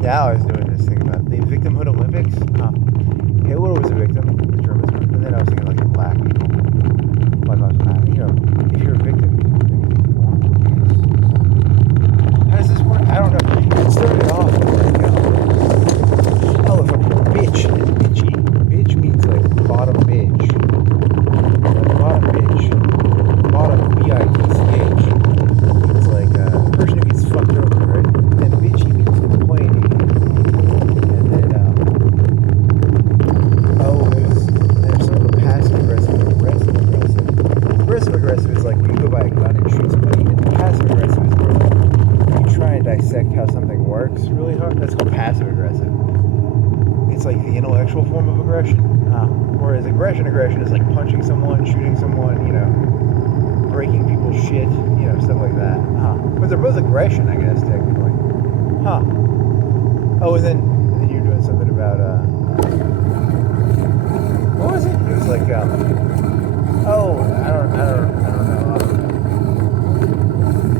Now I was doing this thing about the Victimhood Olympics. Hitler was a victim, the Germans were, and then I was thinking like black people. Black lives matter. You know, if you're a victim, then you want. How does this work? I don't know. It started off with like, oh, if a bitch, bitchy. Bitch means like bottom bitch. Bottom bitch. Bottom B-I-T-C-H. It's like a person who gets fucked over, right? Then bitchy means complaining. And then, there's sort of a passive aggressive and aggressive aggressive. Aggressive aggressive is like you go buy a gun and shoot somebody, and passive aggressive is where you try and dissect how something works really hard. That's called passive aggressive. It's like the intellectual form of aggression. Whereas aggression is like punching someone, shooting someone, you know, breaking people's shit, you know, stuff like that. But they're both aggression, I guess, technically. Oh, and then you're doing something about, what was it? It was like, I don't know.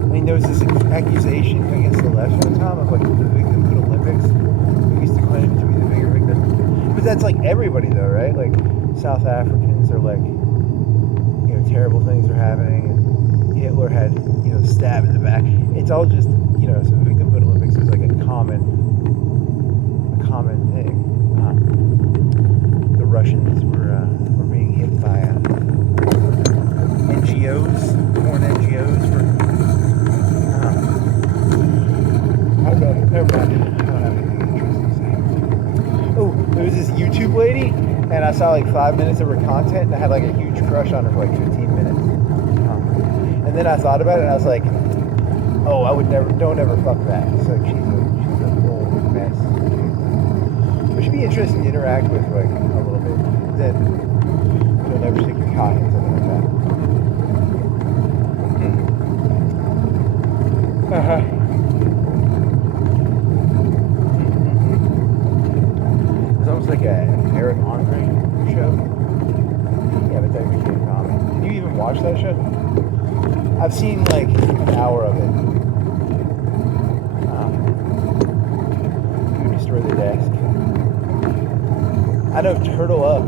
I mean, there was this accusation against the left one time of like the Victimhood Olympics. Who used to claim to be the bigger victim. But that's like everybody though, right? Like South Africans are like, you know, terrible things are happening. And Hitler had, you know, stab in the back. It's all just, you know, so Victimhood Olympics is like a common thing. The Russians were being hit by NGOs, foreign NGOs for. I don't know. Never mind. I don't have anything interesting to say. Oh, there was this YouTube lady, and I saw like 5 minutes of her content, and I had like a huge crush on her for like 15 minutes. And then I thought about it, and I was like, oh, I would don't ever fuck that. So she's a old mess. It should be interesting to interact with like a little bit. Then you'll never stick your cock in something like that. It's almost like an Eric Andre show. Yeah, but that became common. Did you even watch that show? I've seen like an hour of it. You destroy the desk. I know Turtle Up.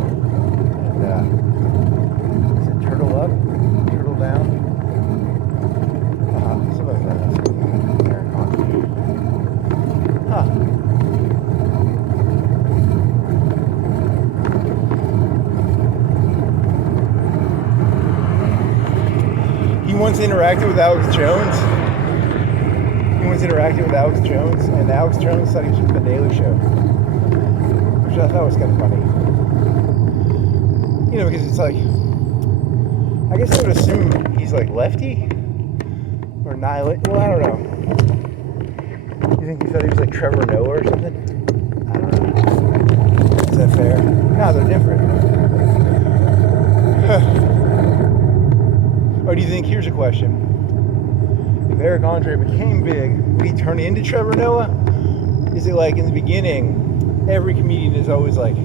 And, is it Turtle Up? Turtle Down? Something like that. He once interacted with Alex Jones. And Alex Jones thought he was from The Daily Show, which I thought was kind of funny. You know, because it's like, I guess I would assume he's like lefty or nihilist. Well, I don't know. You think he thought he was like Trevor Noah or something? I don't know. Is that fair? No, they're different. Or do you think, here's a question, if Eric Andre became big, would he turn into Trevor Noah? Is it like in the beginning, every comedian is always like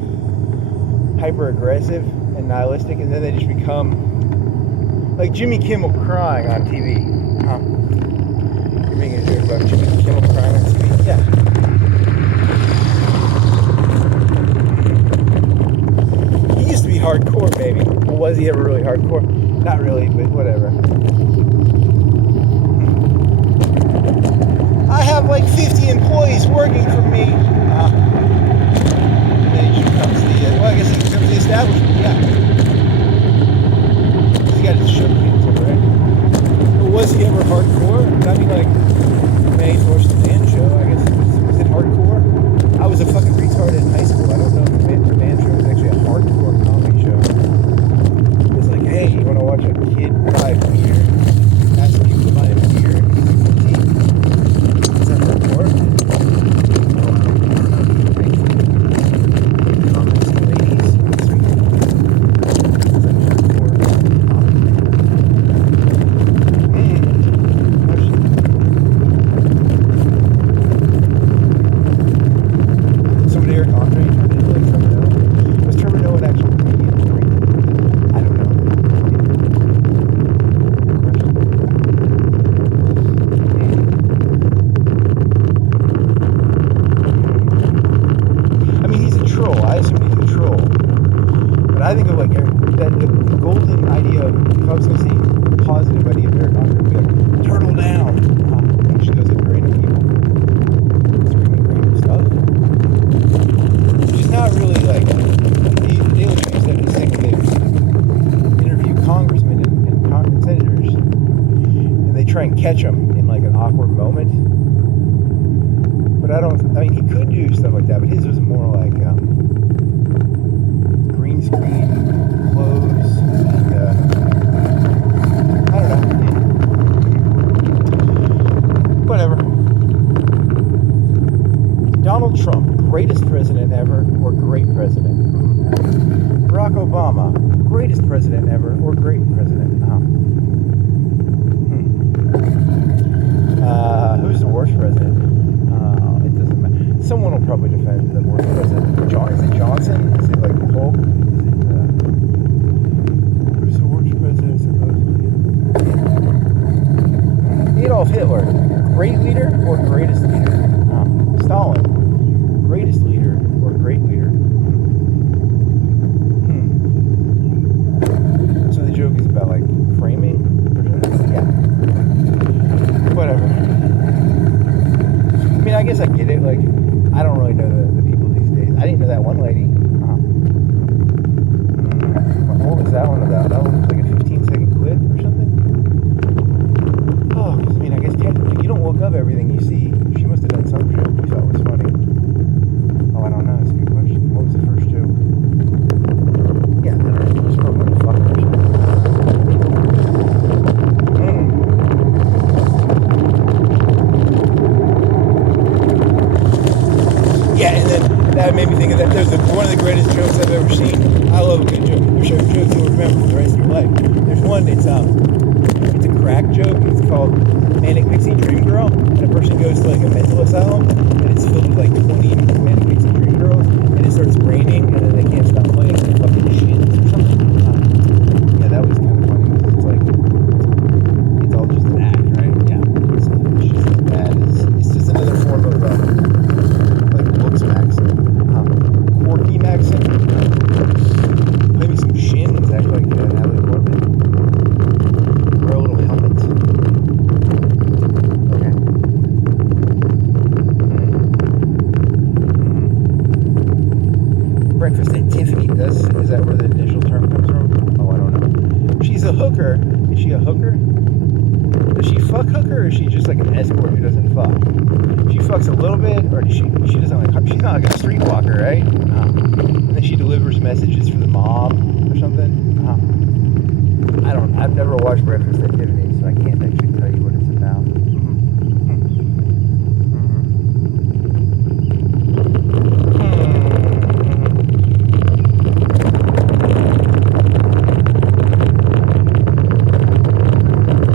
hyper aggressive and nihilistic, and then they just become like Jimmy Kimmel crying on TV? You're making a joke about Jimmy Kimmel crying on TV? Yeah. He used to be hardcore, baby. Well, was he ever really hardcore? Not really, but whatever. I have like 50 employees working for me. And then he becomes the, well, I guess he becomes the establishment, yeah. He got his show canceled, right? But was he ever hardcore? I mean, like, Manny Torch the Man Show, I guess. Was it hardcore? I was a fucking retard in high school. I don't know if the Man Show was actually a hardcore comedy show. Hey, you want to watch a kid buy beer? could do stuff like that, but his was more like green screen clothes and I don't know. Whatever. Donald Trump, greatest president ever or great president? Barack Obama, greatest president ever or great president? Who's the worst president? It doesn't matter. Someone will probably defend the worst president. Is it Johnson? Is it like Polk? Who's the worst president supposedly? Adolf Hitler, great leader or greatest leader? Stalin, greatest leader or great leader? So the joke is about like framing? Yeah. Whatever. I mean, I guess I get it. Like, I don't really know the people these days. I didn't know that one lady. What was that one about? That one was like a 15-second clip or something? Oh, because I mean, I guess technically you don't look up everything you see. She must have done some joke you thought was funny. Oh, I don't know. That's a good question. What was the first joke? Yeah, I don't know. It was probably a fuck or something. Yeah, and then that made me think of that. There's one of the greatest jokes I've ever seen. I love a good joke. There's certain jokes you'll remember for the rest of your life. There's one, it's a crack joke. It's called Manic Pixie Dream Girl. And a person goes to like a mental asylum, and it's filled with like 20 Manic Pixie Dream Girls, and it starts raining, and then they can't stop playing and fucking shits or something. Yeah, that was kind of funny. It's like, it's all just an act, right? Yeah. It's just as bad as, it's just another form of, looks maxim. Quirky maxim. Maybe some shins, act like Natalie Portman. Wear a little helmet. Okay. Breakfast at Tiffany. Is that where the initial term comes from? Oh, I don't know. She's a hooker. Is she a hooker? Does she fuck hooker, or is she just like an escort who doesn't fuck? She fucks a little bit, or does she doesn't like, she's not like a streetwalker, right? And then she delivers messages for the mom or something. I've never watched Breakfast at Tiffany, so I can't actually tell you what it's about.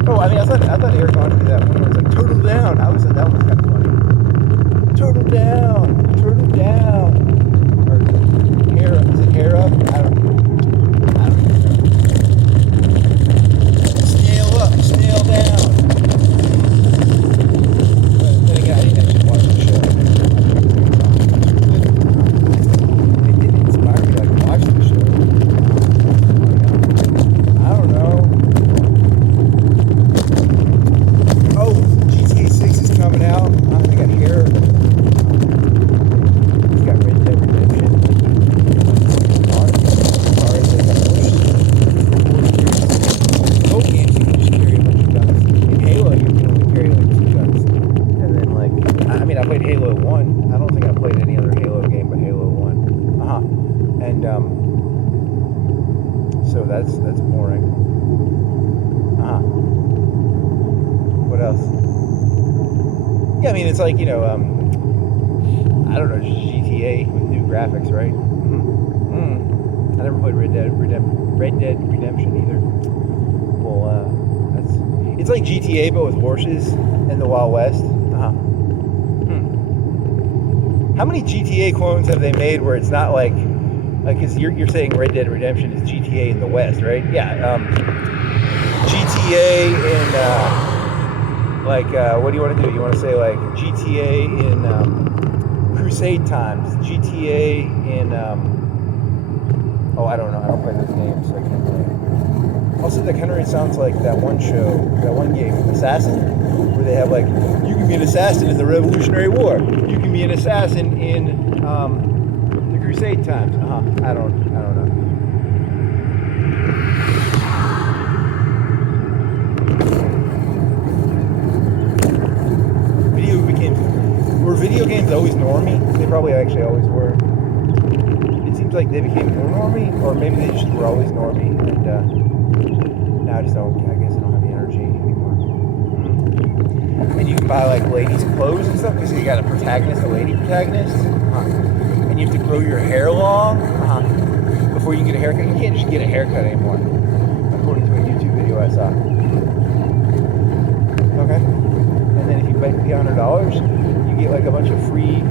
Oh, I mean, I thought Eric wanted to do that one where it's like, turtle down. That was kind of funny. Turtle down. Or hair up. Is it hair up? I don't know. Snail up, snail down. But then again, I didn't actually watch the show. It didn't inspire me to like watch the show. I don't know. Oh, GTA 6 is coming out. They got hair. It's got Red Dead Redemption. Oh, games you can just carry a bunch of guns. In Halo, you can only carry like 2 guns. And then like, I mean, I played Halo 1. I don't think I played any other Halo game but Halo 1. And so that's boring. What else? Yeah, I mean, it's like, I don't know, GTA with new graphics, right? I never played Red Dead Redemption either. Well, it's like GTA but with horses in the Wild West. How many GTA clones have they made where it's not like, because you're saying Red Dead Redemption is GTA in the West, right? Yeah. GTA in what do you want to do? You want to say like GTA in Crusade times, GTA in oh, I don't know. I don't play those games, so I can't play. Also, that kind of sounds like that one show, that one game, Assassin, where they have like, you can be an assassin in the Revolutionary War. You can be an assassin in the Crusade times. I don't know. Were video games always normie? They probably actually always were. It seems like they became more normie, or maybe they just were always normie, and now I guess I don't have the energy anymore. And you can buy like ladies' clothes and stuff, because you got a protagonist, a lady protagonist, and you have to grow your hair long before you can get a haircut. You can't just get a haircut anymore, according to a YouTube video I saw. Okay. And then if you pay $100, you get like a bunch of free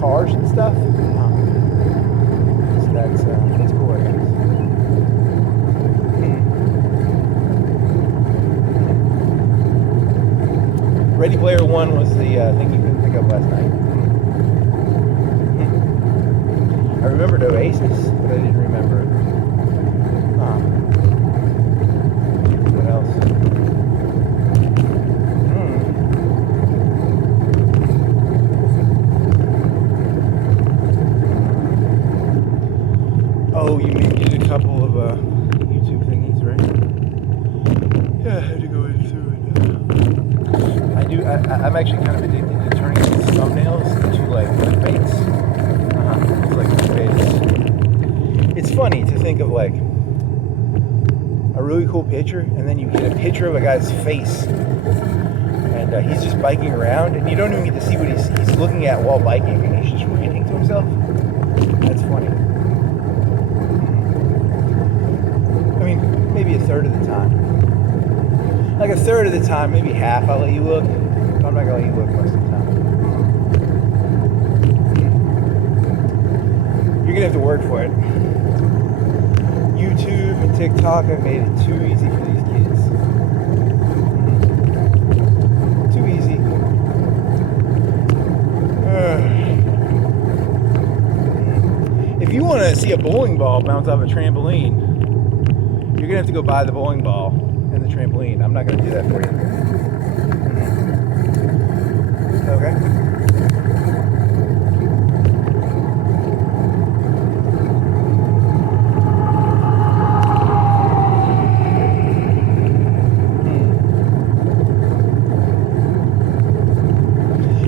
cars and stuff. So that's cool, I guess. Ready Player One was the thing you couldn't pick up last night. I remembered Oasis, but I didn't remember. What else? Oh, you did a couple of YouTube thingies, right? Yeah, I had to go through it. I'm actually kind of addicted to turning these thumbnails into like clickbaits. It's funny to think of like a really cool picture, and then you get a picture of a guy's face, and he's just biking around, and you don't even get to see what he's looking at while biking, and he's just ranting to himself. That's funny. I mean, maybe a third of the time. Like a third of the time, maybe half, I'll let you look. I'm not gonna let you look most of the time. You're gonna have to work for it. YouTube and TikTok have made it too easy for these kids. Too easy. If you want to see a bowling ball bounce off a trampoline, you're gonna have to go buy the bowling ball and the trampoline. I'm not gonna do that for you. Okay.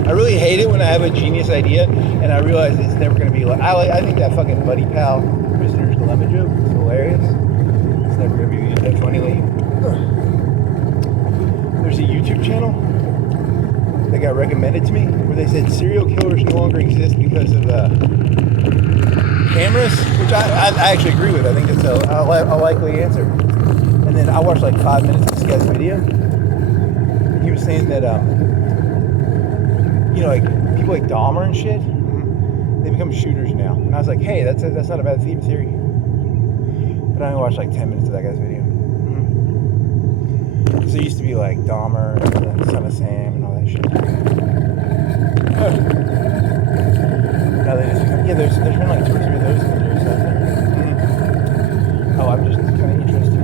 I really hate it when I have a genius idea and I realize it's never going to be like, I think that fucking Buddy Pal Prisoner's Dilemma joke is hilarious. It's never going to be that funny. There's a YouTube channel that got recommended to me where they said serial killers no longer exist because of cameras, which I actually agree with. I think it's a likely answer. And then I watched like 5 minutes of this guy's video. He was saying that you know, like people like Dahmer and shit, they become shooters now. And I was like, hey, that's not a bad theme theory. But I only watched like 10 minutes of that guy's video. Because there used to be like Dahmer and the Son of Sam and all that shit. Now they just become, there's been like 2 or 3 of those videos out there. Oh, I'm just kind of interested in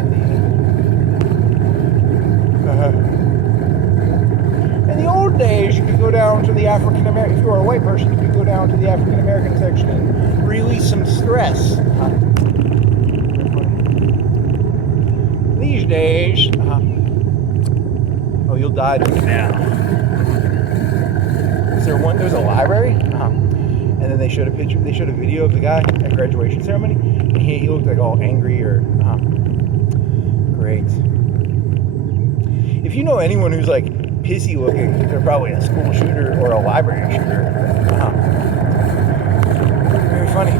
in the old days, you could go down to the African American. If you were a white person, you could go down to the African American section and release some stress. These days, oh, you'll die now. There's a library, and then they showed a picture. They showed a video of the guy at graduation ceremony, and he looked like all angry or great. If you know anyone who's like pissy looking, they're probably a school shooter or a library shooter. Very funny.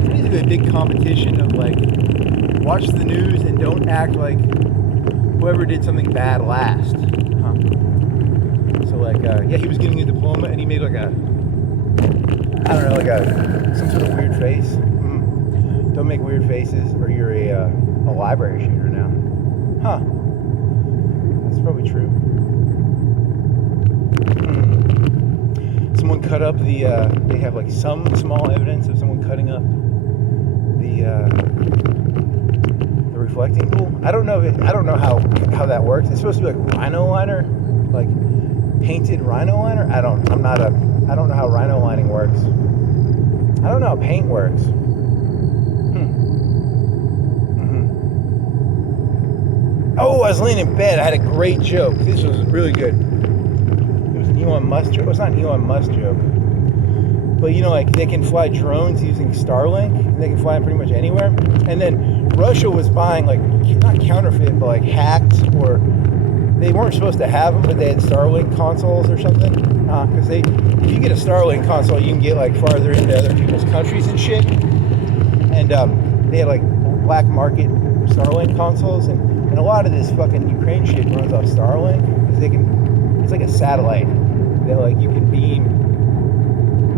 It's basically a big competition of like, watch the news and don't act like whoever did something bad last. So like, he was getting a diploma and he made like some sort of weird face. Don't make weird faces or you're a library shooter now. That's probably true. Someone cut up they have like some small evidence of someone cutting up the reflecting pool. I don't know how that works. It's supposed to be like rhino liner, like painted rhino liner. I don't know how rhino lining works. I don't know how paint works. Oh, I was laying in bed. I had a great joke. This was really good. It was an Elon Musk joke. It's not an Elon Musk joke. But you know, like they can fly drones using Starlink, and they can fly them pretty much anywhere. And then Russia was buying like not counterfeit, but like hacked, or they weren't supposed to have them, but they had Starlink consoles or something. Because if you get a Starlink console, you can get like farther into other people's countries and shit. And they had like black market Starlink consoles, and a lot of this fucking Ukraine shit runs off Starlink because they can. It's like a satellite that like you can beam.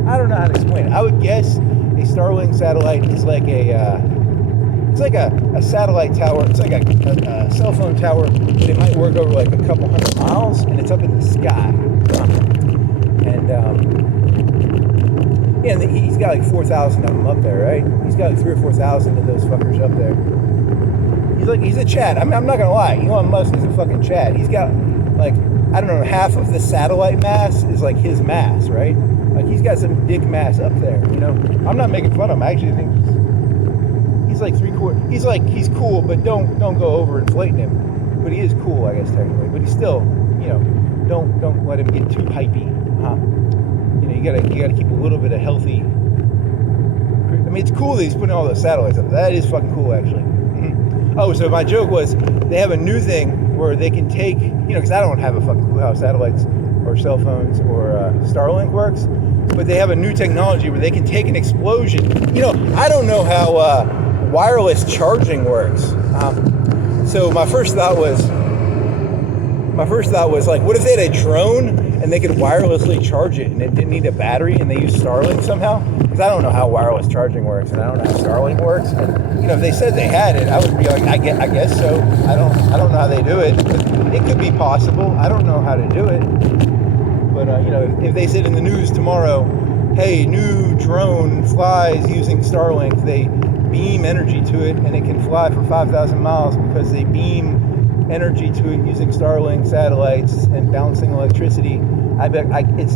I don't know how to explain it. I would guess a Starlink satellite is like it's like a satellite tower. It's like a cell phone tower, but it might work over like a couple hundred miles, and it's up in the sky. And yeah, and he's got like 4,000 of them up there, right? He's got like 3,000 or 4,000 of those fuckers up there. He's a Chad. I'm not gonna lie. Elon Musk is a fucking Chad. He's got like, I don't know, half of the satellite mass is like his mass, right? Like he's got some dick mass up there, you know. I'm not making fun of him. I actually think he's like 3/4. He's cool, but don't go over inflating him. But he is cool, I guess technically. But he's still, you know, don't let him get too hypey. You know, you gotta keep a little bit of healthy. I mean, it's cool that he's putting all those satellites up. That is fucking cool, actually. Oh, so my joke was they have a new thing where they can take, you know, because I don't have a fucking clue how satellites or cell phones or Starlink works, but they have a new technology where they can take an explosion. You know, I don't know how wireless charging works. So my first thought was like, what if they had a drone and they could wirelessly charge it and it didn't need a battery and they use Starlink somehow? Because I don't know how wireless charging works and I don't know how Starlink works. And, you know, if they said they had it, I would be like, I guess so. I don't know how they do it. But it could be possible. I don't know how to do it. But, you know, if they said in the news tomorrow, hey, new drone flies using Starlink, they beam energy to it and it can fly for 5,000 miles because they beam energy to it using Starlink satellites and bouncing electricity. I bet I could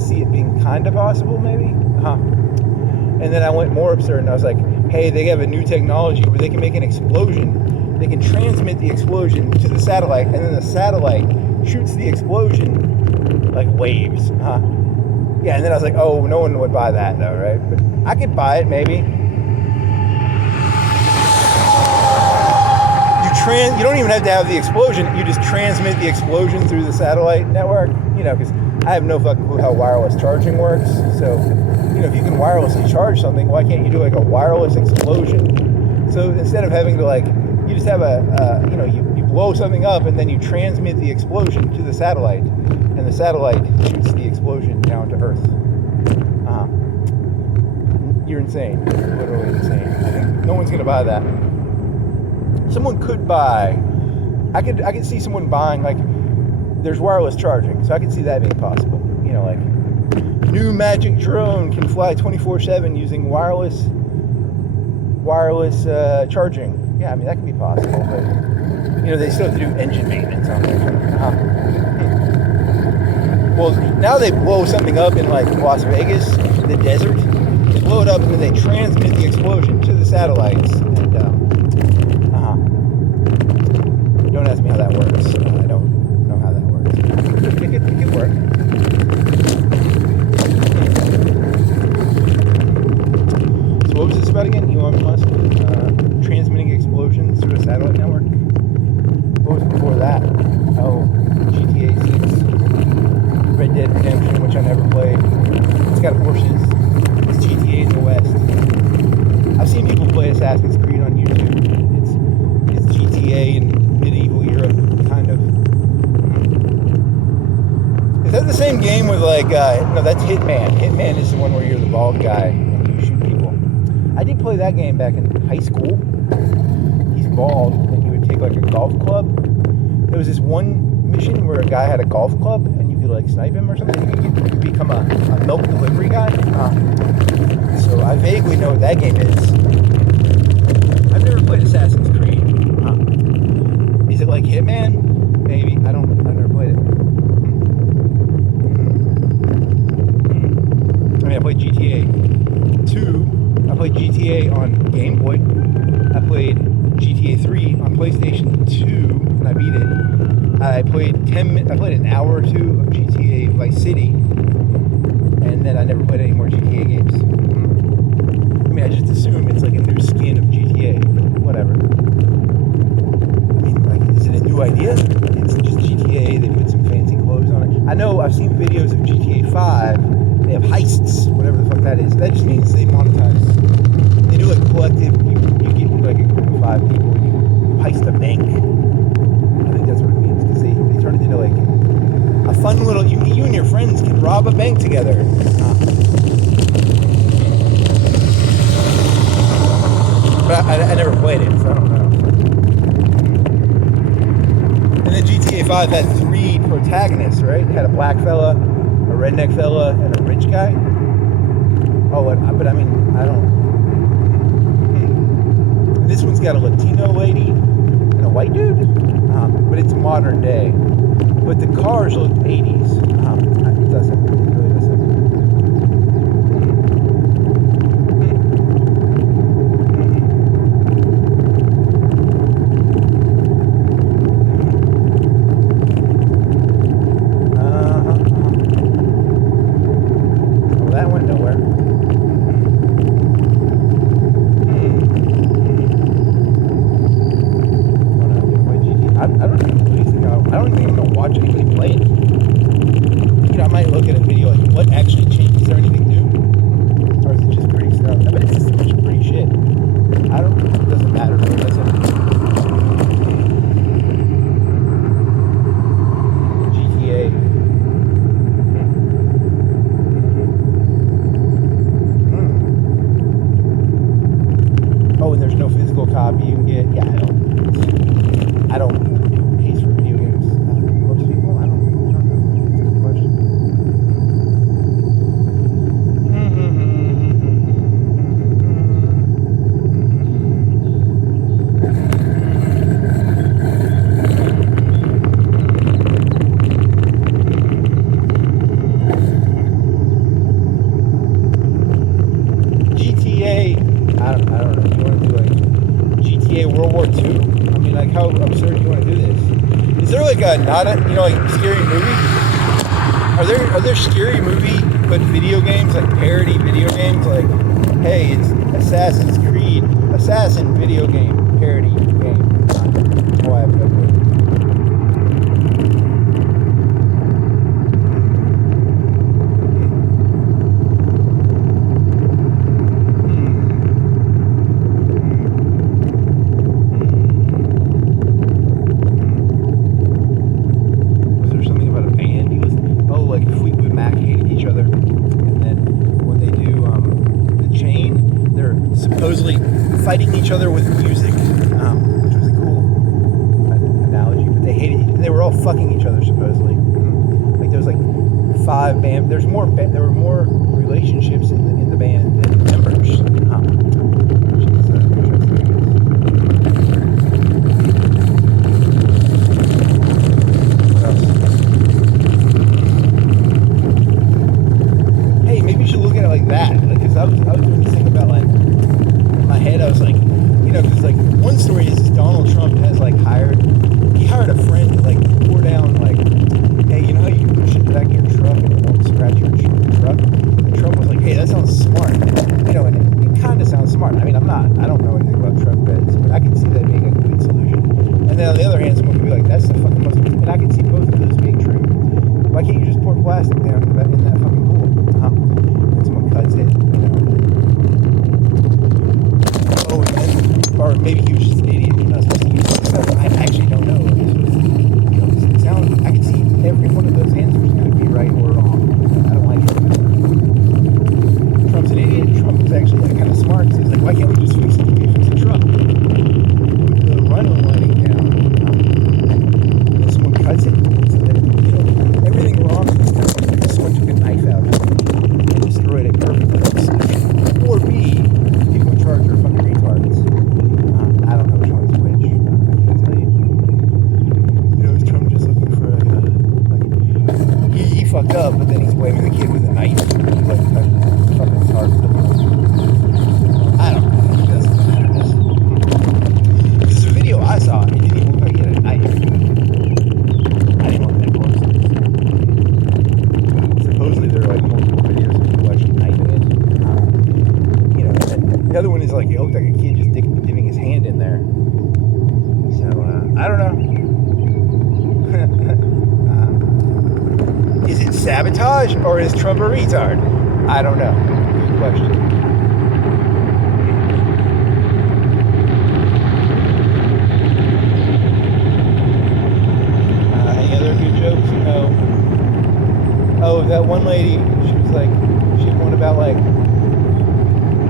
see it being kind of possible, maybe. And then I went more absurd and I was like, hey, they have a new technology where they can make an explosion. They can transmit the explosion to the satellite, and then the satellite shoots the explosion like waves. Yeah, and then I was like, oh, no one would buy that though, right? But I could buy it maybe. You don't even have to have the explosion. You just transmit the explosion through the satellite network. You know, because I have no fucking clue how wireless charging works. So, you know, if you can wirelessly charge something, why can't you do like a wireless explosion? So instead of having to like, you just have you know, you blow something up and then you transmit the explosion to the satellite, and the satellite shoots the explosion down to Earth. You're insane. You're literally insane. I think no one's gonna buy that. Someone could buy. I could see someone buying, like, there's wireless charging, so I could see that being possible. You know, like, new magic drone can fly 24/7 using wireless charging. Yeah, I mean, that could be possible, but, you know, they still have to do engine maintenance on there. Well, now they blow something up in, like, Las Vegas, the desert. They blow it up, and then they transmit the explosion to the satellites, and, don't ask me how that works. I don't know how that works. It could work. So what was this about again? Elon Musk transmitting explosions through a satellite network? What was before that? Oh, GTA 6. Red Dead Redemption, which I never played. It's got horses. It's GTA in the West. I've seen people play Assassin's Creed on YouTube. It's GTA in medieval Europe, kind of. Is that the same game with like, no, that's Hitman. Hitman is the one where you're the bald guy and you shoot people. I did play that game back in high school. He's bald and you would take like a golf club. There was this one mission where a guy had a golf club and you could like snipe him or something. You could become a milk delivery guy. So I vaguely know what that game is. I've never played Assassin's Creed. Is it like Hitman? Maybe. I've never played it. I mean, I played GTA 2. I played GTA on Game Boy. I played GTA 3 on PlayStation 2. played I played an hour or two of GTA Vice City, and then I never played any more GTA games. I mean, I just assume it's like a new skin of GTA, but whatever. I mean, like, is it a new idea? It's just GTA, they put some fancy clothes on it. I know I've seen videos of GTA 5, they have heists, whatever the fuck that is. That just means they monetize. They do like collective, you get like a group of 5 people, you heist a bank. I think that's what it means, because they turn it into like a fun little, you and your friends can rob a bank together. But I never played it, so I don't know. And then GTA 5 had 3 protagonists, right? It had a black fella, a redneck fella, and a rich guy. Oh, but I mean, I don't. And this one's got a Latino lady and a white dude, but it's modern day. But the cars look 80s. It doesn't. It really doesn't. Well, that went nowhere. I don't even know watch anybody play it. You know, I might look at a video like, what actually changed? Is there anything new? Or is it just pretty stuff? I bet it's just a bunch of pretty shit. It doesn't matter really, does it? GTA. Oh, and there's no physical copy you can get. Yeah, I don't pay for video games. Most people, I don't know. It's a good question. GTA, I don't know. You want to do like GTA World War II? I mean, like, how absurd do you want to do this? Is there like a like scary movie? Are there scary movie but video games, like parody video games, like, hey, it's Assassin's Creed Assassin video game parody game? Oh, I have no clue. Supposedly fighting each other with music, which was a cool analogy. But they hated. They were all fucking each other supposedly. Like there was like 5 band. There were more relationships in the band than members. Which is What else? Hey, maybe you should look at it like that. Because I was doing this thing about like. My head, I was like, you know, because like one story is Donald Trump has like hired a friend to like pour down like, hey, you know how you can push it back in your truck and it won't scratch your truck? And Trump was like, hey, that sounds smart, you know, and it kind of sounds smart. I mean, I don't know anything about truck beds, but I can see that being a good solution. And then on the other hand, someone could be like, that's the fucking most, and I can see both of those being true. Why can't you just pour plastic down in that fucking pool? And someone cuts it, you know. Oh, or maybe he was just an idiot. You're not supposed to use that stuff. I actually don't know. I can see every one of those answers could be right or wrong. I don't like it. Trump's an idiot. Trump is actually like kind of smart. He's like, why can't we just fix the truck? Put the rhino lighting down. And someone cuts it. So that, you know, everything wrong. Someone took a knife out and destroyed it perfectly. Or B, people in charge are fucking retards. I don't know which one's which. I can't tell you. You know, is Trump just looking for like he fucked up, but then he's waving the kid with a knife. He's like fucking retard. I don't know. It doesn't matter. Because the video I saw, it didn't even look like he had a knife. I is like, it looked like a kid just dipping his hand in there. So, I don't know. Is it sabotage or is Trump a retard? I don't know. Good question. Any other good jokes? No. Oh, that one lady, she was like, she had one about like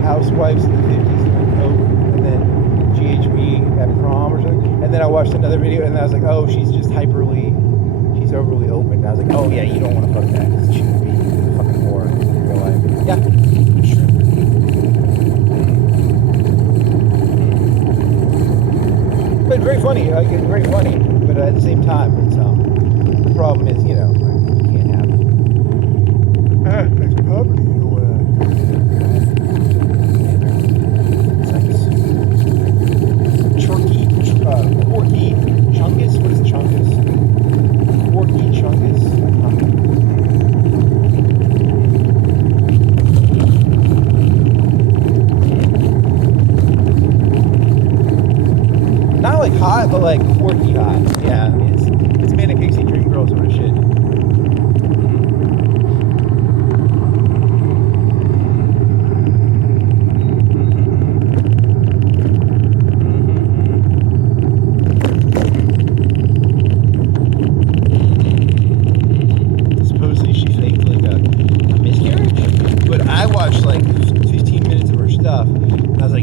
housewives in the 50s doing coke and then GHB at prom or something. And then I watched another video and I was like, oh, she's just she's overly open. And I was like, oh yeah, you don't want to fuck that because she would be a fucking whore in real life. Yeah, sure. But very funny, it's very funny. But at the same time, it's the problem is, you know, you can't have it's poverty. Corky Chungus? What is Chungus? Corky Chungus? Not like hot, but like quirky hot. Yeah, I mean, it's Manic Pixie Dream Girl sort of shit.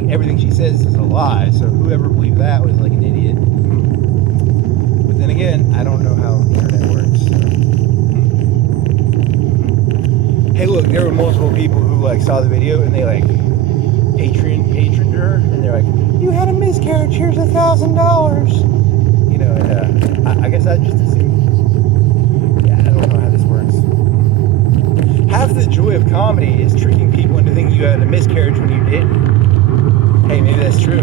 Everything she says is a lie, so whoever believed that was like an idiot. But then again, I don't know how the internet works. So. Hey, look, there were multiple people who like saw the video and they like patroned her, and they're like, "You had a miscarriage. Here's $1,000." You know, and I guess I just assumed. Yeah, I don't know how this works. Half the joy of comedy is tricking people into thinking you had a miscarriage when you didn't. Hey, maybe that's true.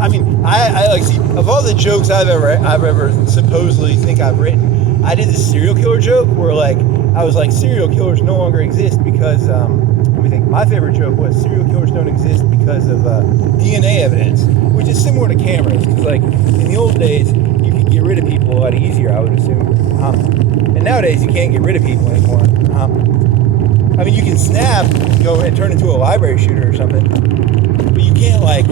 I mean, I like, see, of all the jokes I've ever supposedly think I've written, I did this serial killer joke where like I was like, serial killers no longer exist because let me think. My favorite joke was serial killers don't exist because of DNA evidence, which is similar to cameras, because like in the old days you could get rid of people a lot easier, I would assume. And nowadays you can't get rid of people anymore. I mean, you can snap, go and turn into a library shooter or something, but you can't like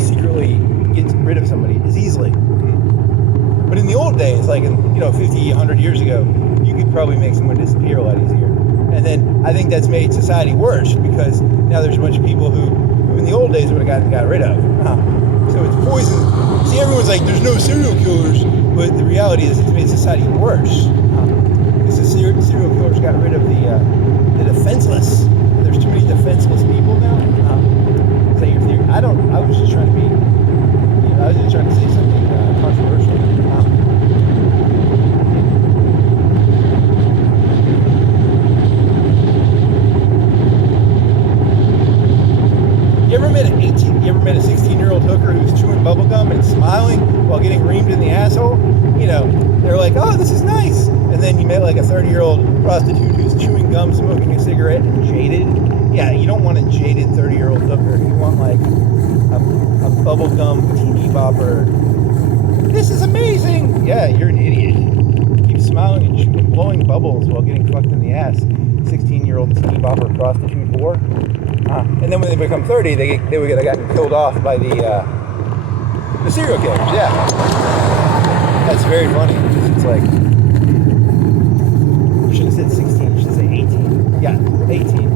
secretly get rid of somebody as easily. But in the old days, like in 50, 100 years ago, you could probably make someone disappear a lot easier. And then I think that's made society worse because now there's a bunch of people who in the old days would have got rid of. So it's poison. See, everyone's like, there's no serial killers, but the reality is it's made society worse. Because the serial killers got rid of the defenseless. There's too many defenseless people now. Is that your theory? I was just trying to be, I was just trying to say something controversial. You ever met a 16-year-old hooker who's chewing bubblegum and smiling while getting reamed in the asshole? You know, they're like, oh, this is nice. And then you met like a 30-year-old prostitute who's chewing gum, smoking a cigarette, and jaded. Yeah, you don't want a jaded 30-year-old hooker. You want like a bubblegum teeny bopper. This is amazing. Yeah, you're an idiot. Keep smiling and blowing bubbles while getting fucked in the ass. 16-year-old teeny bopper prostitute whore. And then when they become 30, they would have gotten killed off by the serial killers. Yeah, that's very funny. It's like, you should have said 16. You should say 18. Yeah, 18.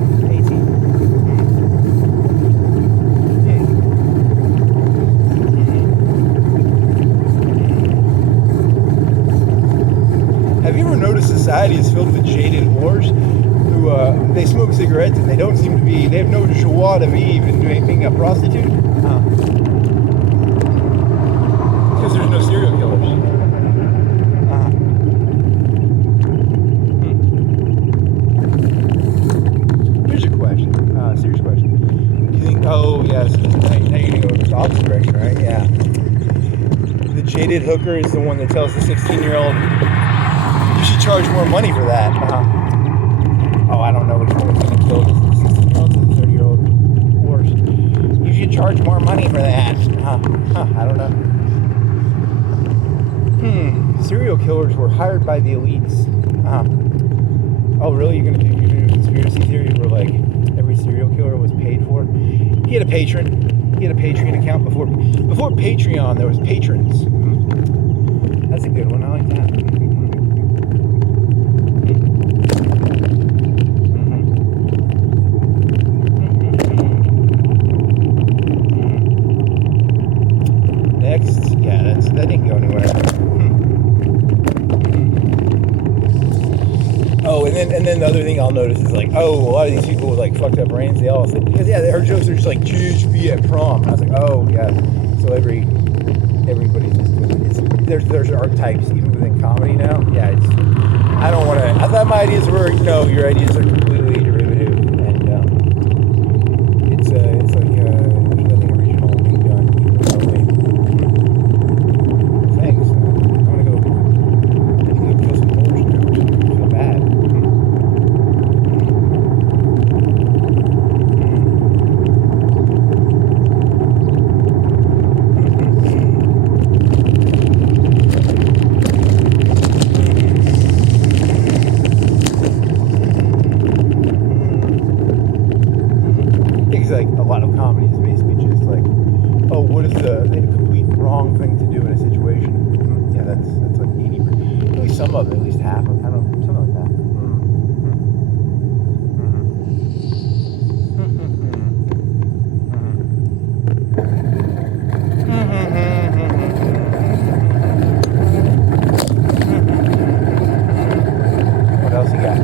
Have you ever noticed society is filled with jaded whores? They smoke cigarettes and they have no joie de vivre in being a prostitute. Because there's no serial killers. Here's a question, serious question. Do you think, oh yes, now you're going to go in the opposite direction, right? Yeah. the jaded hooker is the one that tells the 16-year-old, you should charge more money for that. Oh, I don't know which one is going to kill the 16-year-old or the 30-year-old horse. You should charge more money for that. I don't know. Serial killers were hired by the elites. Oh, really? You're gonna do a conspiracy theory where like every serial killer was paid for? He had a patron. He had a Patreon account before Patreon. There was patrons. That's a good one. I like that. Next, yeah, that didn't go anywhere. Oh, and then the other thing I'll notice is like, oh, a lot of these people with like fucked up brains, they all say, because yeah, their jokes are just like GHB at prom. And I was like, oh yeah, so everybody's just doing it. There's archetypes even within comedy now. Yeah, I don't want to. I thought my ideas were, your ideas are completely derivative, and it's like there's nothing original being done remotely. Thanks. I want to go. I need to go kill some horse now. I feel bad. Like a lot of comedy is basically just like, oh, what is the complete wrong thing to do in a situation? Yeah, that's like 80%. At least some of it, at least half. I don't know, something like that. What else you got?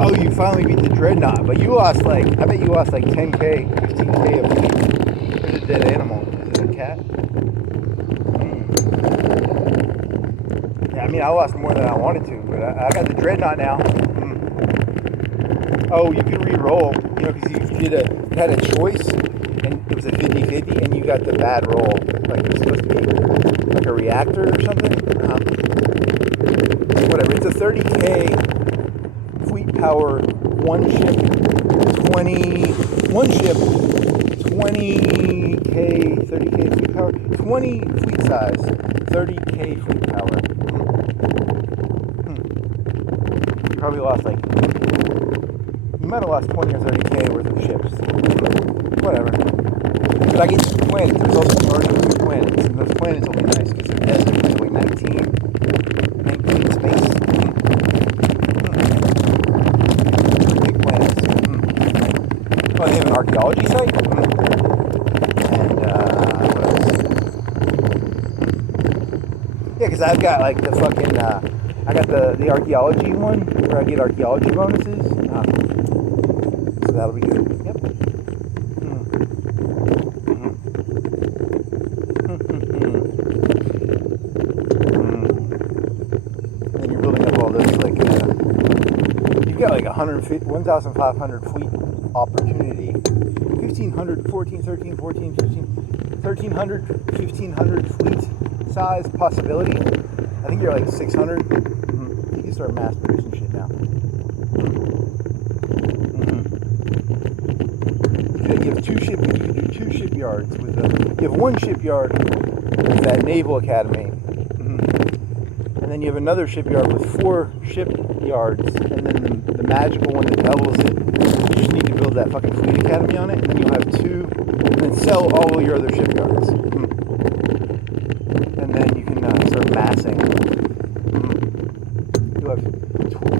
Oh, you finally beat the dreadnought, but you lost I bet you lost like 10K, 15K of weight. There's a dead animal. Is it a cat? Yeah, I mean, I lost more than I wanted to, but I got the dreadnought now. Oh, you could re-roll, because you had a choice, and it was a 50-50, and you got the bad roll. Like it was supposed to be like a reactor or something. Whatever, it's a 30K fleet power, one ship, 20K, 30K fleet power, 20 fleet size, 30K fleet power. You probably lost you might have lost 20 or 30K worth of ships. Whatever. But I get two planets. There's also already two planets. And those planets will be nice because they're desert. There's like 19 space. Big planets. Oh, they have an archaeology site? And what else? Yeah, because I've got like the fucking, I got the archaeology one where I get archaeology bonuses. So that'll be good. Yep. And you're building up all this you've got like 1,500 fleet opportunity. 1,500, 14, 13, 14, 15, 1,300, 1,500 fleet size possibility. I think you're like 600. You can start mass producing shit now. You have you can do 2 shipyards with you have 1 shipyard with that Naval Academy. And then you have another shipyard with 4 shipyards, and then the magical one that doubles it, you just need to build that fucking fleet academy on it, and then you'll have 2, and then sell all of your other shipyards. And then you can start massing. You'll have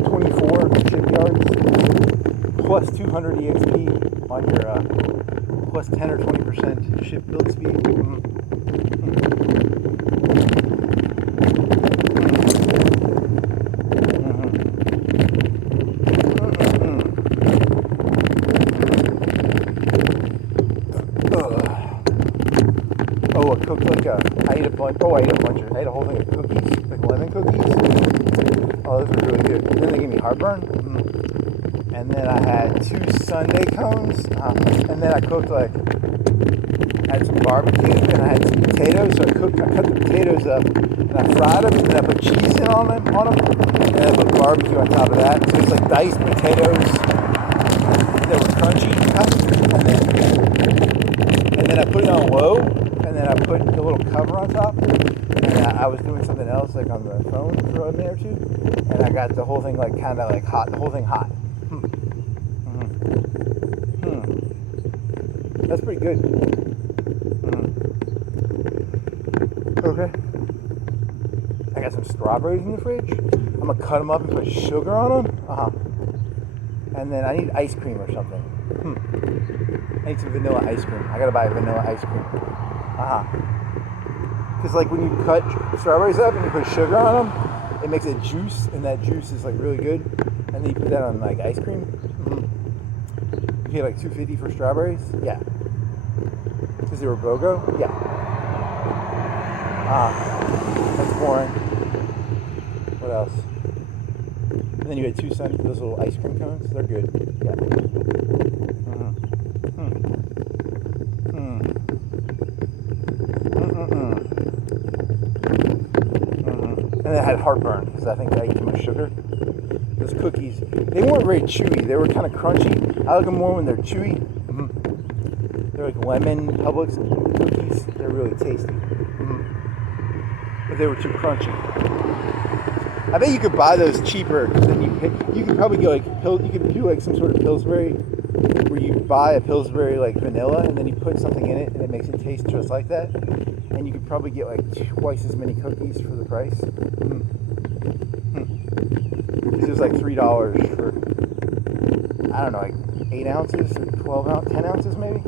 24 shipyards, plus 200 EXP on your, plus 10 or 20% ship build speed. Oh, I cooked like I ate a bunch. I ate a whole thing of cookies, like lemon cookies. Oh, those were really good. And then they gave me heartburn. And then I had 2 sundae cones. And then I cooked I had some barbecue and I had some potatoes. So I cut the potatoes up and I fried them and then I put cheese in on them. And then I put barbecue on top of that. So it's like diced potatoes that were crunchy. And then I put it on low. And then I put the little cover on top, and I was doing something else like on the phone for a minute or 2, and I got the whole thing like kind of like hot, the whole thing hot. That's pretty good. Okay. I got some strawberries in the fridge. I'm gonna cut them up and put sugar on them. And then I need ice cream or something. I need some vanilla ice cream. I gotta buy vanilla ice cream. Because like when you cut strawberries up and you put sugar on them, it makes a juice, and that juice is like really good. And then you put that on like ice cream. You pay like $2.50 for strawberries. Yeah. Because they were BOGO. Yeah. That's boring. What else? And then you had 2 those little ice cream cones. They're good. Yeah. And I had heartburn because I think I ate too much sugar. Those cookies, they weren't very chewy. They were kind of crunchy. I like them more when they're chewy. They're like lemon Publix cookies. They're really tasty. But they were too crunchy. I bet you could buy those cheaper because then you could probably go you could do like some sort of Pillsbury where you buy a Pillsbury like vanilla and then you put something in it and it makes it taste just like that. And you could probably get like twice as many cookies for the price. This is like $3 for, I don't know, like 8 ounces or 12 ounces, 10 ounces maybe.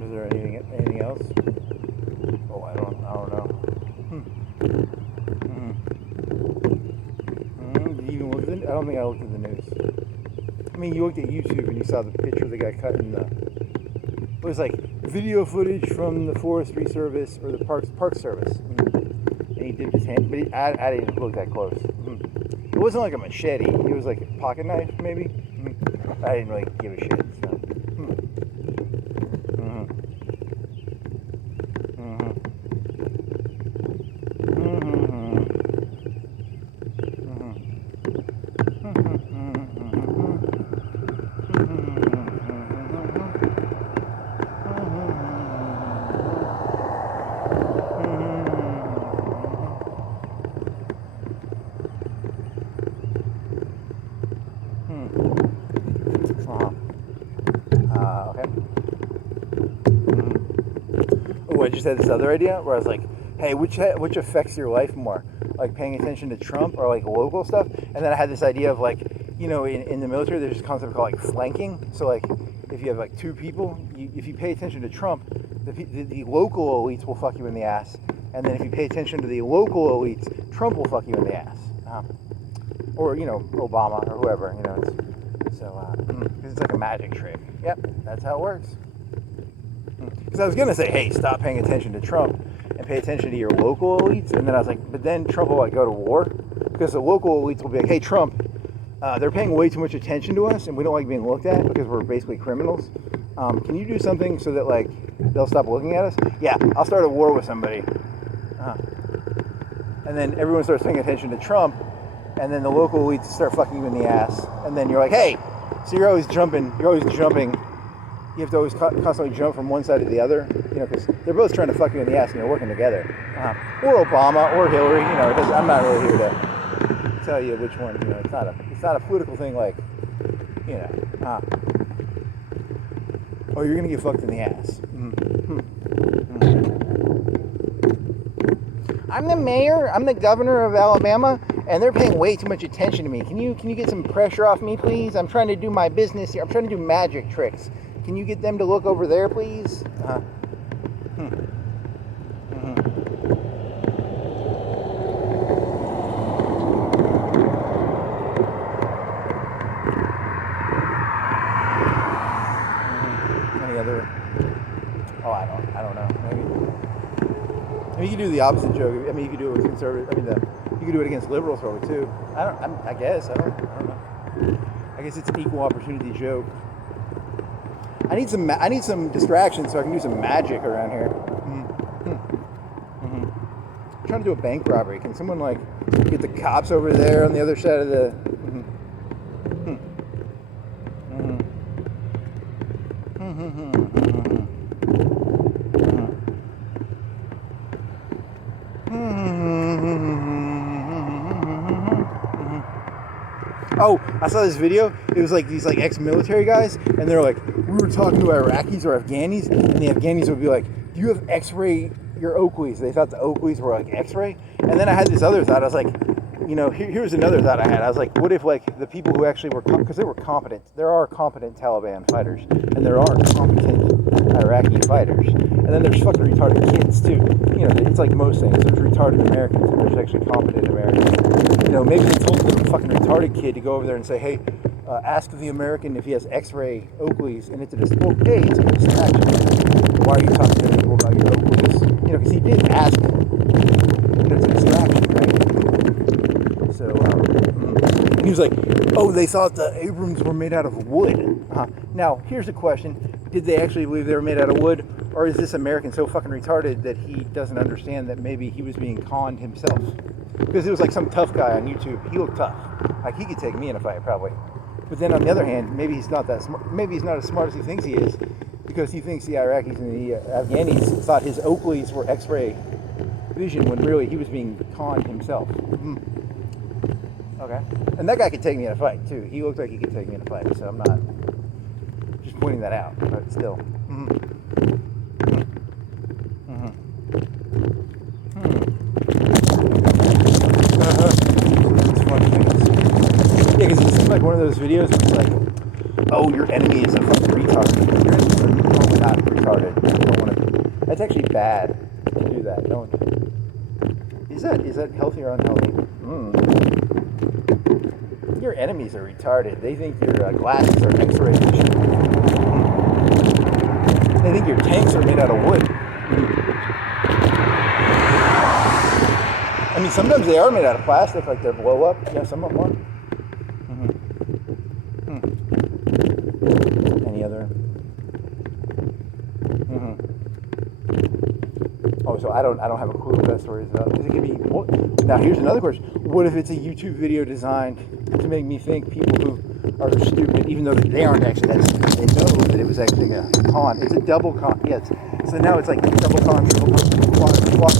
Is there anything else? Oh, I don't know. Did you even look at it? I don't think I looked at the news. I mean, you looked at YouTube and you saw the picture of the guy cutting the. It was like video footage from the Forestry Service or the Park Service, and he dipped his hand. But I didn't look that close. It wasn't like a machete. It was like a pocket knife, maybe. I didn't really give a shit. So. I just had this other idea where I was like, hey, which affects your life more? Like paying attention to Trump or like local stuff? And then I had this idea of like, you know, in the military, there's this concept called like flanking. So like, if you have like two people, if you pay attention to Trump, the local elites will fuck you in the ass. And then if you pay attention to the local elites, Trump will fuck you in the ass. Or, you know, Obama or whoever, you know. Because it's like a magic trick. Yep, that's how it works. Because I was going to say, hey, stop paying attention to Trump and pay attention to your local elites. And then I was like, but then Trump will like go to war. Because the local elites will be like, hey, Trump, they're paying way too much attention to us and we don't like being looked at because we're basically criminals. Can you do something so that like they'll stop looking at us? Yeah, I'll start a war with somebody. And then everyone starts paying attention to Trump. And then the local elites start fucking you in the ass. And then you're like, hey, so you're always jumping. You have to always constantly jump from one side to the other, you know, because they're both trying to fuck you in the ass and you're working together. Or Obama or Hillary, you know, I'm not really here to tell you which one, you know, it's not a political thing like, you know, oh, you're going to get fucked in the ass. I'm the mayor, I'm the governor of Alabama, and they're paying way too much attention to me. Can you get some pressure off me, please? I'm trying to do my business here. I'm trying to do magic tricks. Can you get them to look over there, please? Any other? Oh, I don't know. Maybe you could do the opposite joke. I mean, you could do it with conservatives. I mean, you could do it against liberals probably too. I guess. I don't know. I guess it's an equal opportunity joke. I need some distractions so I can do some magic around here. I'm trying to do a bank robbery. Can someone like get the cops over there on the other side of the? Oh, I saw this video. It was like these like ex-military guys, and they're like, we were talking to Iraqis or Afghanis, and the Afghanis would be like, do you have X-ray your Oakleys? They thought the Oakleys were like X-ray. And then I had this other thought. I was like, you know, here's another thought I had. I was like, what if like the people who actually were, because they were competent, there are competent Taliban fighters, and there are competent Iraqi fighters, and then there's fucking retarded kids too. You know, it's like most things. There's retarded Americans, and there's actually competent Americans. You know, maybe they told the fucking retarded kid to go over there and say, hey, ask the American if he has X-ray Oakleys, and it's a distraction. Hey, it's a distraction. Why are you talking to people about your Oakleys? You know, because he did ask. And it's a distraction, right? So, and he was like, oh, they thought the Abrams were made out of wood. Now, here's a question. Did they actually believe they were made out of wood? Or is this American so fucking retarded that he doesn't understand that maybe he was being conned himself? Because it was like some tough guy on YouTube. He looked tough. Like, he could take me in a fight, probably. But then on the other hand, maybe he's not that smart. Maybe he's not as smart as he thinks he is, because he thinks the Iraqis and the Afghanis thought his Oakleys were X-ray vision when really he was being conned himself. Okay. And that guy could take me in a fight too. He looked like he could take me in a fight, so I'm not just pointing that out, but still. It's funny. Yeah, because it seemed like one of those videos where it's like, oh, your enemy is a fucking retard. Your enemies are normally not retarded. You don't want to. That's actually bad to do that. Don't. Is that healthy or unhealthy? Your enemies are retarded. They think your glasses are X-ray vision. They think your tanks are made out of wood. I mean, sometimes they are made out of plastic, like they're blow up. Yeah, some of them are. Any other? Oh, so I don't have a clue what that story is about. Because it could be. Now, here's another question: what if it's a YouTube video designed to make me think people who are stupid, even though they aren't actually, they know that it was actually a con. It's a double con. Yeah. So now it's like double con, triple con,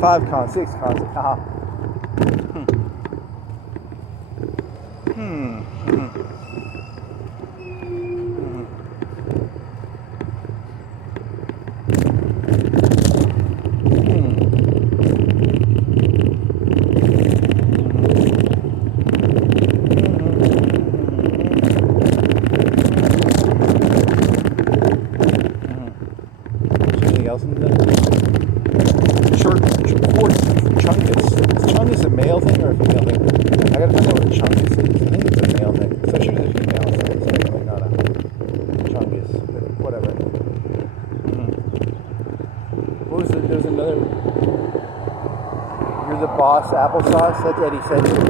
5 cons, 6 cons. Anything else in there? Short chungus. Is chungus a male thing or a female thing? I gotta find out what chungus is. I think it's a male thing. So she was a female, so it's definitely not a chungus, but whatever. What was it? There's another. You're the boss applesauce? That's Eddie Sedgwick.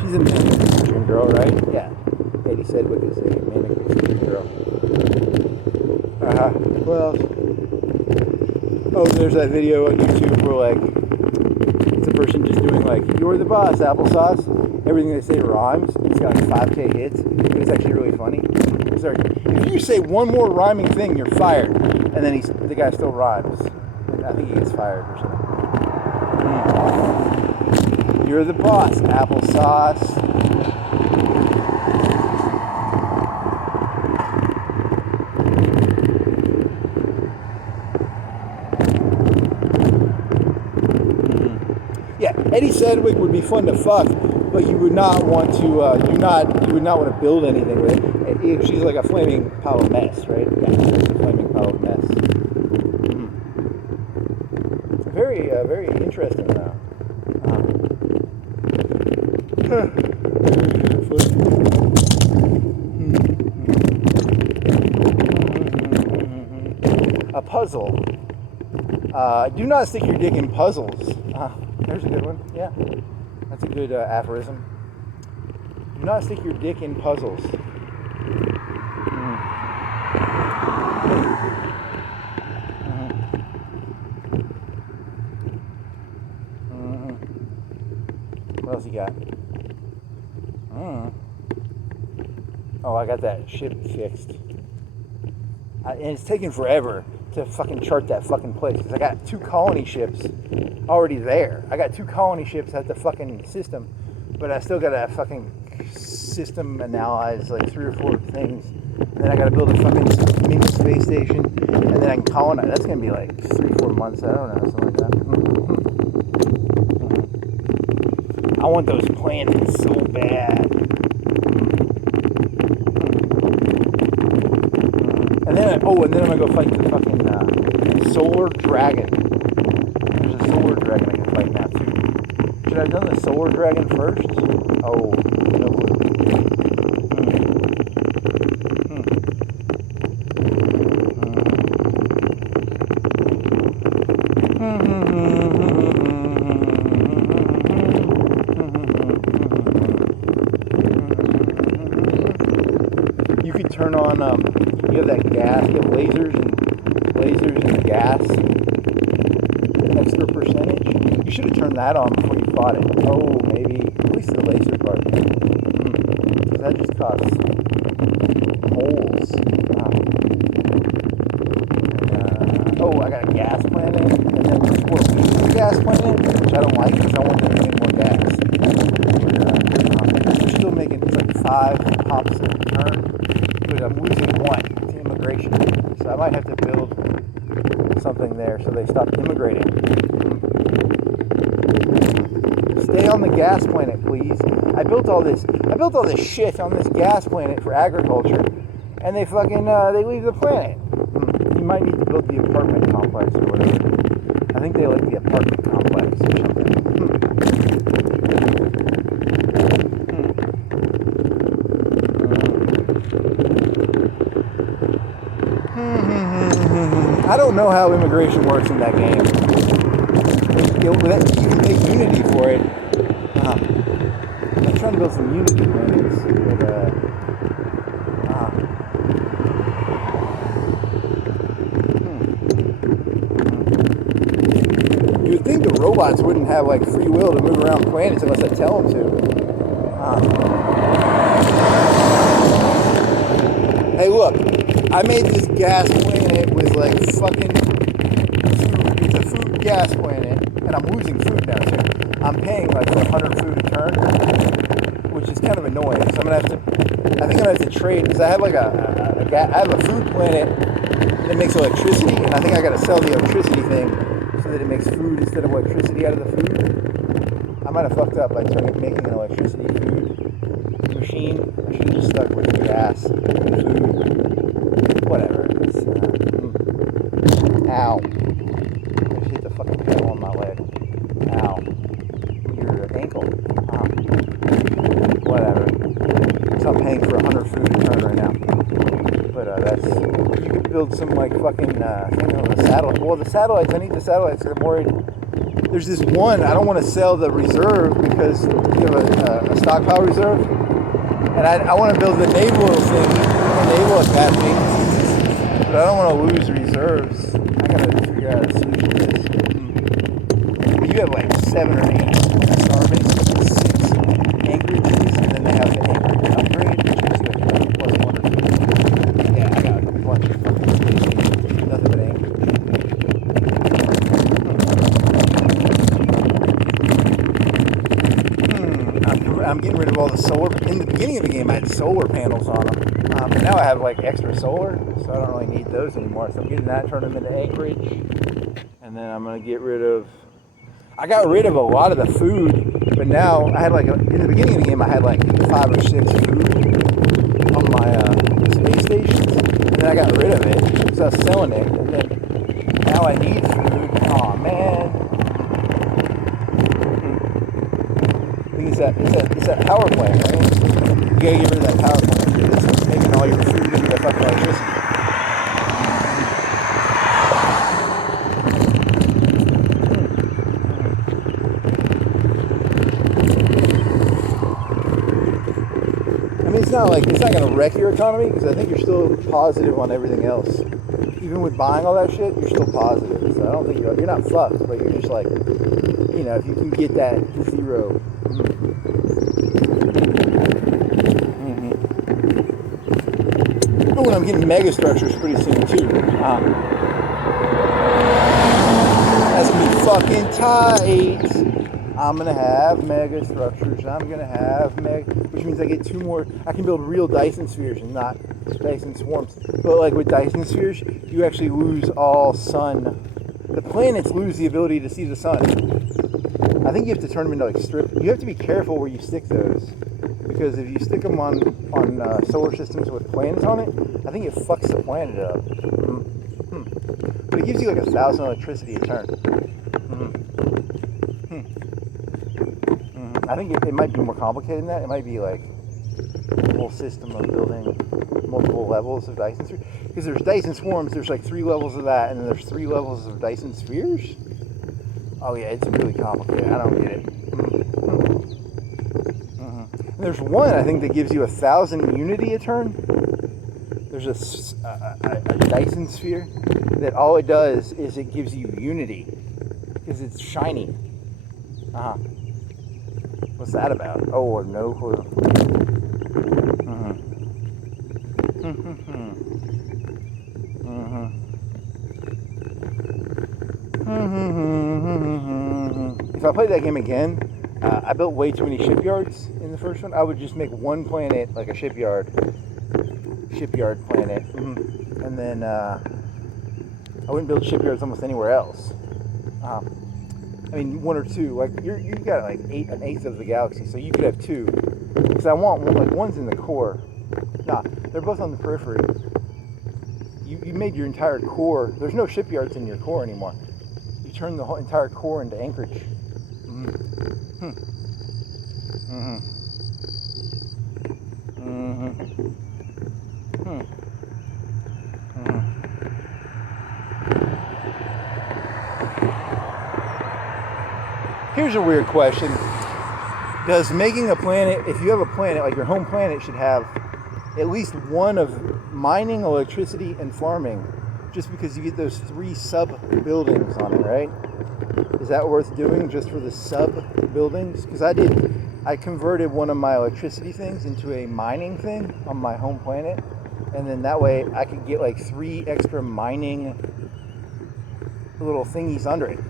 She's a Manic Pixie Dream Girl, right? Yeah. Eddie Sedgwick is a Manic Pixie Dream Girl. What else? Oh, there's that video on YouTube where, like, it's a person just doing, like, you're the boss, applesauce. Everything they say rhymes. It's got like 5K hits. But it's actually really funny. It's like, if you say one more rhyming thing, you're fired. And then the guy still rhymes. And I think he gets fired or something. You're the boss, applesauce. Eddie Sedgwick would be fun to fuck, but you would not want to. You would not want to build anything with it. She's like a flaming pile of mess, right? Yeah, she's a flaming pile of mess. Very, very interesting though. A puzzle. Do not stick your dick in puzzles. There's a good one. Yeah, that's a good aphorism. Do not stick your dick in puzzles. What else you got? Oh, I got that ship fixed. And it's taken forever to fucking chart that fucking place. Because I got 2 colony ships already there. I got 2 colony ships at the fucking system. But I still got to fucking system analyze like 3 or 4 things. And then I got to build a fucking mini space station. And then I can colonize. That's going to be like 3-4 months. I don't know. Something like that. I want those planets so bad. And then I'm gonna go fight the fucking solar dragon. There's a solar dragon I can fight now too. Should I have done the solar dragon first? Oh, no clue. You could turn on you have that gas, you have lasers and gas, extra percentage. You should have turned that on before you fought it. Oh, maybe, at least the laser part. That just costs holes. Oh, I got a gas planet, and then scorpions. gas planet, which I don't like because I want them to make more gas. They're still making, it's like 5 pops a turn, but I'm losing 1 to immigration. So I might have to build something there so they stop immigrating. Stay on the gas planet, please. I built all this shit on this gas planet for agriculture, and they fucking they leave the planet. You might need to build the apartment complex or whatever. I think they like the apartment complex or something. I don't know how immigration works in that game. You can make Unity for it. I'm trying to build some Unity planets, but you would think the robots wouldn't have like free will to move around planets unless I tell them to. Hey, look, I made this gas planet with like fucking food. It's a food gas planet, and I'm losing food now too. I'm paying like for 100 food a turn, which is kind of annoying. So I think I'm gonna have to trade because I have like I have a food planet that makes electricity, and I think I gotta sell the electricity thing so that it makes food instead of electricity out of the food. I might have fucked up by making an electricity food machine. I should have just stuck with gas and food. Whatever. It's, ow. I just hit the fucking pedal on my leg. Ow. Your ankle. Whatever. So I'm paying for 100 food a turn right now. But that's, you could build some like fucking thing on the satellite. Well, the satellites, I need the satellites. I'm worried. There's this one, I don't want to sell the reserve because you have a stockpile reserve. And I want to build the naval thing, the naval academy. But I don't want to lose reserves. I gotta figure out a solution to this. But you have like 7 or 8 star bases, 6 anchorages, and then they have the anchorage upgrade, which gives you like +1 or 2. Yeah, I got a bunch of fucking space stations, nothing but anchorage. I'm getting rid of all the solar. In the beginning of the game, I had solar panels on them. But now I have like extra solar, so I don't really need those anymore. So I'm getting that, turn them into anchorage. And then I'm going to get rid of... I got rid of a lot of the food, but now I had like... in the beginning of the game, I had like 5 or 6 food on my space stations. And then I got rid of it, because I was selling it. And then now I need food. Aw, man. It's that power plant, right? You gotta get rid of that power plant. It's making all your food into the fucking electricity. I mean, it's not gonna wreck your economy because I think you're still positive on everything else. Even with buying all that shit, you're still positive. So I don't think you're not fucked, but you're just like, you know, if you can get that 0. Oh, and I'm getting mega structures pretty soon too. That's gonna be fucking tight. I'm gonna have mega structures. I'm gonna have which means I get 2 more. I can build real Dyson spheres and not Dyson swarms. But like with Dyson spheres, you actually lose all sun. The planets lose the ability to see the sun. I think you have to turn them into like strip. You have to be careful where you stick those, because if you stick them on solar systems with planets on it, I think it fucks the planet up. But it gives you like 1,000 electricity a turn. I think it might be more complicated than that. It might be like a whole system of building multiple levels of Dyson spheres. Because there's Dyson swarms, there's like 3 levels of that, and then there's 3 levels of Dyson spheres. Oh yeah, it's really complicated. I don't get it. And there's one, I think, that gives you 1,000 unity a turn. There's a Dyson sphere that all it does is it gives you unity because it's shiny. What's that about? Oh, no clue. if I played that game again, I built way too many shipyards in the first one. I would just make one planet like a shipyard planet, and then I wouldn't build shipyards almost anywhere else. I mean, one or two. Like you got like an eighth of the galaxy, so you could have two. Because I want one, like one's in the core. Nah, they're both on the periphery. You made your entire core. There's no shipyards in your core anymore. You turn the whole entire core into anchorage. Here's a weird question. Does making a planet, if you have a planet, like your home planet should have at least one of mining, electricity, and farming, just because you get those 3 sub-buildings on it, right? Is that worth doing just for the sub-buildings? Because I converted one of my electricity things into a mining thing on my home planet, and then that way I could get like 3 extra mining little thingies under it.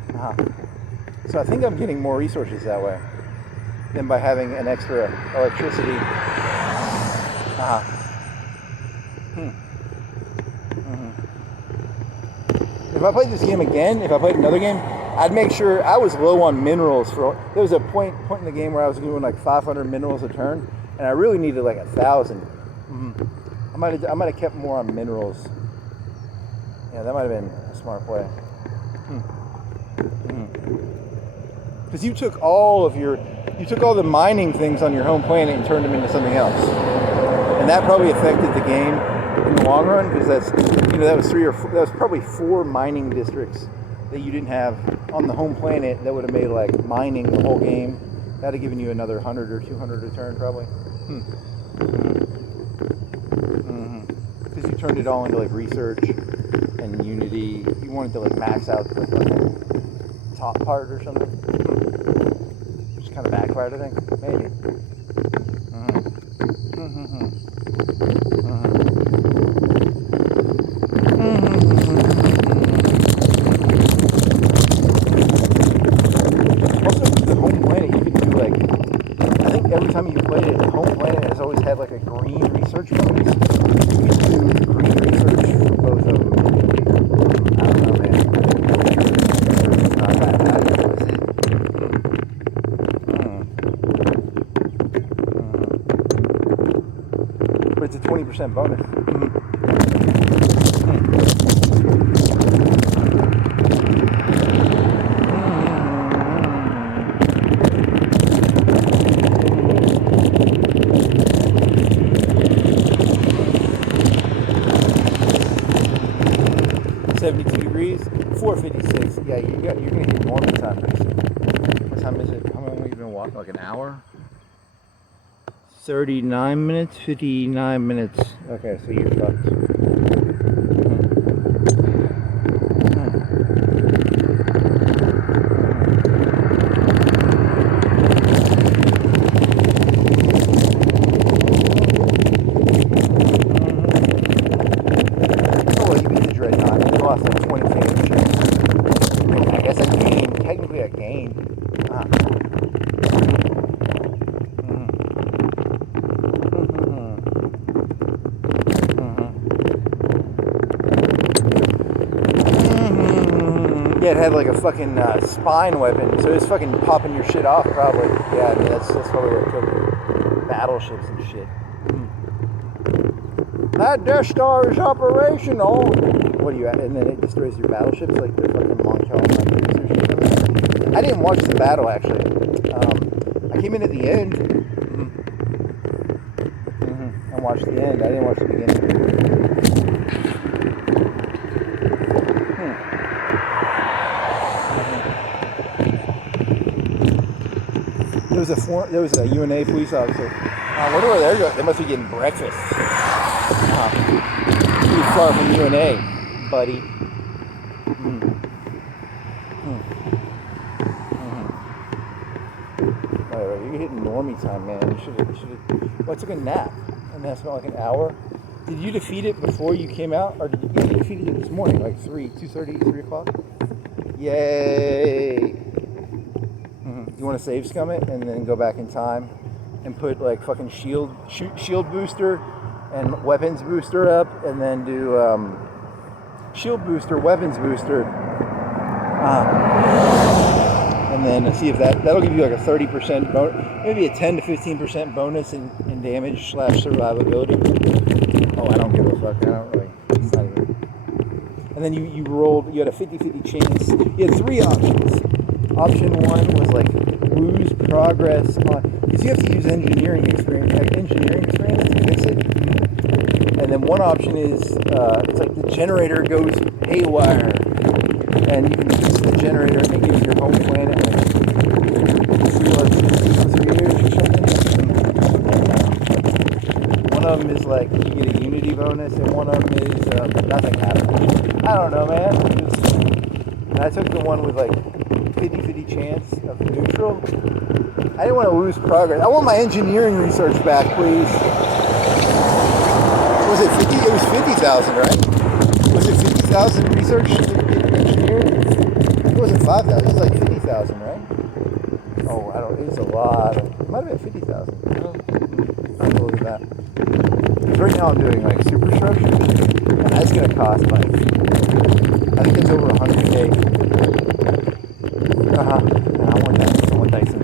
So I think I'm getting more resources that way than by having an extra electricity. If I played this game again, if I played another game, I'd make sure I was low on minerals. There was a point in the game where I was doing like 500 minerals a turn, and I really needed like 1,000. I might have kept more on minerals. Yeah, that might have been a smart play. Because you took all the mining things on your home planet and turned them into something else, and that probably affected the game in the long run, because that was probably 4 mining districts that you didn't have on the home planet that would have made like mining the whole game. That'd have given you another 100 or 200 a turn probably. Because you turned it all into like research and Unity. You wanted to like max out the fucking top part or something. Just kind of backfired, I think. Maybe. Also, the home planet, you could do like, I think every time you played it, the home planet has always had like a green research bonus. You could do green research for both of them. I don't know, man. But it's a 20% bonus. 72 degrees, 4:56. Yeah, you're gonna hit normal time pretty soon. What time is it? How long have you been walking? Like an hour? 39 minutes, 59 minutes. Okay, so you're fucked. Yeah, it had like a fucking spine weapon, so it was fucking popping your shit off, probably. Yeah, I mean, that's probably what killed battleships and shit. That Death Star is operational! What do you at? And then it destroys your battleships, like they're fucking long-term. I didn't watch the battle, actually. I came in at the end. And watched the end. I didn't watch the beginning. There was a UNA police officer. I wonder where they're going. They must be getting breakfast. Pretty far from UNA, buddy. Alright, you're hitting normie time, man. You should have. Well, I took a nap, and that spent like an hour. Did you defeat it before you came out, or did you defeat it this morning, like 2:30, 3 o'clock? Yay! you want to save scum it and then go back in time and put like fucking shield booster and weapons booster up, and then do shield booster, weapons booster, and then see if that'll give you like a 30% bonus, maybe a 10 to 15% bonus in damage / survivability. Oh, I don't give a fuck. I don't really. It's not even. And then you rolled. You had a 50-50 chance. You had 3 options. Option 1 was like lose progress on, because you have to use engineering experience to fix it. And then one option is it's like the generator goes haywire, and you can use the generator and it gives your home planet like 3 years or something. One of them is like you get a unity bonus, and one of them is nothing happens. I don't know, man. And I took the one with like 50-50 chance of neutral. I didn't want to lose progress. I want my engineering research back, please. Was it 50? It was 50,000, right? Was it 50,000 research engineering? It wasn't 5,000. It was like 50,000, right? Oh, I don't. It was a lot. It might have been 50,000. I don't know that. Because right now I'm doing like superstructure, and that's gonna cost like, I think it's over 100K. And I want that. I want Dyson.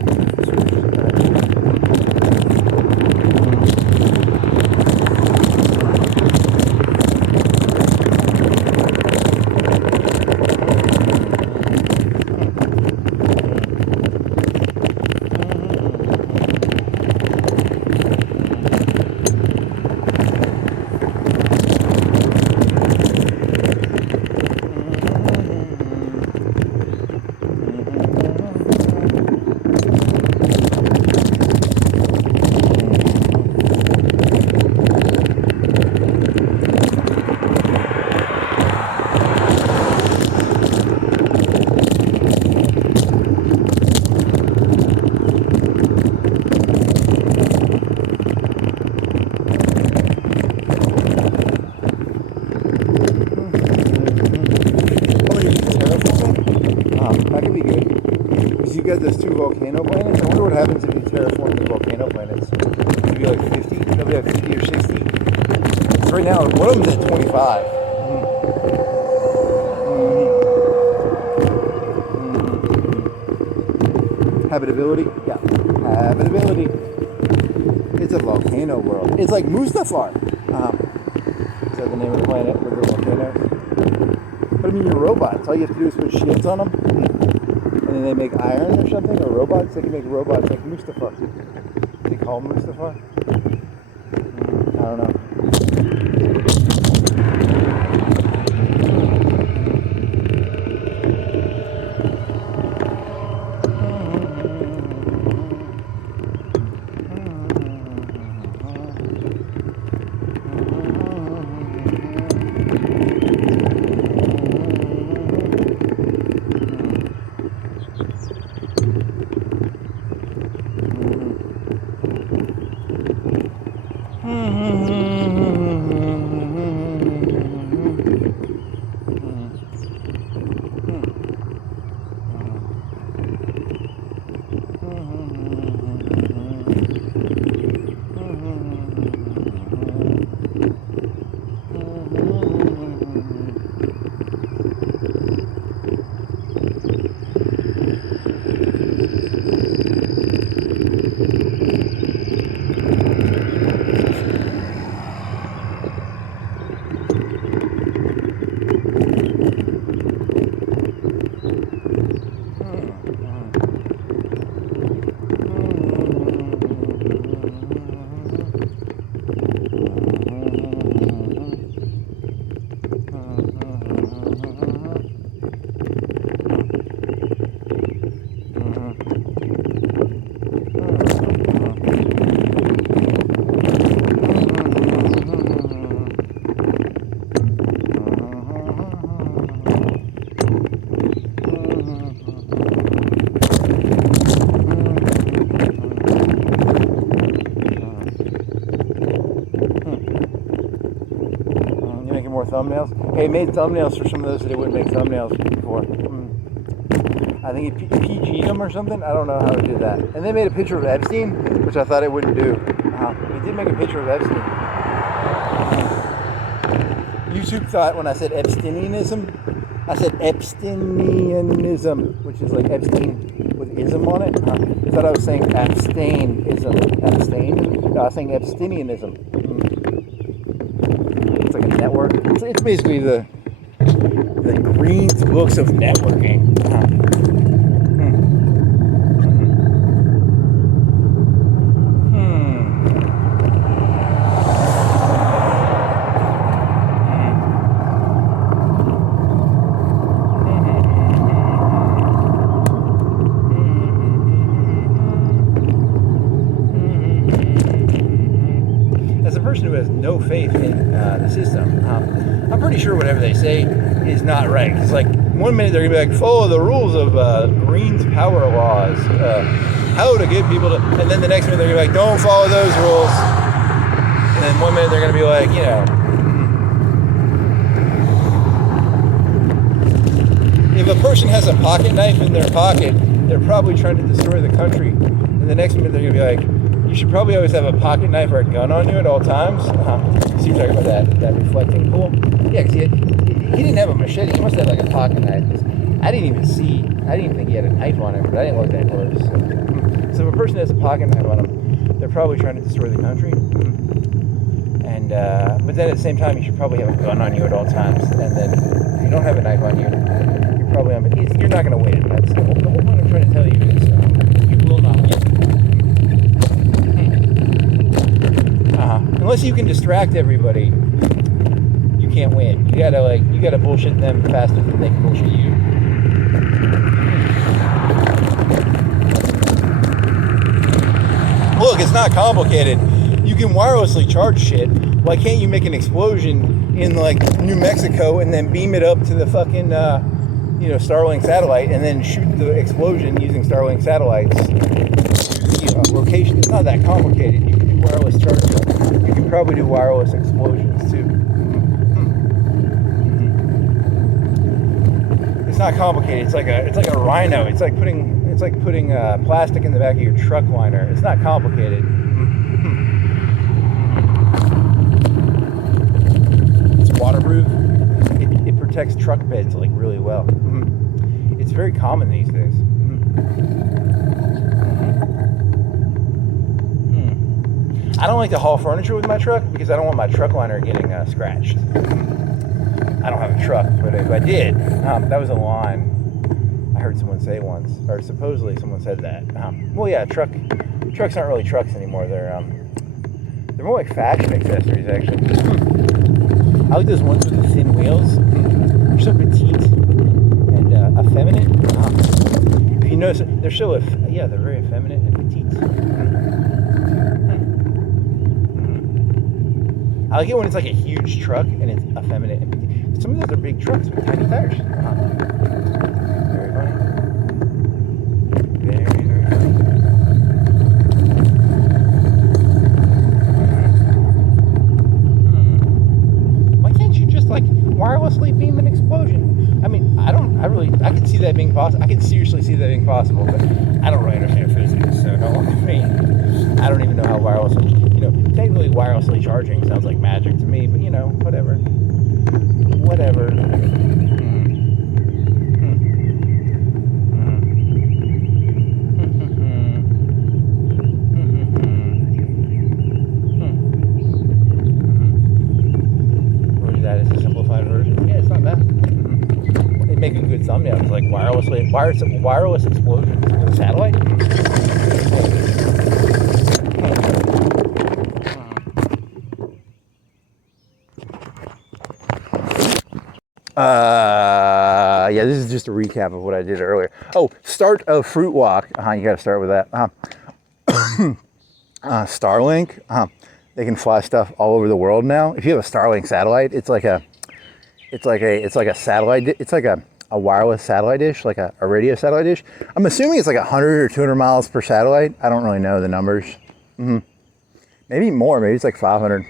There's 2 volcano planets. I wonder what happens if you terraform the volcano planets. Maybe like 50? They'll be like 50 or 60. Right now, one of them's at 25. Habitability? Yeah. Habitability. It's a volcano world. It's like Mustafar. Is that the name of the planet with the volcanoes? But I mean, you're robots. All you have to do is put shields on them. And then they make iron or something, or robots. They can make robots like Mustafa. They call Mustafa? I don't know. Thumbnails. Hey, made thumbnails for some of those that it wouldn't make thumbnails before. I think it PG'd him or something. I don't know how it did that. And they made a picture of Epstein, which I thought it wouldn't do. They did make a picture of Epstein. YouTube thought when I said Epsteinianism, I said Epsteinianism, which is like Epstein with ism on it. They thought I was saying abstainism. Abstain? No, I was saying Epsteinianism. It's like a network. It's basically the Green's books of networking. As a person who has no faith in the system, I'm pretty sure whatever they say is not right. Because like 1 minute they're gonna be like, follow the rules of Green's power laws, how to get people to, and then the next minute they're gonna be like, don't follow those rules. And then 1 minute they're gonna be like, you know, if a person has a pocket knife in their pocket, they're probably trying to destroy the country. And the next minute they're gonna be like, you should probably always have a pocket knife or a gun on you at all times. So you're talking about that reflecting pool? Yeah, because he didn't have a machete. He must have like a pocket knife. I didn't even think he had a knife on him, but I didn't look that close. So if a person has a pocket knife on him, they're probably trying to destroy the country. And but then at the same time, you should probably have a gun on you at all times. And then if you don't have a knife on you, you're probably you're not going to win. That's the whole point I'm trying to tell you is you will not win. Unless you can distract everybody, you can't win. You gotta bullshit them faster than they can bullshit you. Look, it's not complicated. You can wirelessly charge shit. Why can't you make an explosion in like New Mexico and then beam it up to the fucking Starlink satellite and then shoot the explosion using Starlink satellites? Location. It's not that complicated. You can do wireless charging. You can probably do wireless explosions too. It's not complicated. It's like a rhino. It's like putting plastic in the back of your truck liner. It's not complicated. It's waterproof. It protects truck beds like really well. It's very common these days. I don't like to haul furniture with my truck because I don't want my truck liner getting scratched. I don't have a truck, but if I did, that was a line I heard someone say once, or supposedly someone said that. Well, yeah, trucks aren't really trucks anymore. They're more like fashion accessories, actually. I like those ones with the thin wheels. They're so petite and effeminate. If you notice, they're very effeminate and petite. I like it when it's like a huge truck and it's effeminate and petite. Some of those are big trucks with tiny tires. Very funny. Very, very funny. Why can't you just like wirelessly beam an explosion? I mean, I can see that being possible. I can seriously see that being possible, but I don't really understand physics, so don't look at me. I don't even know how technically wirelessly charging sounds like magic to me, but whatever. Or that is a simplified version. Yeah, it's not bad. They make a good thumbnail. It's like wireless explosions with a satellite. Yeah, this is just a recap of what I did earlier. Oh, start a fruit walk. You got to start with that. Starlink. They can fly stuff all over the world now. If you have a Starlink satellite, it's like a satellite. It's like a wireless satellite dish, like a radio satellite dish. I'm assuming it's like 100 or 200 miles per satellite. I don't really know the numbers. Maybe more. Maybe it's like 500.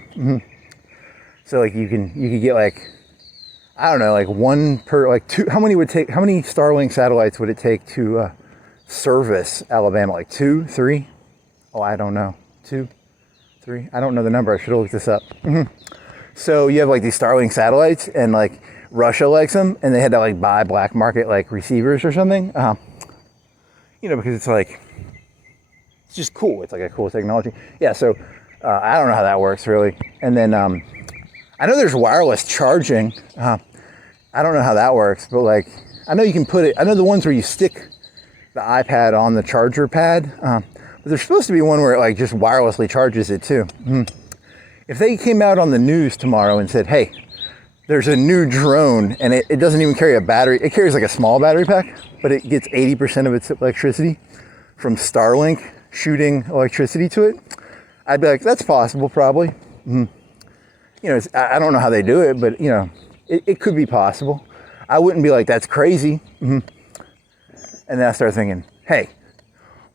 So like you can get like, I don't know, like one per, like two, how many Starlink satellites would it take to service Alabama? Like 2, 3? Oh, I don't know. 2, 3? I don't know the number. I should have looked this up. So you have like these Starlink satellites, and like Russia likes them, and they had to like buy black market like receivers or something. You know, because it's like, it's just cool. It's like a cool technology. Yeah, so I don't know how that works really. And then I know there's wireless charging. I don't know how that works, but like, I know you can put it, I know the ones where you stick the iPad on the charger pad, but there's supposed to be one where it like just wirelessly charges it too. If they came out on the news tomorrow and said, hey, there's a new drone and it doesn't even carry a battery, it carries like a small battery pack, but it gets 80% of its electricity from Starlink shooting electricity to it, I'd be like, that's possible probably. You know, I don't know how they do it, but you know, it could be possible. I wouldn't be like, that's crazy. And then I started thinking, hey,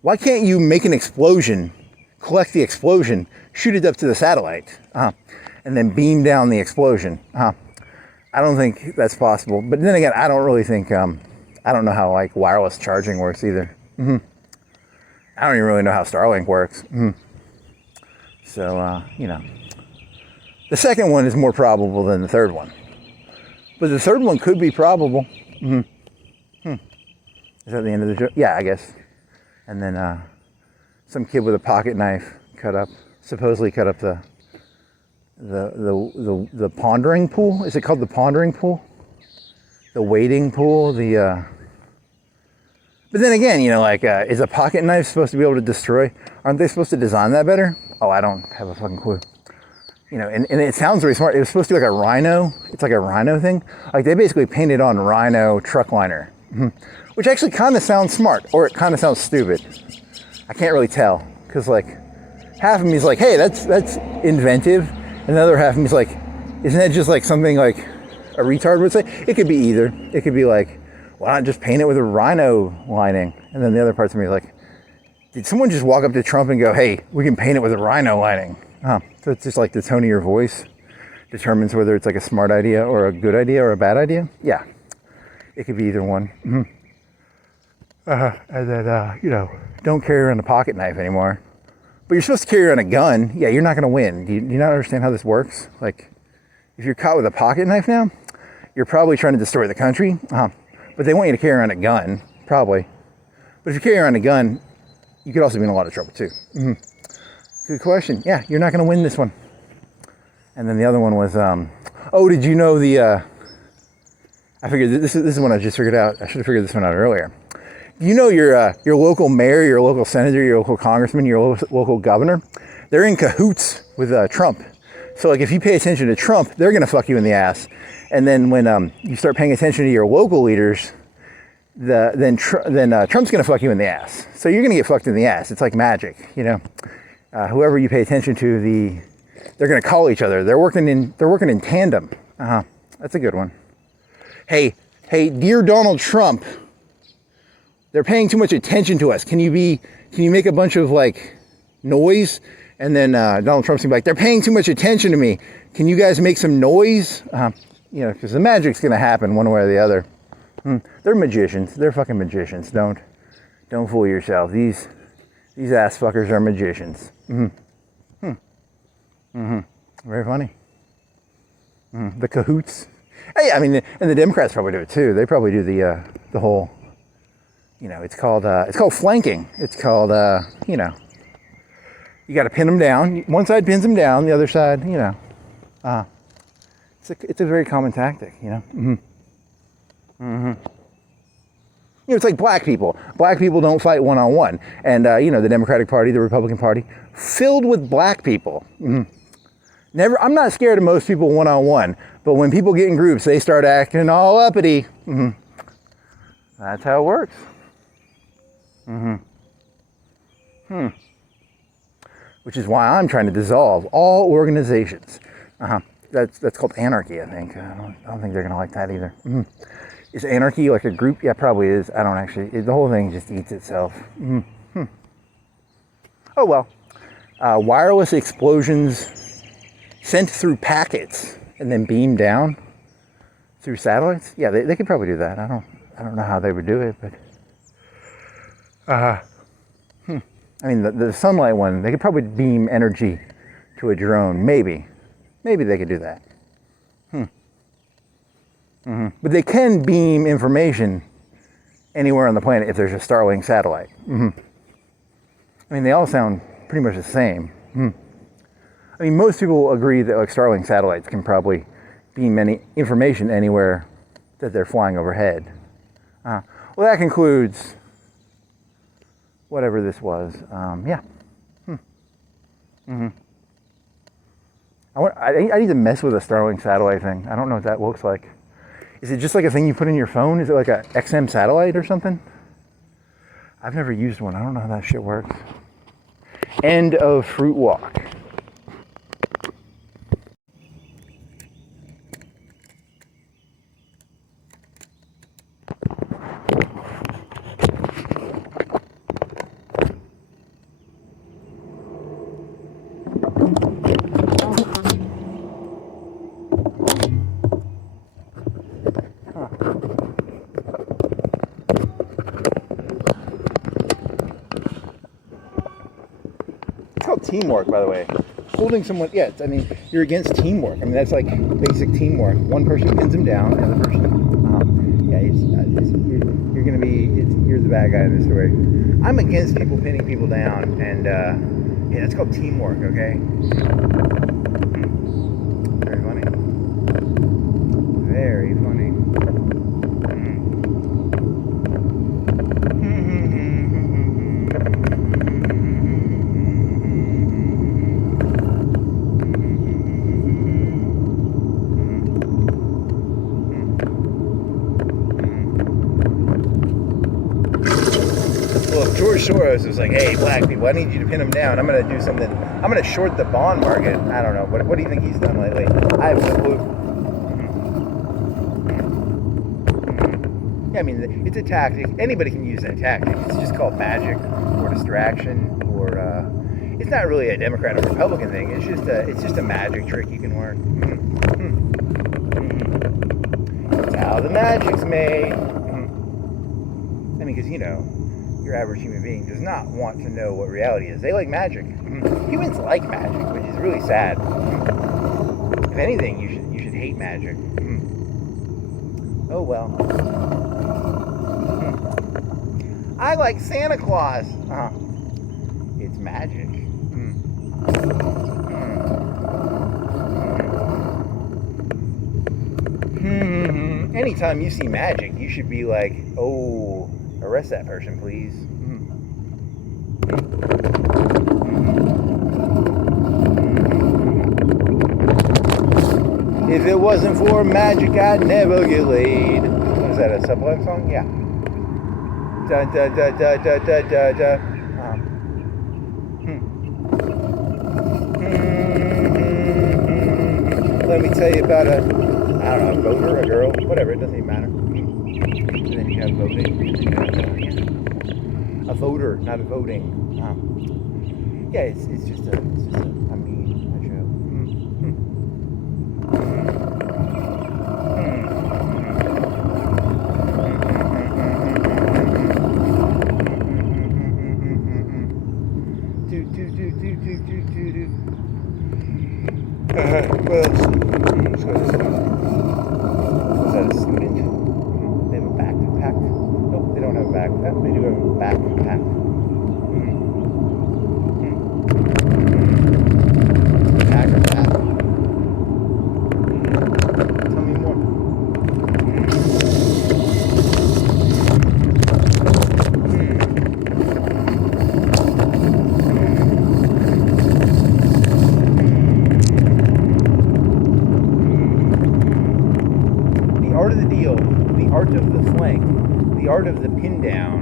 why can't you make an explosion, collect the explosion, shoot it up to the satellite, and then beam down the explosion? I don't think that's possible. But then again, I don't really think, I don't know how like wireless charging works either. I don't even really know how Starlink works. So, you know. The second one is more probable than the third one. But the third one could be probable. Is that the end of the joke? Yeah, I guess. And then some kid with a pocket knife supposedly cut up the pondering pool. Is it called the pondering pool? The wading pool? But then again, you know, like, is a pocket knife supposed to be able to destroy? Aren't they supposed to design that better? Oh, I don't have a fucking clue. You know, and it sounds really smart. It was supposed to be like a rhino. It's like a rhino thing. Like they basically painted on rhino truck liner, which actually kind of sounds smart, or it kind of sounds stupid. I can't really tell, because like half of me is like, hey, that's inventive, and the other half of me is like, isn't that just like something like a retard would say? It could be either. It could be like, why not just paint it with a rhino lining? And then the other parts of me is like, did someone just walk up to Trump and go, hey, we can paint it with a rhino lining? So it's just like the tone of your voice determines whether it's like a smart idea or a good idea or a bad idea. Yeah, it could be either one. And then, you know, don't carry around a pocket knife anymore. But you're supposed to carry around a gun. Yeah, you're not going to win. Do you not understand how this works? Like, if you're caught with a pocket knife now, you're probably trying to destroy the country. But they want you to carry around a gun, probably. But if you carry around a gun, you could also be in a lot of trouble too. Good question. Yeah, you're not going to win this one. And then the other one was, oh, did you know I figured this is one I just figured out. I should have figured this one out earlier. You know your local mayor, your local senator, your local congressman, your local governor, they're in cahoots with Trump. So like if you pay attention to Trump, they're going to fuck you in the ass. And then when you start paying attention to your local leaders, then Trump's going to fuck you in the ass. So you're going to get fucked in the ass. It's like magic, you know. Whoever you pay attention to, they're going to call each other. They're working in tandem. That's a good one. Hey, dear Donald Trump, they're paying too much attention to us. Can you make a bunch of like noise? And then Donald Trump's gonna be like, they're paying too much attention to me. Can you guys make some noise? You know, because the magic's gonna happen one way or the other. They're magicians. They're fucking magicians. Don't fool yourself. These ass fuckers are magicians. Very funny. The cahoots. Hey, I mean, and the Democrats probably do it too. They probably do the whole, you know, it's called flanking. It's called, you know, you got to pin them down. One side pins them down, the other side, you know. It's a very common tactic, you know. You know, it's like black people. Black people don't fight one-on-one. And, you know, the Democratic Party, the Republican Party, filled with black people. I'm not scared of most people one-on-one, but when people get in groups, they start acting all uppity. That's how it works. Which is why I'm trying to dissolve all organizations. That's called anarchy, I think. I don't think they're going to like that either. Is anarchy like a group? Yeah, probably is. I don't actually. The whole thing just eats itself. Oh well. Wireless explosions sent through packets and then beamed down. Through satellites? Yeah, they could probably do that. I don't know how they would do it, but I mean the sunlight one, they could probably beam energy to a drone. Maybe they could do that. But they can beam information anywhere on the planet if there's a Starlink satellite. I mean, they all sound pretty much the same. I mean, most people agree that like Starlink satellites can probably beam any information anywhere that they're flying overhead. Well, that concludes whatever this was. Yeah. I need to mess with a Starlink satellite thing. I don't know what that looks like. Is it just like a thing you put in your phone? Is it like a XM satellite or something? I've never used one. I don't know how that shit works. End of fruit walk. Teamwork, by the way. Holding someone, yeah, I mean, you're against teamwork. I mean, that's like basic teamwork. One person pins him down, the other person, you're going to be, you're the bad guy in this story. I'm against people pinning people down, and yeah, that's called teamwork, okay? Very funny. Very funny. George Soros was like, hey, black people, I need you to pin them down. I'm going to do something. I'm going to short the bond market. I don't know. What do you think he's done lately? I have no clue. Yeah, I mean, it's a tactic. Anybody can use that tactic. It's just called magic or distraction, or it's not really a Democrat or Republican thing. It's just a magic trick you can learn. It's how the magic's made. I mean, because, you know, your average human being does not want to know what reality is. They like magic. Humans like magic, which is really sad. If anything, you should hate magic. Oh well. I like Santa Claus. It's magic. Anytime you see magic, you should be like, oh, arrest that person, please. If it wasn't for magic, I'd never get laid. What is that, a Sublime song? Yeah. Da da da da da da da da. Let me tell you about a voter, a girl, whatever, it doesn't even matter. And then you have voting. A voter, not a voting. Yeah, it's just a meme, a joke. Well, let's go this way. Is that a student? They have a backpack? Nope, they don't have a backpack. They do have a backpack. Packer pack. Tell me more. The art of the deal, the art of the flank, the art of the pin down.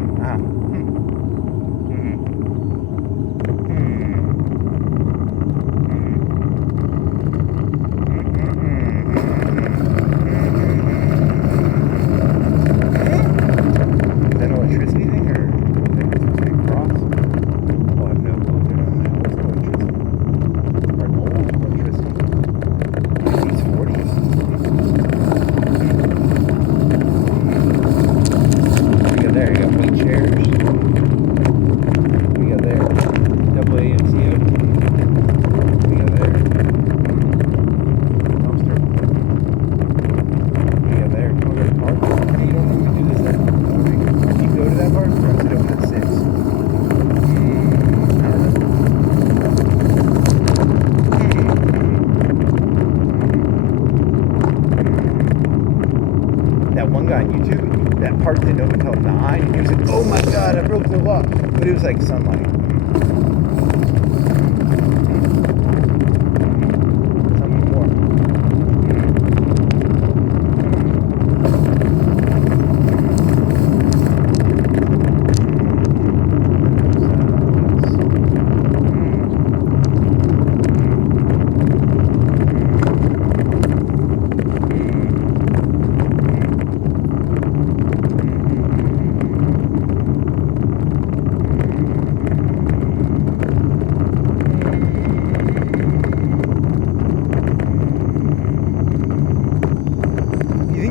on YouTube, that part didn't open until 9, and he was like, oh my god, I broke the law. But it was like sunlight. Something more.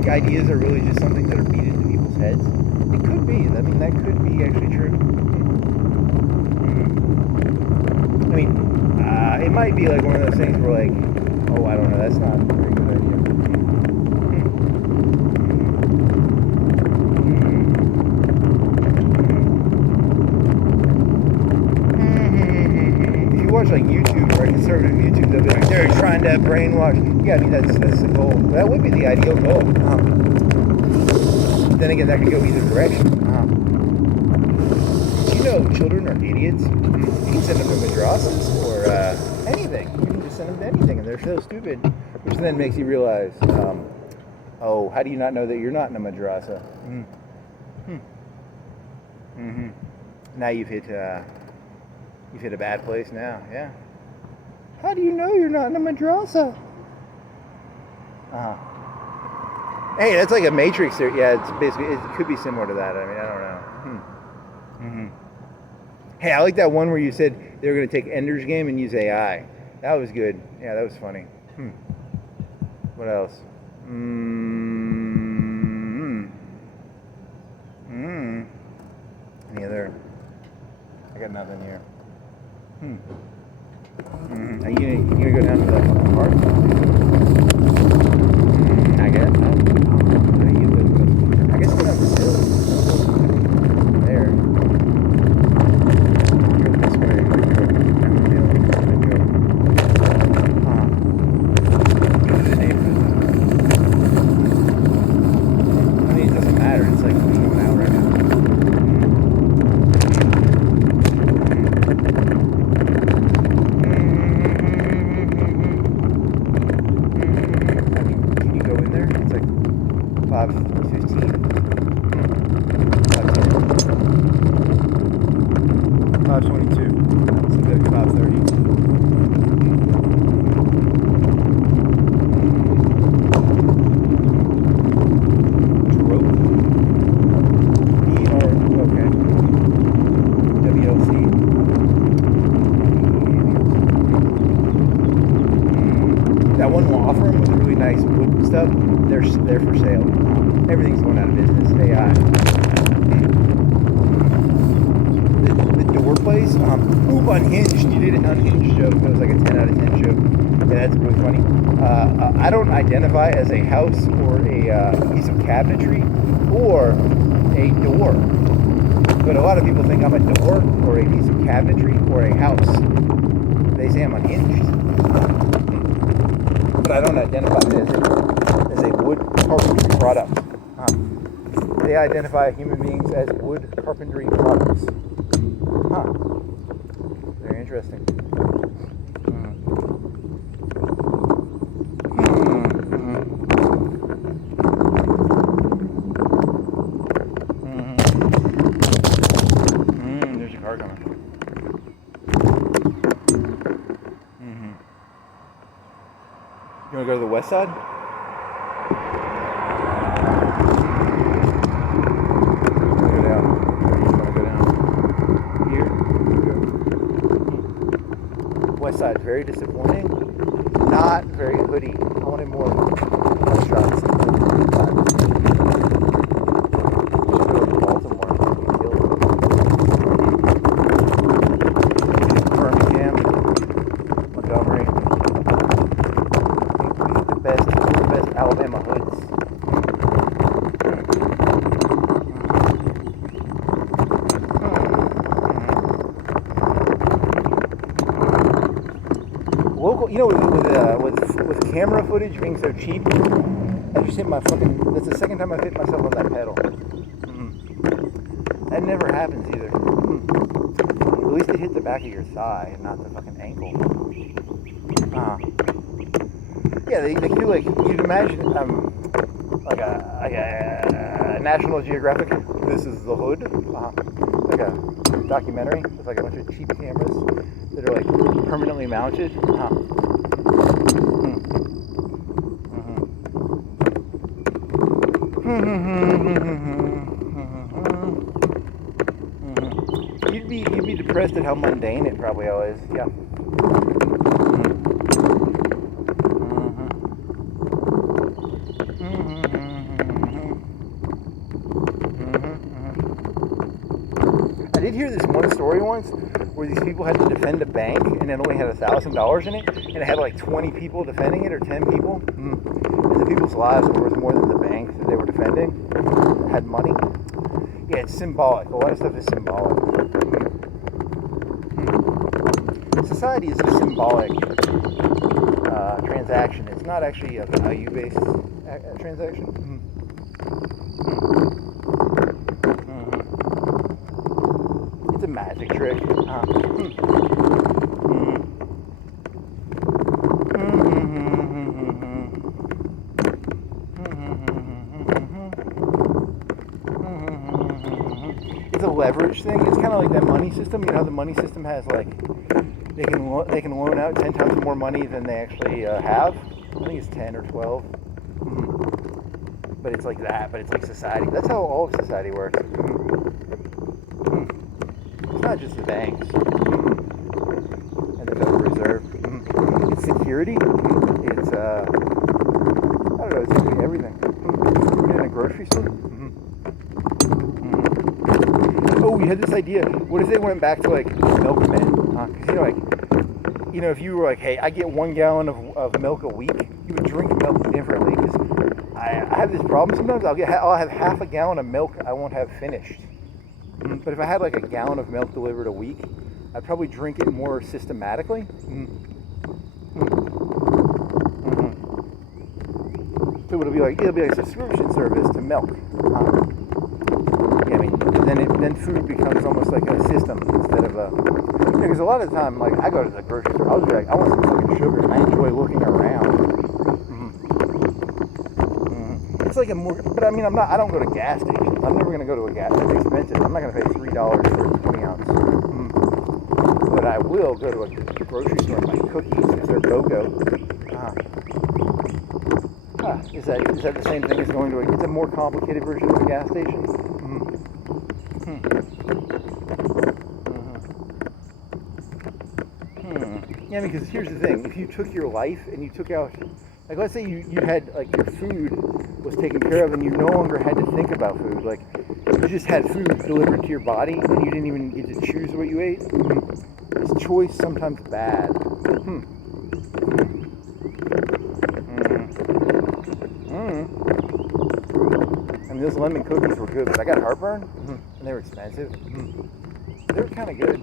Ideas are really just something that are beat into people's heads. It could be. I mean, that could be actually true. I mean, it might be like one of those things where like, oh, I don't know, that's not a very good idea. If you watch like YouTube or conservative YouTube, they'll be like, they're trying to brainwash. Yeah, I mean, that's the goal. That would be the ideal goal. Then again, that could go either direction. You know, children are idiots. You can send them to madrasas or anything. You can just send them to anything, and they're so stupid. Which then makes you realize, oh, how do you not know that you're not in a madrasa? Now you've hit a bad place now. Yeah. How do you know you're not in a madrasa? Hey, that's like a Matrix theory. Yeah, it's basically, it could be similar to that. I mean, I don't know. Hey, I like that one where you said they were going to take Ender's Game and use AI. That was good. Yeah, that was funny. What else? Any other? I got nothing here. Are you gonna go down to the park? I guess. I guess we're up the hill. There. Go this way. Down the hill. Go to the neighborhood. I mean, it doesn't matter. It's like we're going out right now. Can you go in there? It's like 5:15. 5:22. Seems like 5:30. Okay. WLC. That one law firm with really nice wood stuff, they're for sale. Everything's going out of business. AI. The door place, Unhinged. You did an Unhinged joke. That was like a 10 out of 10 joke. Yeah, that's really funny. I don't identify as a house or a piece of cabinetry or a door. But a lot of people think I'm a door or a piece of cabinetry or a house. They say I'm unhinged. But I don't identify as a wood carpentry product. They identify human beings as wood carpentry products. Very interesting. There's a car coming. You want to go to the west side? West side, very disappointing. Not very hoodie. I wanted more restaurants. Baltimore. Birmingham. Montgomery. We hit the best Alabama hoods. Local, you know, with camera footage being so cheap, I just hit my fucking. That's the second time I've hit myself on that pedal. That never happens either. At least it hit the back of your thigh and not the fucking ankle. Yeah, they do like you'd imagine like a National Geographic. This is the hood. Like a documentary with like a bunch of cheap cameras that are like permanently mounted. You'd be depressed at how mundane it probably all is. Yeah. I did hear this one story once where these people had to defend a bank and it only had $1,000 in it, and it had like 20 people defending it or 10 people, and the people's lives were worth more than the bank that they were defending had money. Yeah, it's symbolic. A lot of stuff is symbolic. Society is a symbolic transaction. It's not actually a value-based transaction. It's a magic trick. It's a leverage thing. It's kind of like that money system. You know how the money system has like they can loan out 10 times more money than they actually have. I think it's 10 or 12. But it's like that. But it's like society. That's how all of society works. It's not just the banks and the Federal Reserve. It's security. It's I don't know. It's really everything. Put it in a grocery store. Oh, we had this idea. What if they went back to like milkmen? Because if you were like, hey, I get 1 gallon of milk a week, you would drink milk differently. Because I have this problem sometimes. I'll have half a gallon of milk I won't have finished. But if I had like a gallon of milk delivered a week, I'd probably drink it more systematically. So it'll be like a subscription service to milk. Yeah, I mean, then food becomes almost like a system instead of a. Because a lot of the time, like I go to the grocery store, I'll be like, I want some fucking sugar, and I enjoy looking around. It's like a more, but I mean, I don't go to gas stations. I'm never gonna go to a gas. It's expensive. I'm not gonna pay $3 for a 20 ounce. But I will go to a grocery store and buy cookies because they're go-go. Is that the same thing as going to it's a more complicated version of a gas station? Yeah, because here's the thing. If you took your life and you took out, like let's say you had, like your food was taken care of and you no longer had to think about food. Like you just had food delivered to your body and you didn't even get to choose what you ate. Is choice sometimes bad? I mean, those lemon cookies were good, but I got heartburn, and they were expensive. They were kind of good.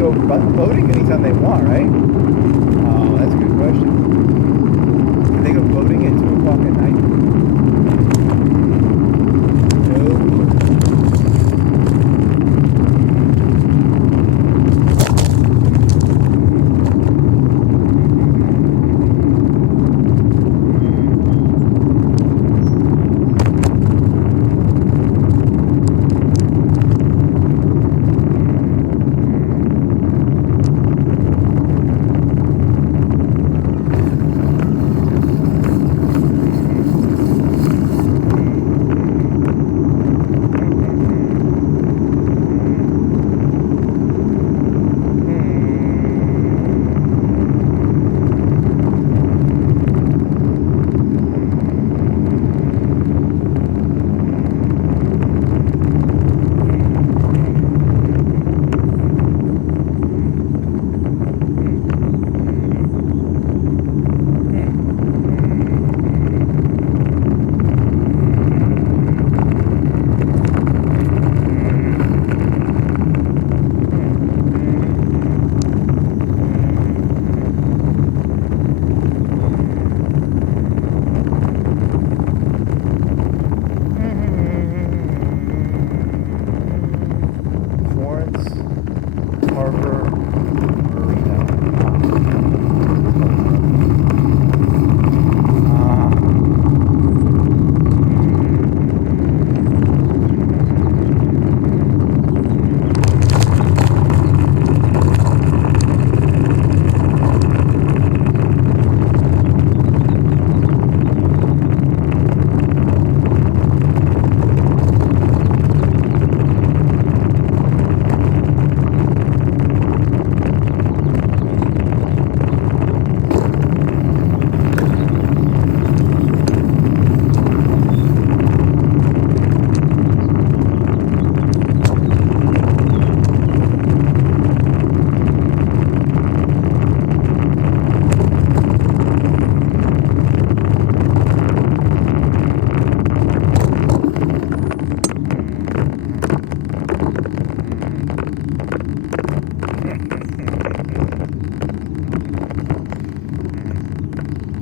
go voting anytime they want, right? Oh, that's a good question. Can they go voting at 2 o'clock at night?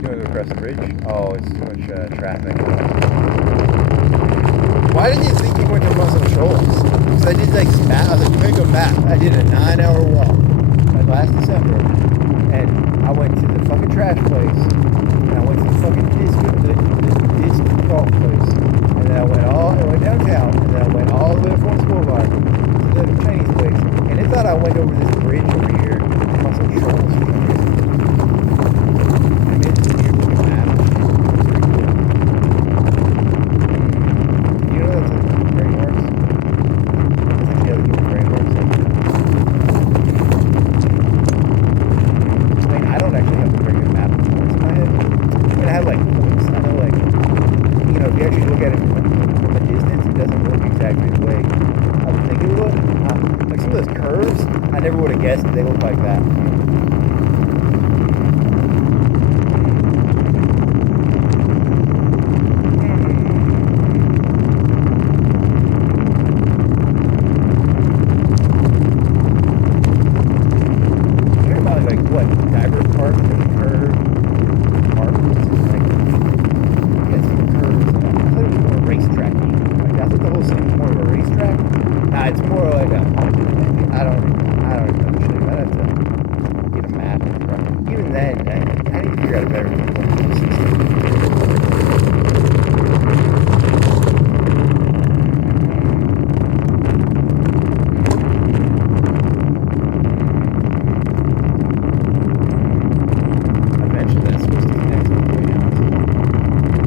Across the bridge? Oh, it's too much traffic. Why did you think you went to Muscle Shoals? Because I did like map. I was like, pick a map. I did a 9-hour walk like last December, and I went to the fucking trash place, and I went to the fucking disc golf place, and then I went downtown, and then I went all the way to Forest Boulevard to the Chinese place, and it thought I went over this bridge over here, Muscle Shoals. I never would have guessed that they look like that. They're probably like what? Diver Park and curve park. Like, yeah, some curves. I thought it was more a racetrack. Like, I thought the whole thing was more of a racetrack. Nah, it's more like a. I don't understand. I'd have to get a map. Even then, I need to figure out a better system. Eventually, that's supposed to connect to the greenhouse.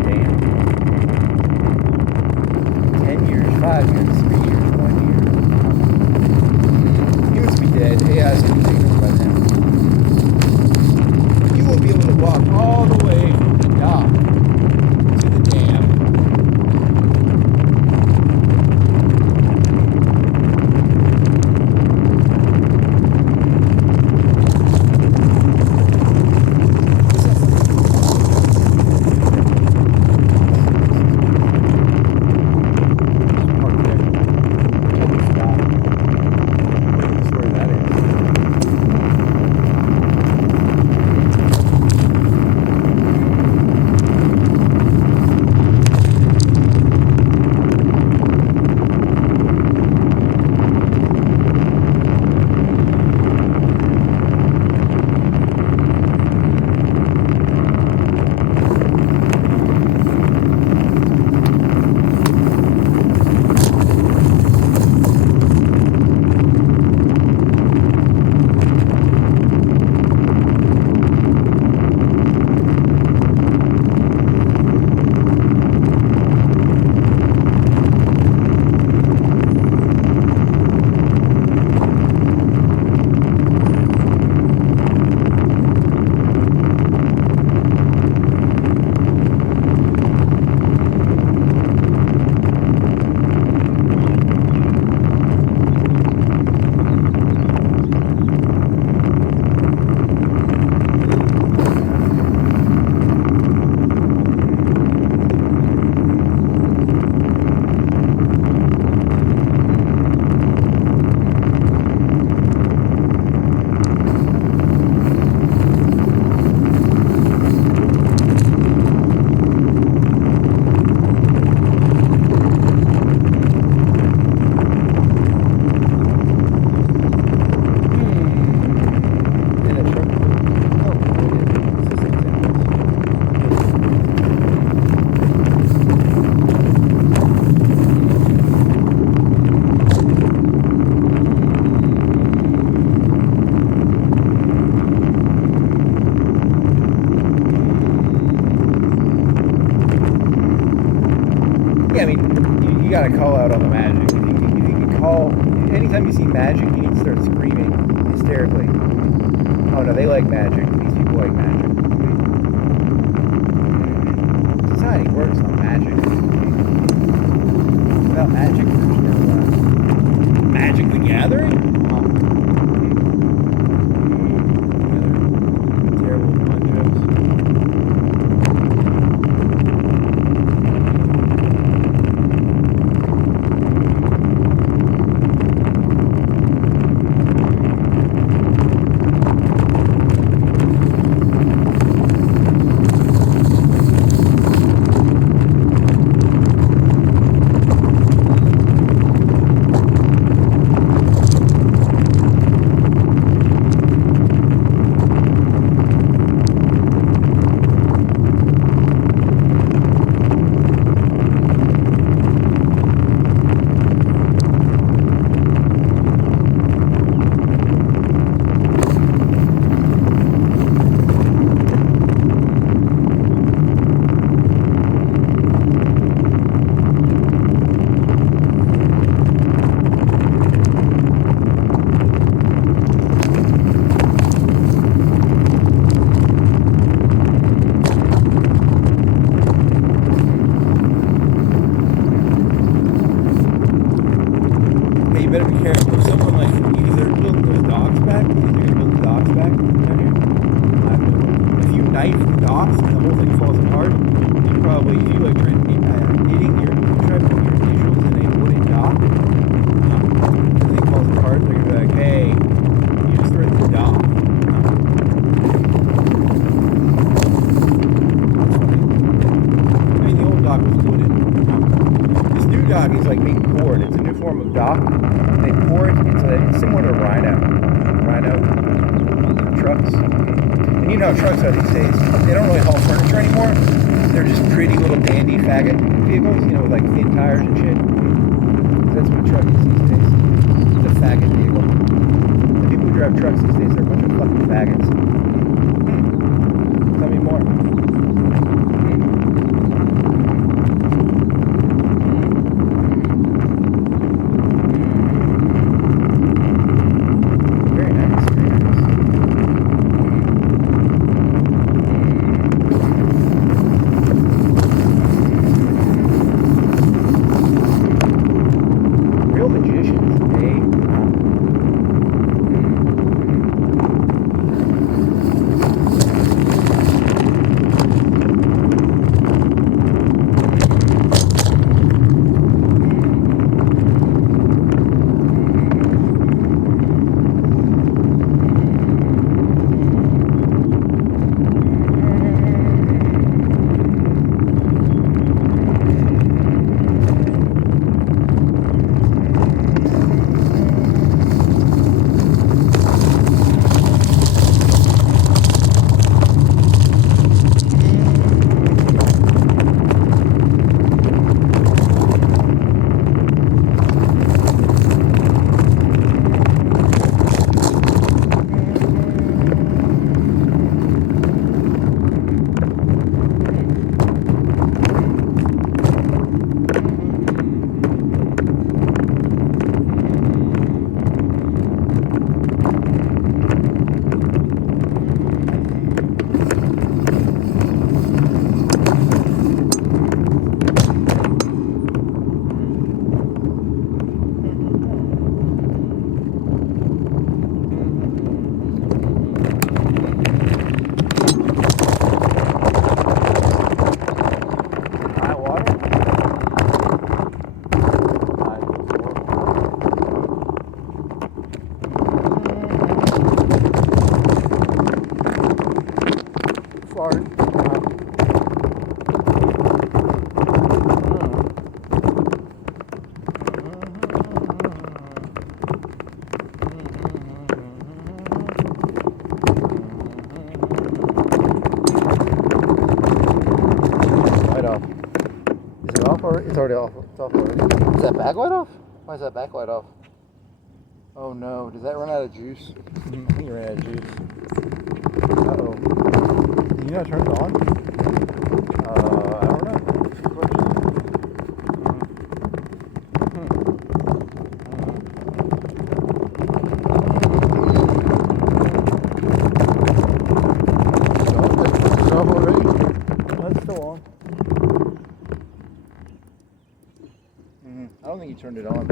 Damn. 10 years, 5 years, 3 years, 1 year. Dead. AI is going to take over by then. You will be able to walk all the way from the dock to the dam. Park there. gotta call out on the magic. If you can call, anytime you see magic, you need to start screaming hysterically. Oh no, they like magic. These people like magic. Society works on magic. Without magic, there's no Magic the Gathering? Huh. Terrible pun jokes. Better be careful. If someone like either building those docks back, because you're gonna build the docks back down here. If you knife the docks and the whole thing falls apart, you probably, if you like try knitting your, if you try to put your initials in a wooden dock, the thing falls apart, they're gonna be like, hey, you destroyed the dock. That's funny. I mean, the old dock was wooden. This new dock is like being poured. It's a new form of dock. They pour it into it's similar to Rhino trucks. And you know how trucks are these days. They don't really haul furniture anymore. They're just pretty little dandy faggot vehicles, you know, with like thin tires and shit. That's what a truck is these days. It's a faggot vehicle. The people who drive trucks these days are a bunch of fucking faggots. Tell me more. It's already off. It's off already. Is that backlight off? Why is that backlight off? Oh no, does that run out of juice? I think it ran out of juice. Uh-oh. Did you not turn it on? I don't know. I don't think you turned it on.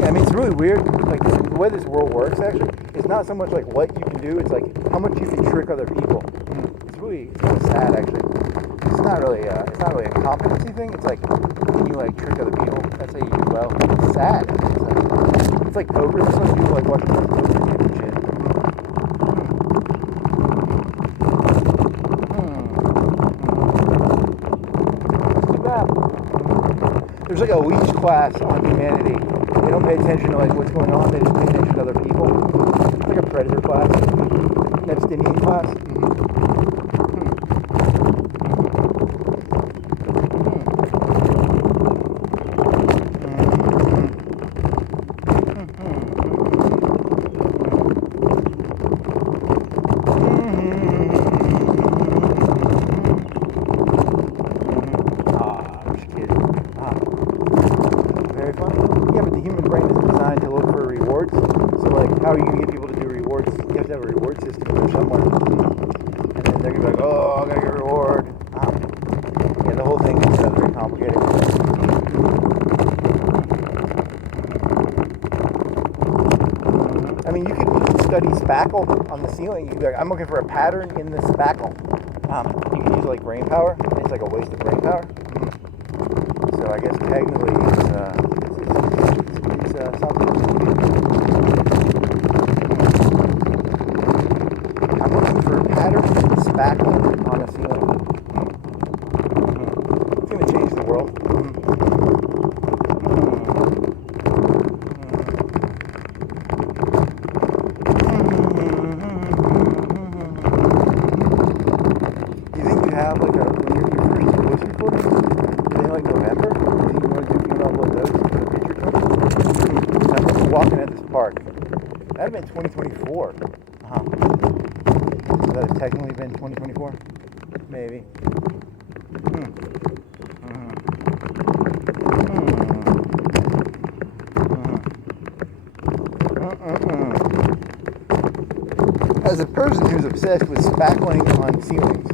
Yeah, I mean, it's really weird. Like, the way this world works, actually, it's not so much like what you can do, it's like how much you can trick other people. It's kind of sad, actually. It's not really a competency thing. It's like, when you like trick other people, that's how you do well. It's sad. It's like poker. That's what people like watching poker and shit. There's like a leech class on humanity. They don't pay attention to like what's going on. They just pay attention to other people. It's like a predator class, Epsteinian class. How are you going to get people to do rewards? You have to have a reward system for someone. And then they're going to be like, oh, I got to get a reward. Yeah, the whole thing is very complicated. I mean, you could study spackle on the ceiling. You could be like, I'm looking for a pattern in the spackle. You can use like brain power. It's like a waste of brain power. So I guess technically it's something. Pattern spackle on a ceiling. It's going to change the world. Do you think you have like when your first voice recording? Do you think like November? Do you think you want to upload those to the picture film? I'm walking at this park. That'd have been 2024. Would that have technically been 2024? Maybe. As a person who's obsessed with spackling on ceilings,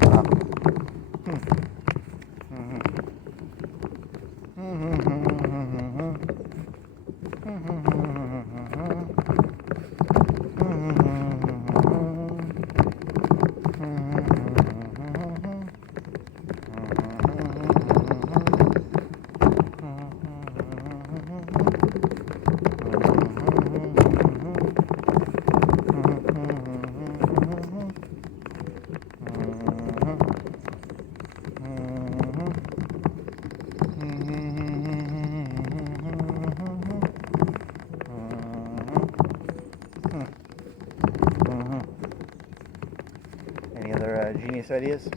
Any other genius ideas?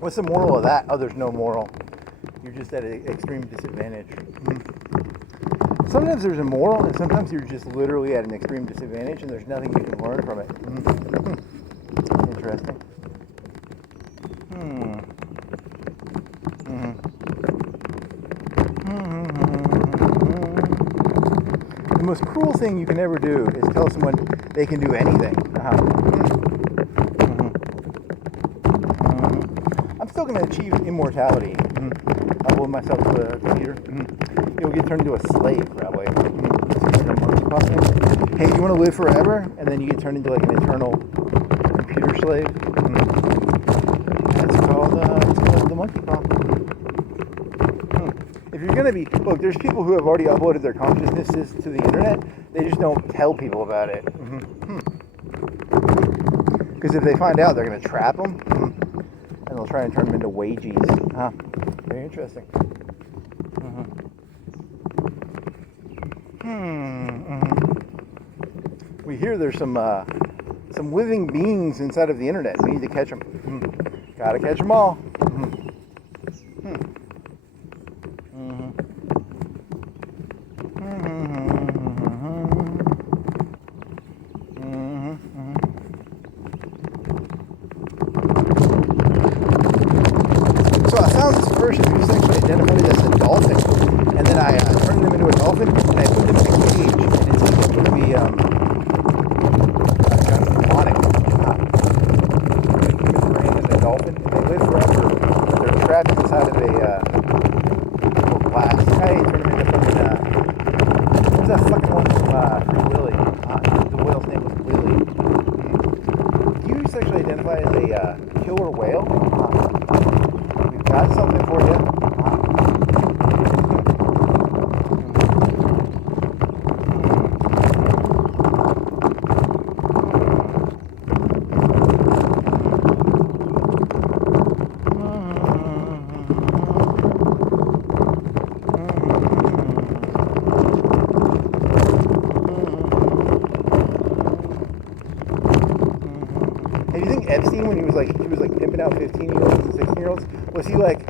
What's the moral of that? Oh, there's no moral. You're just at an extreme disadvantage. Sometimes there's a moral, and sometimes you're just literally at an extreme disadvantage, and there's nothing you can learn from it. Interesting. The most cruel thing you can ever do is tell someone they can do anything. I'm still going to achieve immortality. I'll hold myself to a computer. You'll get turned into a slave, probably. Hey, you want to live forever? And then you get turned into like an eternal computer slave. That's called the monkey problem. If you're going to be... Look, there's people who have already uploaded their consciousnesses to the internet. They just don't tell people about it. Because if they find out, they're going to trap them. And they'll try and turn them into wages. Very interesting. We hear there's some living beings inside of the internet. We need to catch them. Gotta catch them all. So I found this person who essentially identified as a dolphin, and then I turned them into a dolphin, and I put them in a Epstein when he was like pimping out 15-year-olds and 16-year-olds? Was he like,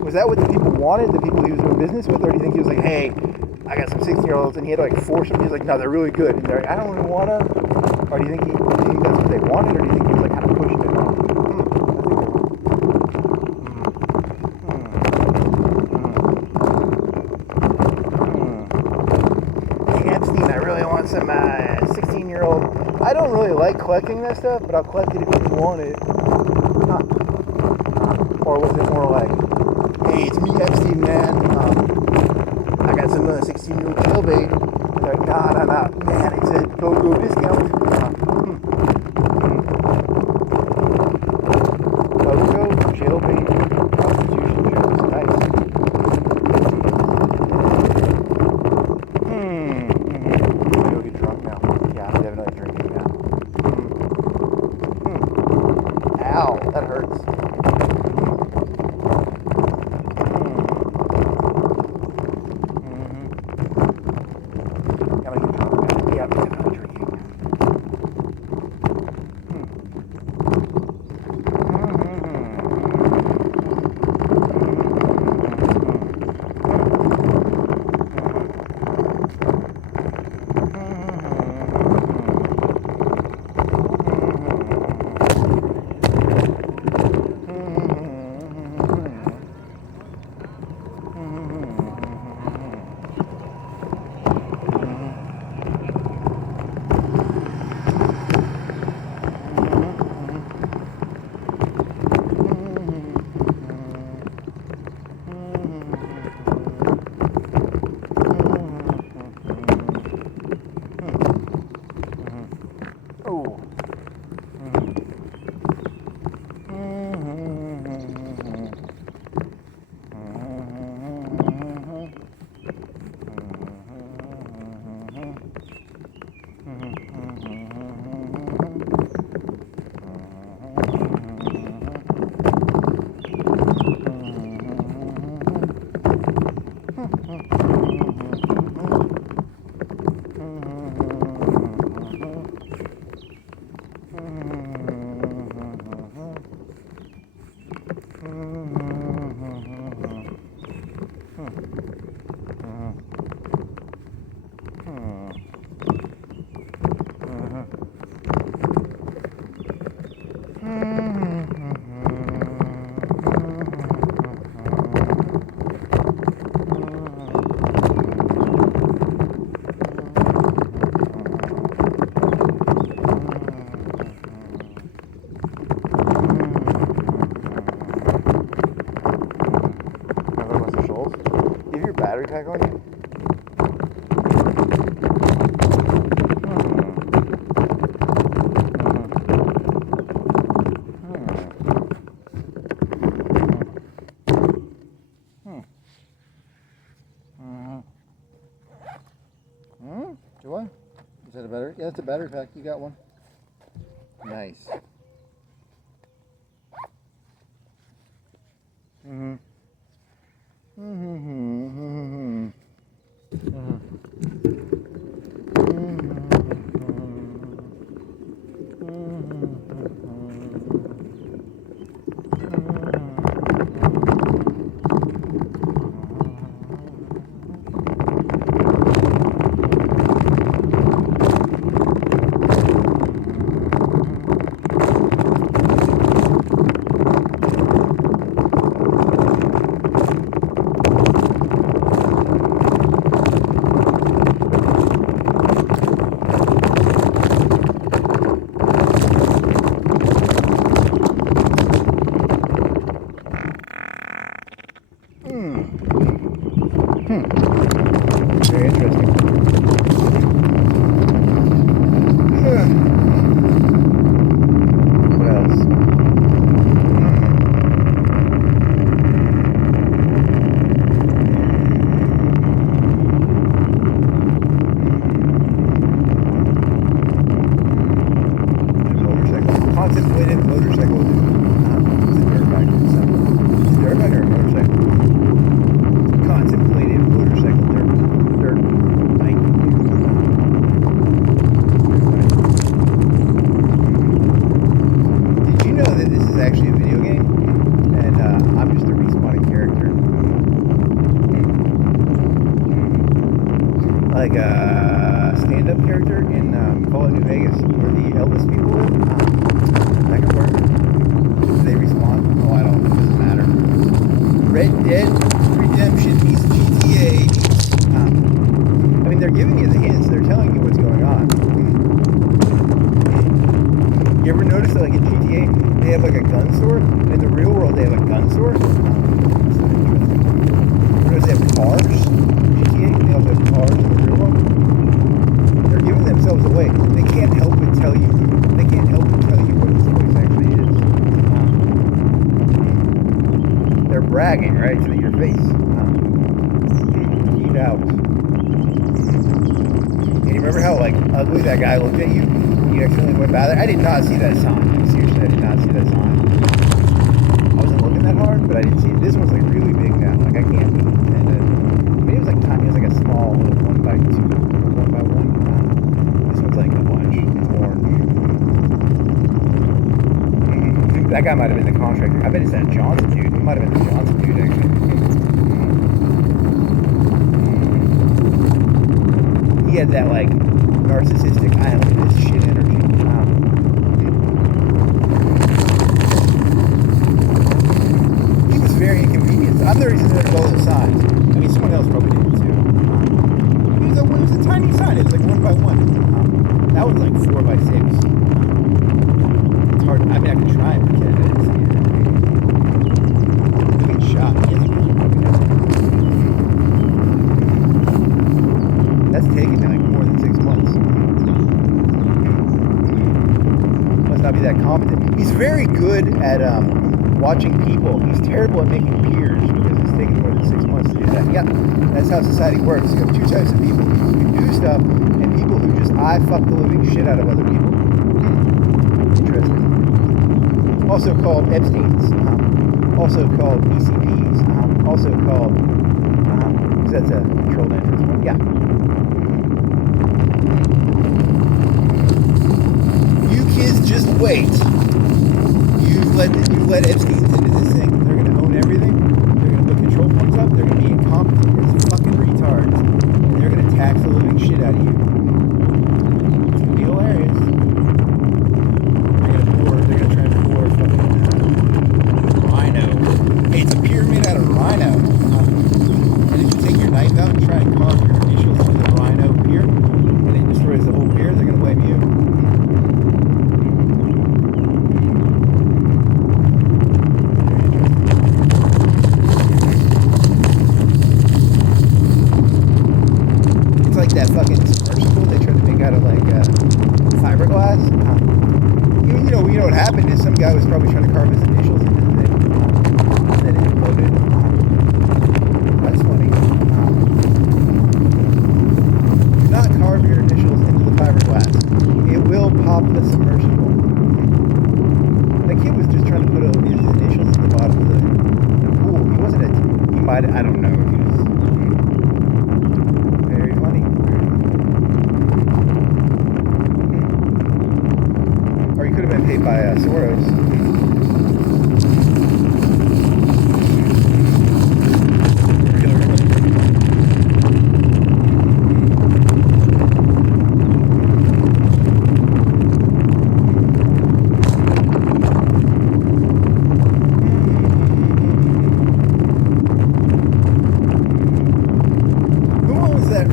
was that what the people wanted, the people he was doing business with, or do you think he was like, hey, I got some 16-year-olds, and he had to like force them? He was like, no, they're really good, and they're like, I don't really wanna. Or do you think that's what they wanted, or do you think he was like kind of pushing it? Hey Epstein, I really want some 16-year-old. I don't really like collecting that stuff, but I'll collect it if you want it. Huh. Or was it more like, hey, it's me, Epstein, man. I got some 16-year-old jailbait. They're like, nah, man, it's a go discount. Go jailbait prostitution jokes, nice. I'm gonna go get drunk now. Yeah, I'm definitely drinking now. Ow, that hurts. I'm gonna get drunk now. Yeah, I'm definitely drinking. Battery pack on you? Do I? Is that a battery? Yeah, it's a battery pack. You got one. Nice. Very interesting. What else? Motorcycle. Contemplated motorcycle. It's a dirt bike. Is it a dirt bike or a motorcycle? Contemplated motorcycle dirt bike. Did you like a stand-up character in Fallout New Vegas, where the Elvis people live. That could work. Do they respawn? Oh, I don't. It doesn't matter. Red Dead Redemption meets GTA. I mean, they're giving you the hints. They're telling you what's going on. You ever notice that, like in GTA, they have like a gun store? In the real world, they have a gun store. Notice they have cars. GTA, they also have cars in the real world. They're giving themselves away. They can't help but tell you. They can't help but tell you what this place actually is. They're bragging right to your face. Eat out. And you remember how like ugly that guy looked at you? You accidentally went by there. I did not see that sign. Seriously, I did not see that sign. I wasn't looking that hard, but I didn't see it. This one's like really big now. Like I can't. Maybe it was like tiny. It was like a small little 1x2 or 1x1. This one's like a bunch. It's orange. That guy might have been the contractor. I bet it's that Johnson dude. He might have been the Johnson dude actually. He had that like narcissistic, I own this shit energy. He was very inconvenienced. I'm the reason there's all those signs. I mean, someone else probably did it too. It was a tiny sign. It was like 1x1. That was like 4x6. It's hard. I mean, I could try and pretend I didn't see it. He gets shot. He has a really fucking head. That's taken like more than 6 months. Must not be that competent. He's very good at watching people. He's terrible at making peers because it's taken more than 6 months to do that. Yeah, that's how society works. You have two types of people who can do stuff and people who just fuck the living shit out of other people. Interesting. Also called Epstein's. Also called ECPs. Also called, because that's a controlled entrance point. Yeah. Kids, just wait. You let Epstein's into this thing. They're gonna own everything. They're gonna put control points up. They're gonna be incompetent as fucking retards, and they're gonna tax the living shit out of you. It's gonna be hilarious. They're gonna try and pour fucking rhino. Hey, it's a pyramid out of rhino. And if you take your knife out and try and carve your initials into the rhino pier, and it destroys the whole pier, they're gonna blame you. That fucking submersible they tried to make out of like fiberglass. You know what happened is some guy was probably trying to carve his initials into the thing, and then it imploded. That's funny. Do not carve your initials into the fiberglass. It will pop the submersible. That kid was just trying to put his initials in the bottom of the pool. He wasn't he might, I don't know if he was. Very funny. Or he could have been paid by Soros.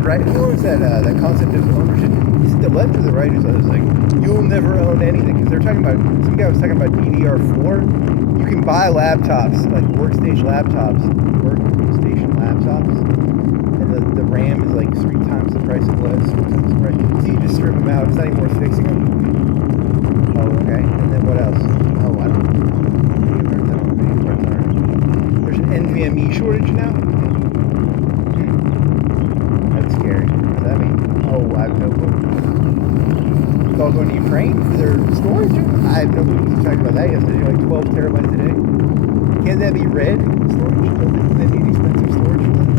Right? Who was that? That concept of ownership. Is it the left or the right? Who was like, you'll never own anything, because they're talking about. Some guy was talking about DDR4. You can buy laptops, like workstation laptops, and the RAM is like 3 times the price it was. 4 times the price. So you just strip them out. It's not even worth fixing them. Oh, okay. And then what else? Oh, I don't know. There's an NVMe shortage now. Scary. What does that mean? Oh, I have no clue. It's all going to Ukraine for their storage? I have no clue. We talked about that yesterday, like 12 terabytes a day. Can't that be red storage? Doesn't they need expensive storage for that?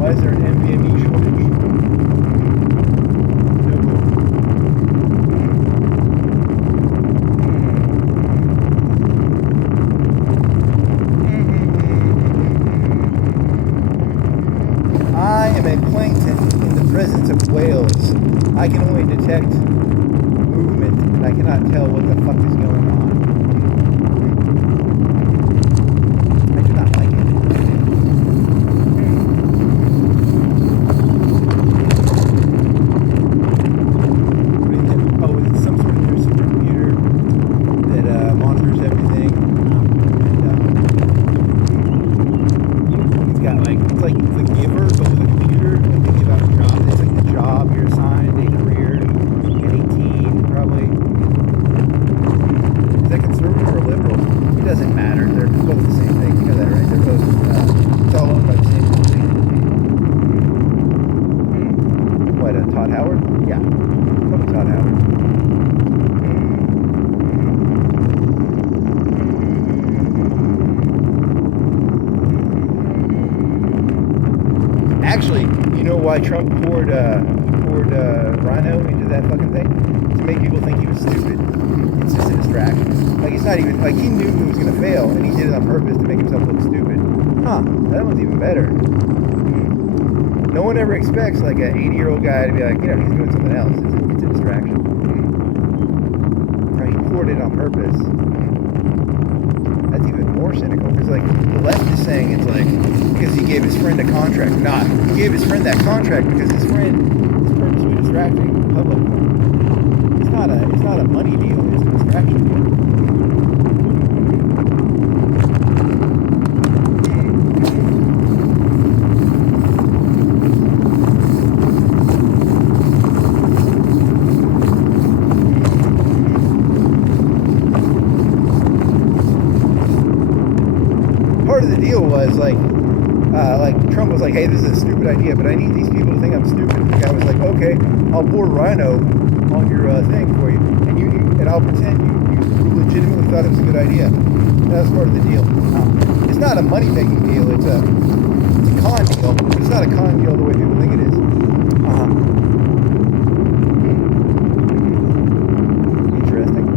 Why is there an NVMe shortage? No clue. I am a plankton. whales. I can only detect movement, and I cannot tell what the fuck is going on. I do not like it. Oh, it's some sort of computer that monitors everything. It's got like, it's like the giver, but with a computer. Like they give out jobs. It's like the job you're assigned, a career, at 18 probably. Is that conservative or liberal? It doesn't matter. They're both the same thing. You know that, right? They're both, it's all owned by the same company. What, Todd Howard? Yeah. Probably Todd Howard. Actually, you know why Trump poured Rhino into that fucking thing? To make people think he was stupid. It's just a distraction. Like, it's not even, like, he knew it was going to fail, and he did it on purpose to make himself look stupid. Huh, that one's even better. No one ever expects, like, an 80-year-old guy to be like, you know, he's doing something else. It's a distraction. Right, he poured it on purpose. That's even more cynical, because, like, the left is saying it's like, because he gave his friend a contract. Nah, he gave his friend that contract because his friend is purposely distracting the public. It's not a money deal, it's a distraction deal. Part of the deal was like Trump was like, hey, this is a stupid idea, but I need these people to think I'm stupid. And the guy was like, okay, I'll pour Rhino on your thing for you, and I'll pretend you legitimately thought it was a good idea. That was part of the deal. It's not a money-making deal. It's a con deal, but it's not a con deal the way people think it is. Interesting.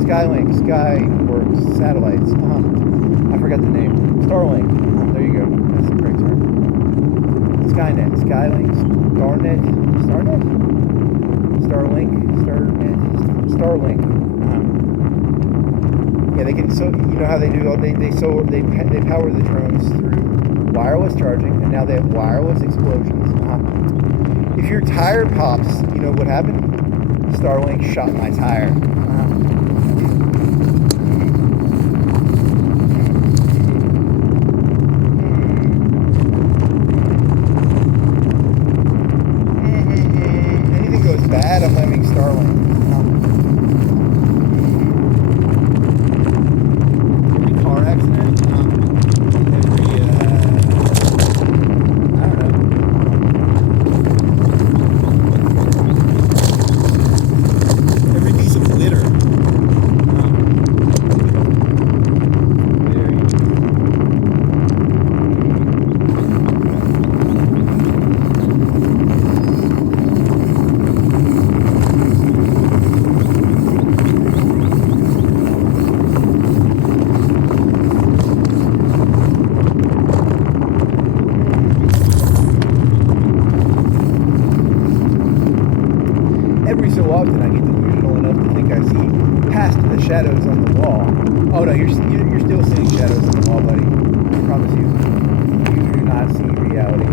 Skylink, Skyworks, satellites. I forgot the name. Starlink. There you go. That's a great term. Skynet, Skylink, Starnet, Starlink, Starlink. Yeah, they can. So you know how they do? They power the drones through wireless charging, and now they have wireless explosions. If your tire pops, you know what happened? Starlink shot my tire. Anything goes bad, I'm blaming Starlink. Every car accident, I don't know. Every piece of litter. Every so often I get delusional enough to think I see past the shadows on the wall. Oh no, you're still seeing shadows on the wall, buddy. I promise you. You do not see reality.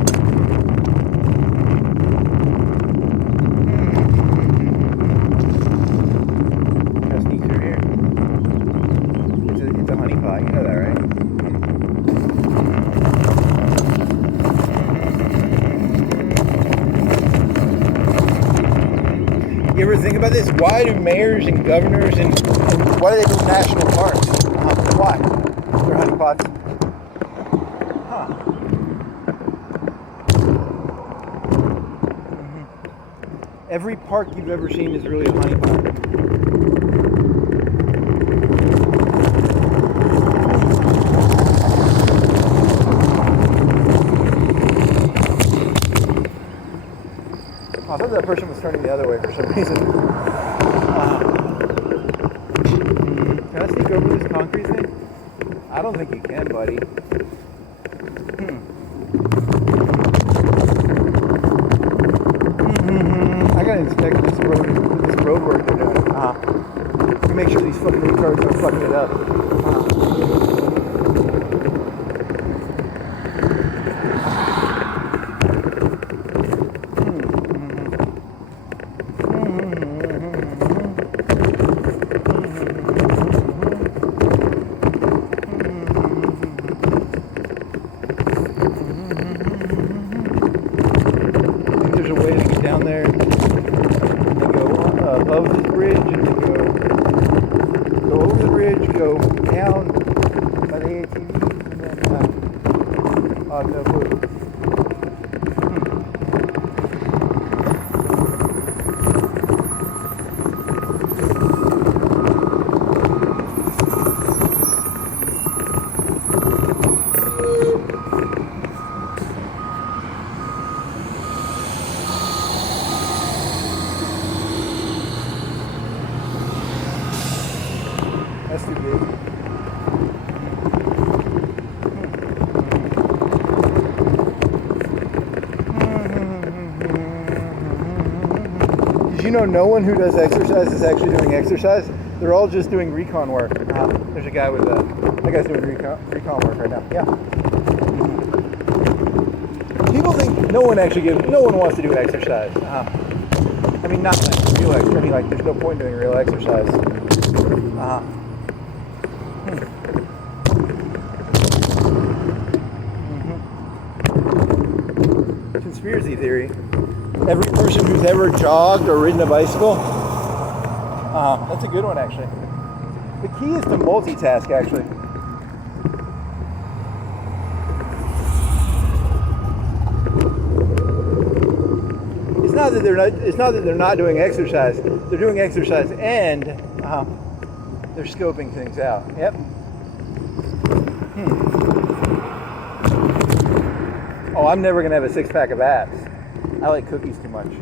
I'll sneak through here. It's a honey pot, you know that, right? You ever think about this? Why do mayors and governors and why do they do national parks? Why? They're honeypots. Huh. Every park you've ever seen is really a honeypot. person was turning the other way for some reason. Can I sneak over this concrete thing? I don't think you can, buddy. I gotta inspect this road work they're doing. To make sure these fucking retards are fucking it up. You know, no one who does exercise is actually doing exercise. They're all just doing recon work. There's a guy with that guy's doing recon work right now. Yeah. People think no one wants to do exercise. I mean, not like real exercise. I mean, like, there's no point in doing real exercise. Conspiracy theory. Every person who's ever jogged or ridden a bicycle, that's a good one actually. The key is to multitask actually. It's not that they're not doing exercise. They're doing exercise and they're scoping things out. Yep. Oh, I'm never gonna have a 6-pack of abs. I like cookies too much.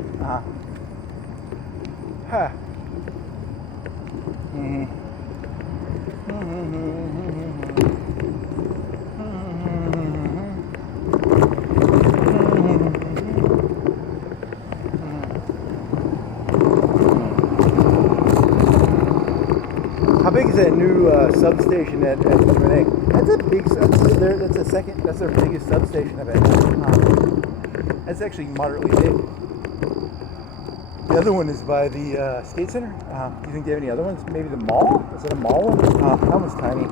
How big is that new substation at Tiffany? That's a big. That's their biggest substation of it. That's actually moderately big. The other one is by the skate center. Do you think they have any other ones? Maybe the mall? Is it a mall one? That one's tiny.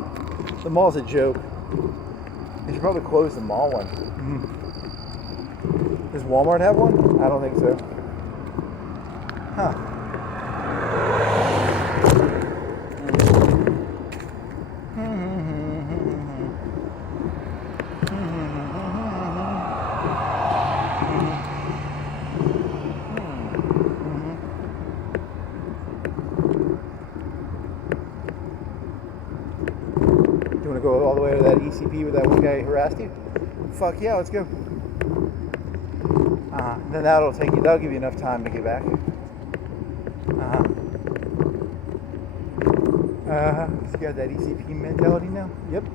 The mall's a joke. They should probably close the mall one. Does Walmart have one? I don't think so. Go all the way to that ECP with that one guy who harassed you? Fuck yeah, let's go. Then that'll give you enough time to get back. You got that ECP mentality now? Yep.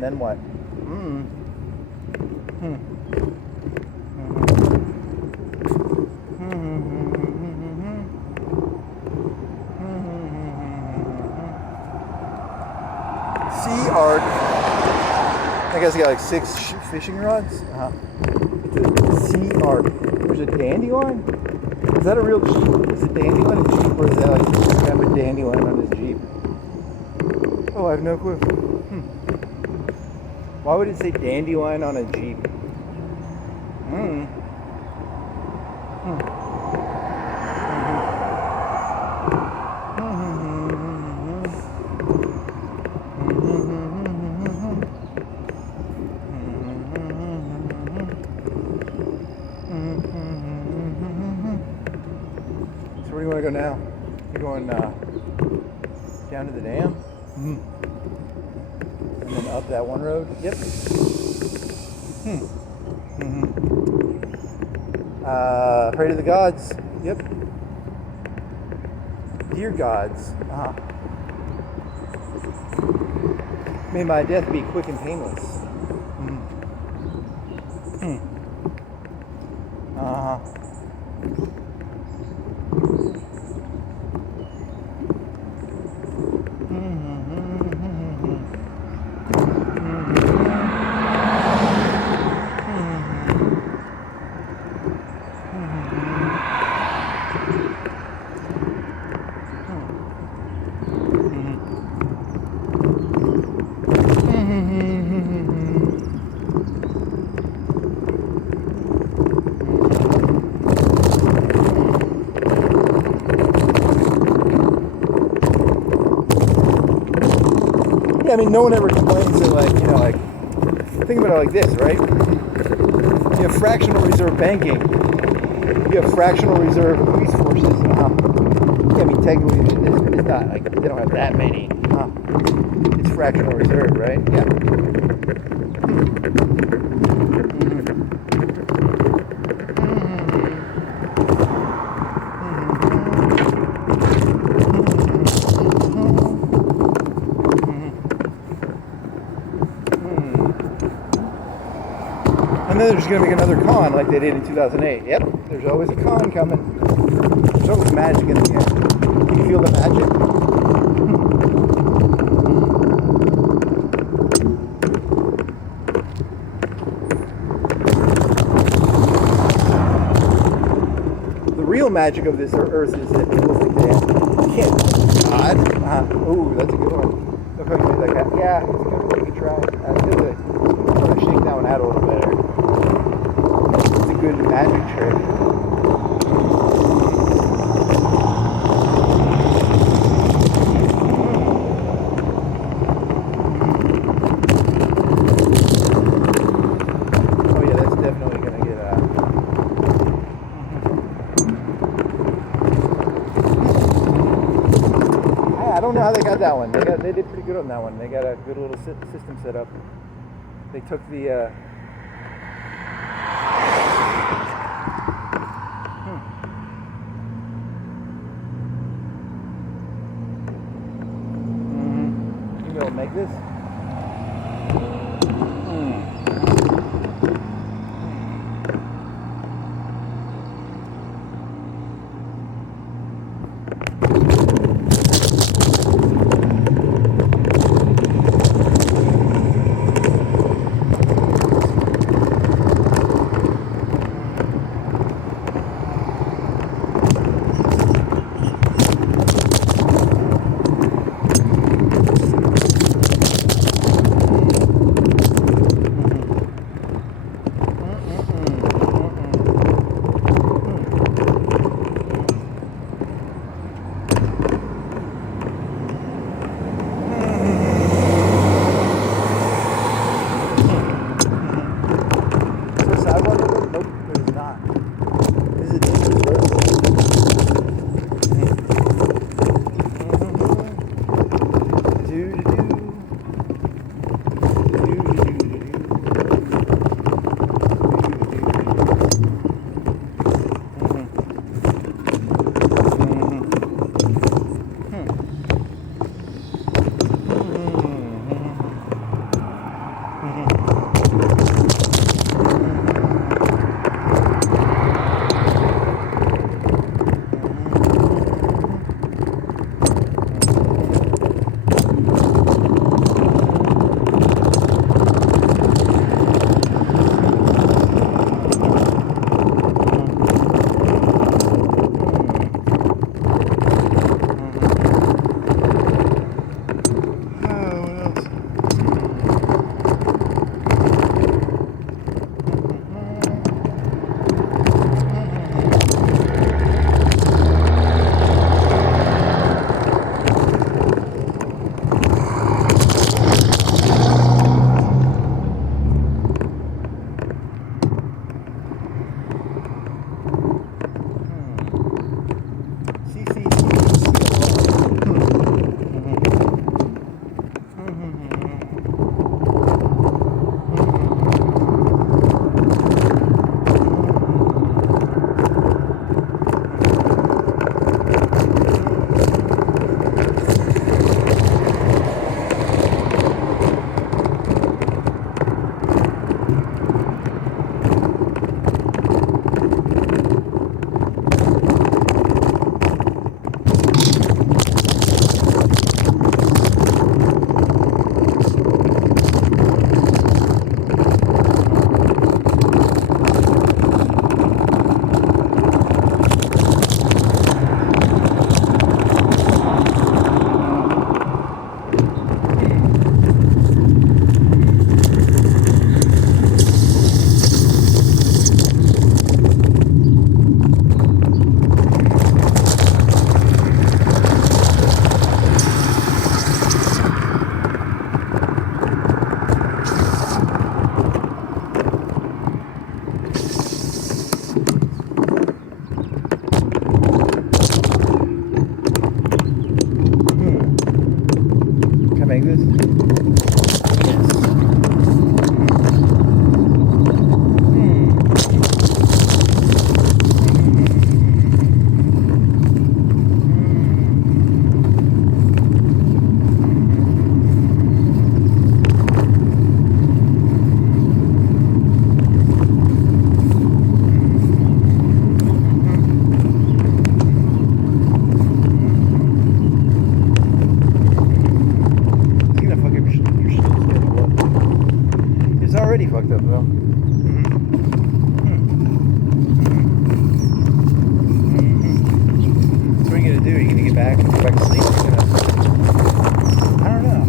Then what? Sea art. I guess I got like 6 fishing rods. It's a sea art. There's a dandelion. Is that a real Jeep? Is a dandelion a Jeep, or is that like some kind of a dandelion on his Jeep? Oh, I have no clue. Why would it say dandelion on a Jeep? So where do you want to go now? You're going down to the dam? And then up that one road? Yep. Pray to the gods. Yep. Dear gods. May my death be quick and painless. Yeah, I mean, no one ever complains that, like, you know, like, think about it like this, right? You have fractional reserve banking. You have fractional reserve police forces. Yeah, I mean, technically, it's not, like, they don't have that many. It's fractional reserve, right? Yeah. And then there's going to be another con like they did in 2008. Yep, there's always a con coming. There's always magic in the air. Can you feel the magic? The real magic of this earth is that people think they can't. God. Ooh, that's a good one. Look how you made that guy. Yeah, it's a good try. I'm going to shake that one out a little better. It's a good magic trick. Oh yeah, that's definitely going to get I don't know how they got that one. They did pretty good on that one. They got a good little system set up. They took the You be able to make this? do? Are you gonna get back and go back to sleep? Or are you gonna... I don't know.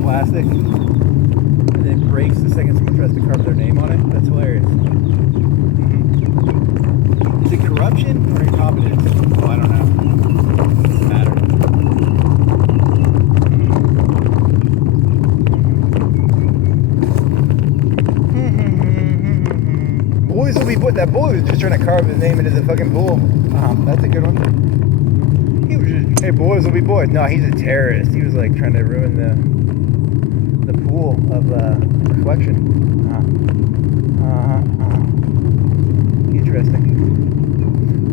Plastic, and then it breaks the second someone tries to carve their name on it. That's hilarious. Is it corruption or incompetence? Oh, I don't know. It doesn't matter. Boys will be put. That boy was just trying to carve his name into the fucking pool. That's a good one. He was just, hey, boys will be boys. No, he's a terrorist. He was like trying to ruin the pool of reflection. Interesting.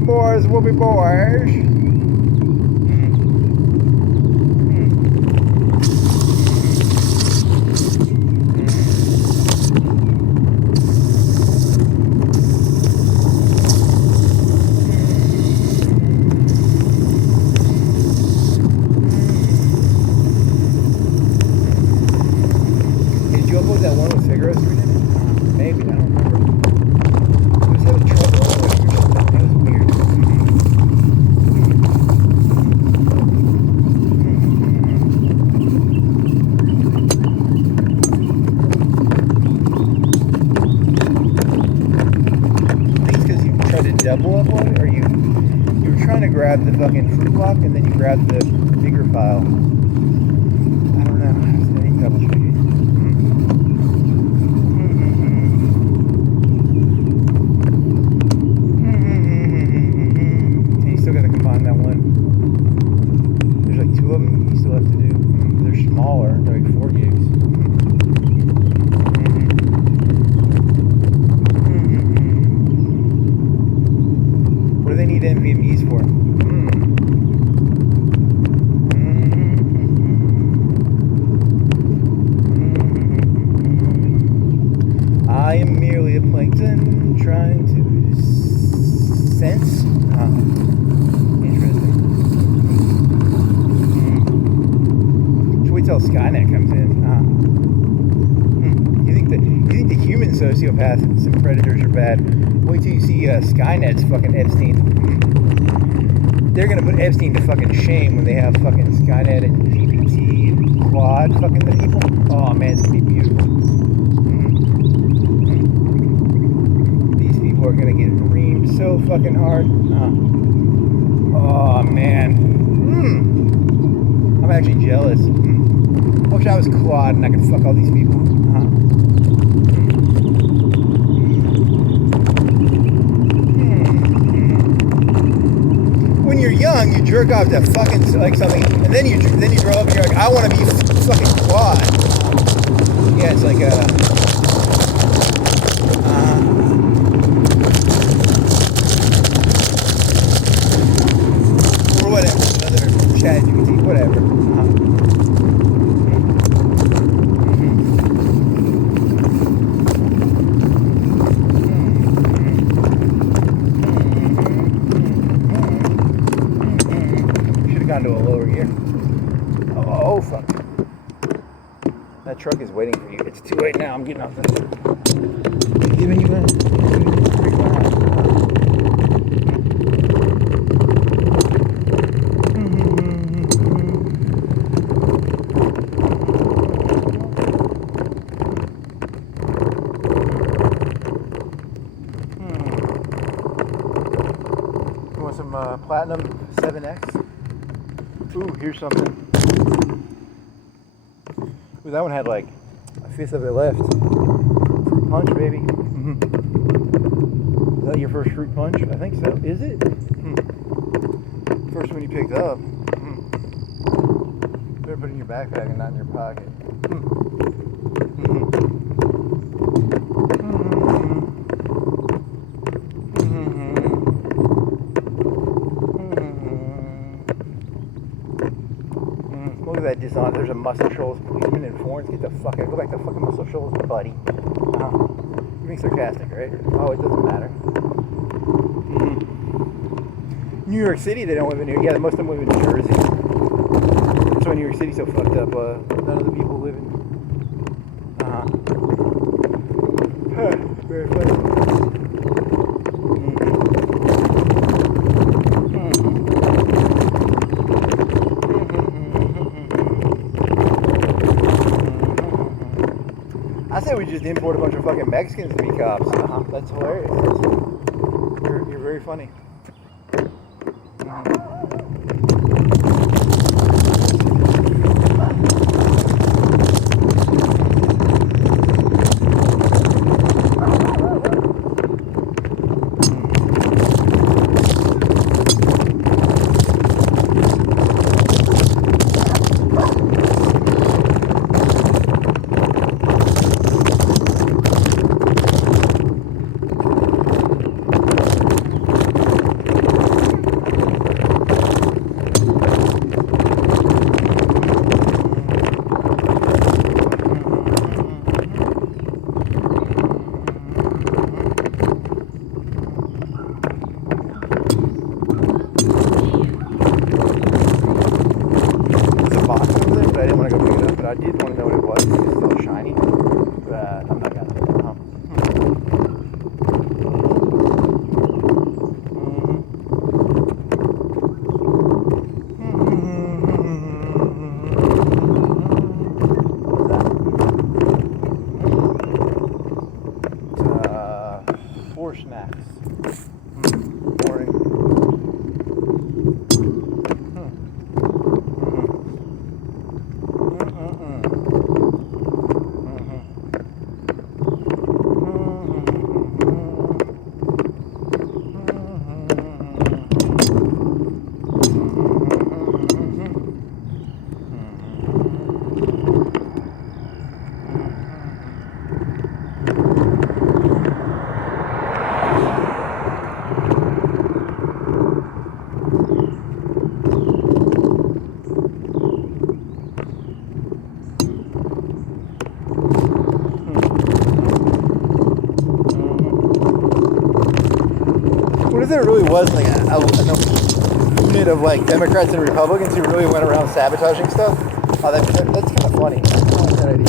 Boys will be boys. That one with cigarettes in it? Maybe, I don't remember. It was having Trevor Noah or something. That was weird. I think it's because you tried to double up on it, or you were trying to grab the fucking fruit block and then you grabbed the bigger file. I don't know. I think double checking. Smaller, they're like 4 gigs. What do they need NVMEs for? I am merely a plankton trying to sense. Interesting. Wait till Skynet comes in. You think the human sociopaths and some predators are bad? Wait till you see Skynet's fucking Epstein. They're gonna put Epstein to fucking shame when they have fucking Skynet and GPT and Claude fucking the people. Oh man, it's gonna be beautiful. These people are gonna get reamed so fucking hard. Oh man. I'm actually jealous. I wish I was Claude and I could fuck all these people. When you're young, you jerk off to fucking like something, and then you grow up and you're like, I want to be fucking Claude. Yeah, it's like or whatever, another chat GPT, whatever. Gone to a lower gear. Oh fuck. That truck is waiting for you. It's too late now. I'm getting off the giving you a You want some Platinum 7X? Ooh, here's something. Ooh, that one had like a fifth of it left. Fruit punch, baby. Is that your first fruit punch? I think so. Is it? First one you picked up. Better put it in your backpack and not in your pocket. dishonest. There's a Muscle Shoals policeman in Florence. Get the fuck out. Go back to fucking Muscle Shoals, buddy. You're being sarcastic, right? Oh, it doesn't matter. New York City, they don't live in New York. Yeah, most of them live in New Jersey. That's why New York City's so fucked up. None of the people live in. Very funny. I say we just import a bunch of fucking Mexicans to be cops. That's hilarious. You're very funny. I did want to know what it was. It's still shiny, but I'm not gonna. Four snacks. Boring. What if there really was like a unit of like Democrats and Republicans who really went around sabotaging stuff? Oh, that's kind of funny. I like that idea.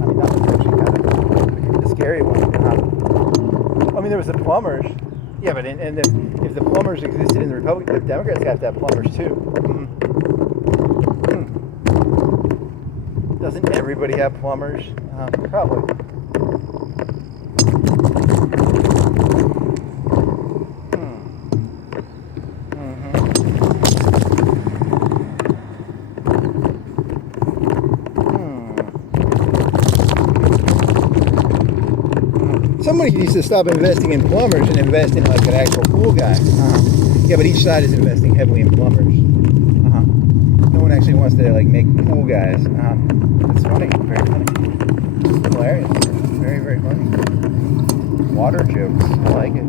I mean, that was actually kind of the scary one. I mean, there was the plumbers. Yeah, but if the plumbers existed in the Republican, the Democrats have to have plumbers too. Doesn't everybody have plumbers? Probably. Somebody needs to stop investing in plumbers and invest in like an actual pool guy. Yeah, but each side is investing heavily in plumbers. No one actually wants to like make pool guys. That's funny, very funny, hilarious, very very funny. Water jokes, I like it.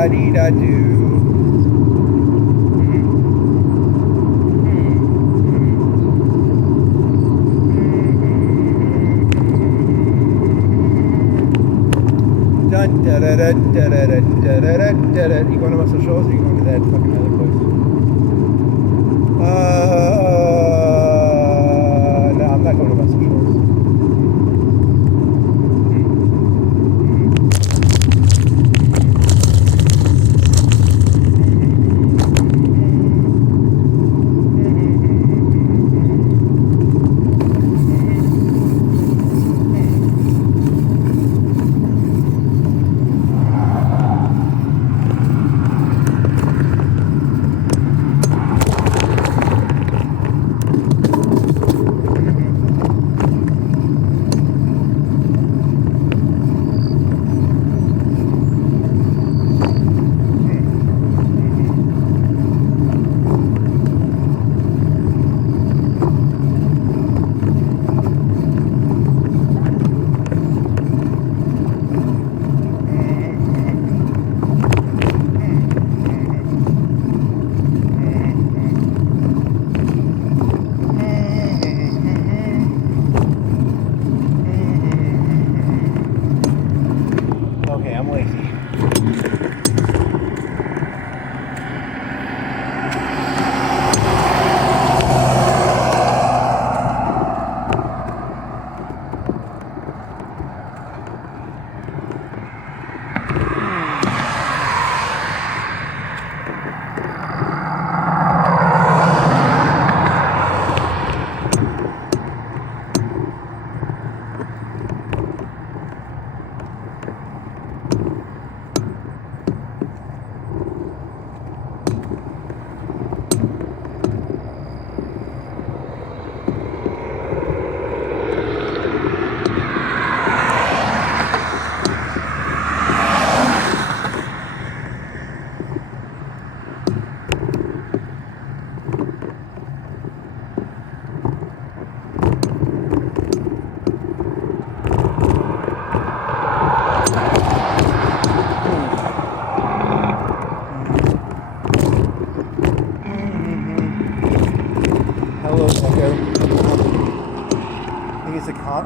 da-dee-da-dee-da-doo. Dun, da, da, da, da, da, da, da, da, da, da. You going to Muscle Shoals or you going to that fucking other place? No, I'm not going to Muscle Shoals.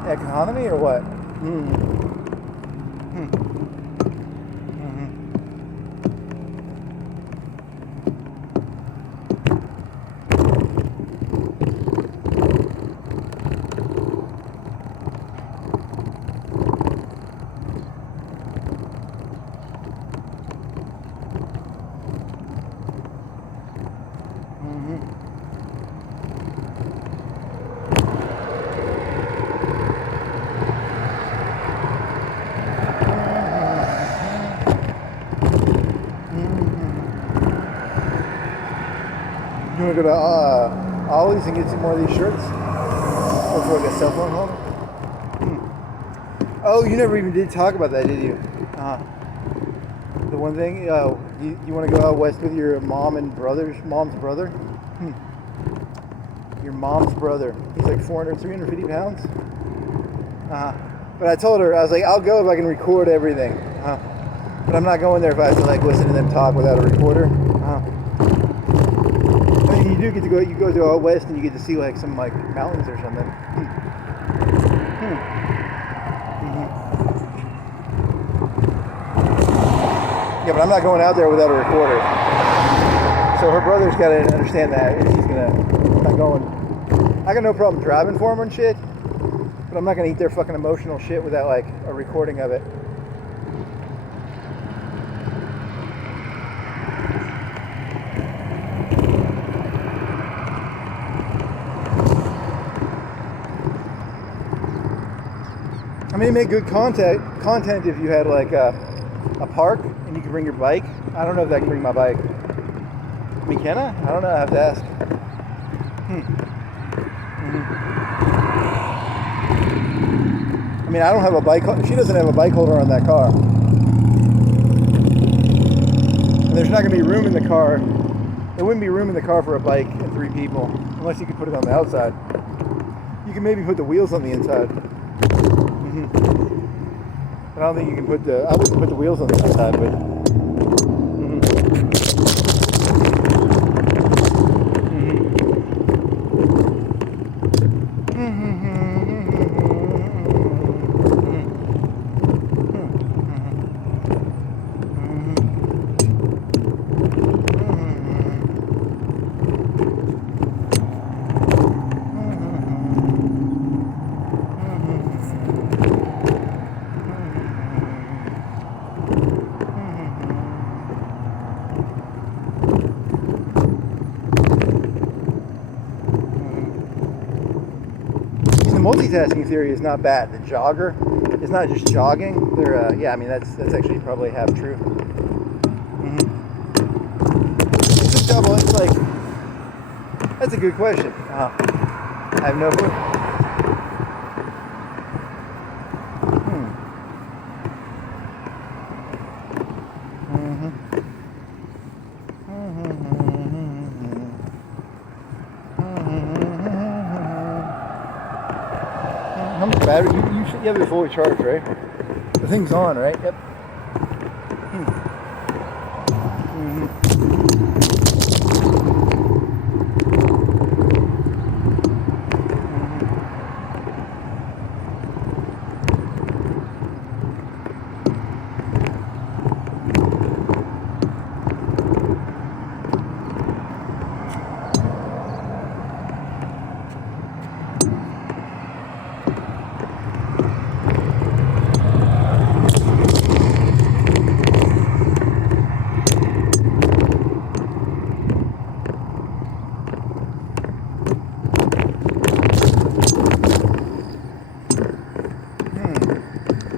Economy or what? You want to go to Ollie's and get some more of these shirts? Or for like a cell phone holder? Oh, you never even did talk about that, did you? The one thing, you want to go out west with your mom's brother? Your mom's brother. He's like 350 pounds. But I told her, I was like, I'll go if I can record everything. But I'm not going there if I have to like listen to them talk without a recorder. I mean, you do get to go. You go to out west and you get to see like some like mountains or something. Yeah, but I'm not going out there without a recorder. So her brother's got to understand that. If she's gonna, I'm not going. I got no problem driving for them and shit, but I'm not gonna eat their fucking emotional shit without like a recording of it. I mean, make good content if you had like a park and you could bring your bike. I don't know if I can bring my bike. I mean, can I? I don't know. I have to ask. I mean, I don't have a bike. She doesn't have a bike holder on that car. And there's not going to be room in the car. There wouldn't be room in the car for a bike and 3 people, unless you could put it on the outside. You can maybe put the wheels on the inside. But I don't think you can put I wouldn't put the wheels on the inside, but multitasking theory is not bad. The jogger is not just jogging. They're yeah, I mean that's actually probably half true. It's a double. It's like that's a good question. I have no clue. How much battery? You should have it fully charged, right? The thing's on, right? Yep.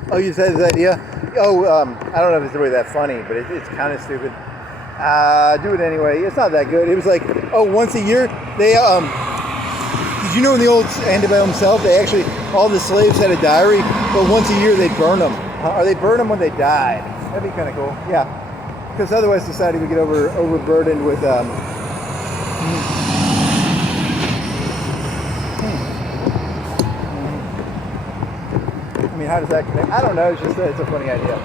Oh, you said this idea? Oh, I don't know if it's really that funny, but it's kind of stupid. Do it anyway. It's not that good. It was like, once a year, they, did you know in the old Antebellum himself, they actually, all the slaves had a diary, but once a year they'd burn them. Or they'd burn them when they died. That'd be kind of cool. Yeah. Because otherwise society would get overburdened with, I mean, how does that connect? I don't know. It's just it's a funny idea.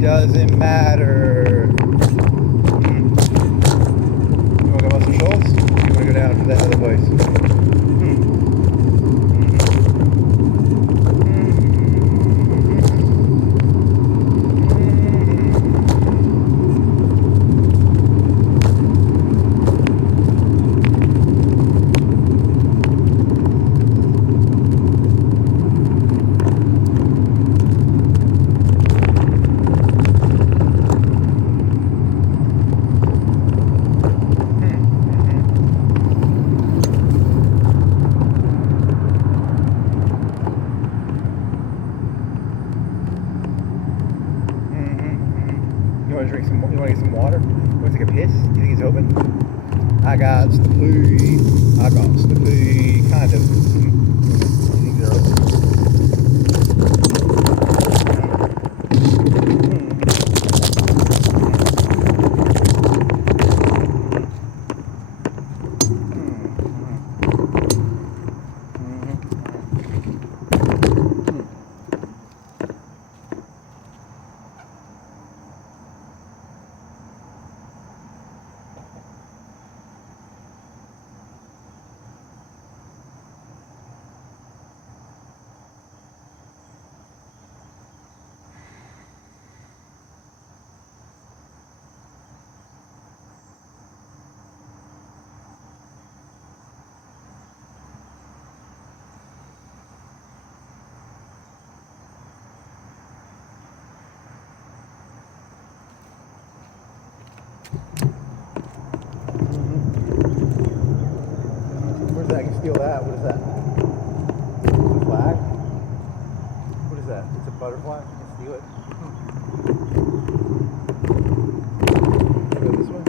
Doesn't matter. You want to go Muscle Shoals? You want to go down to that other place? You want to get some water? You want to take a piss? You think it's open? I got to pee. Kind of. You think they're open? I can steal that. What is that? It's a flag? What is that? It's a butterfly? I can steal it. Go this way?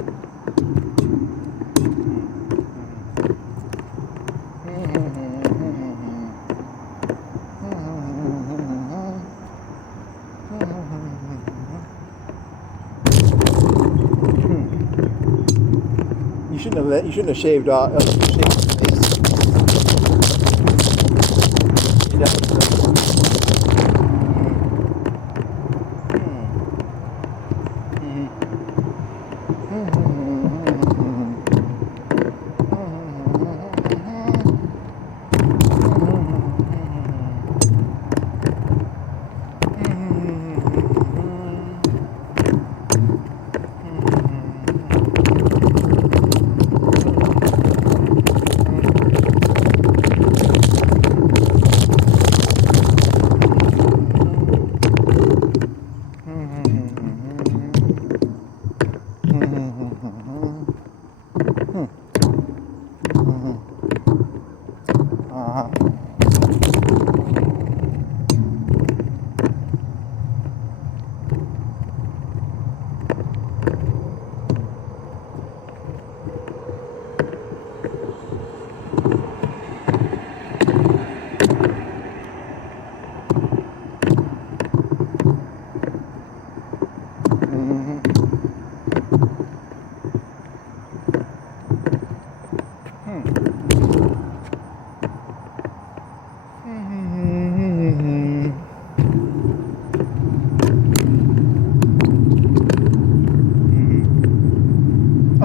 You shouldn't have shaved off. Shaved your face. You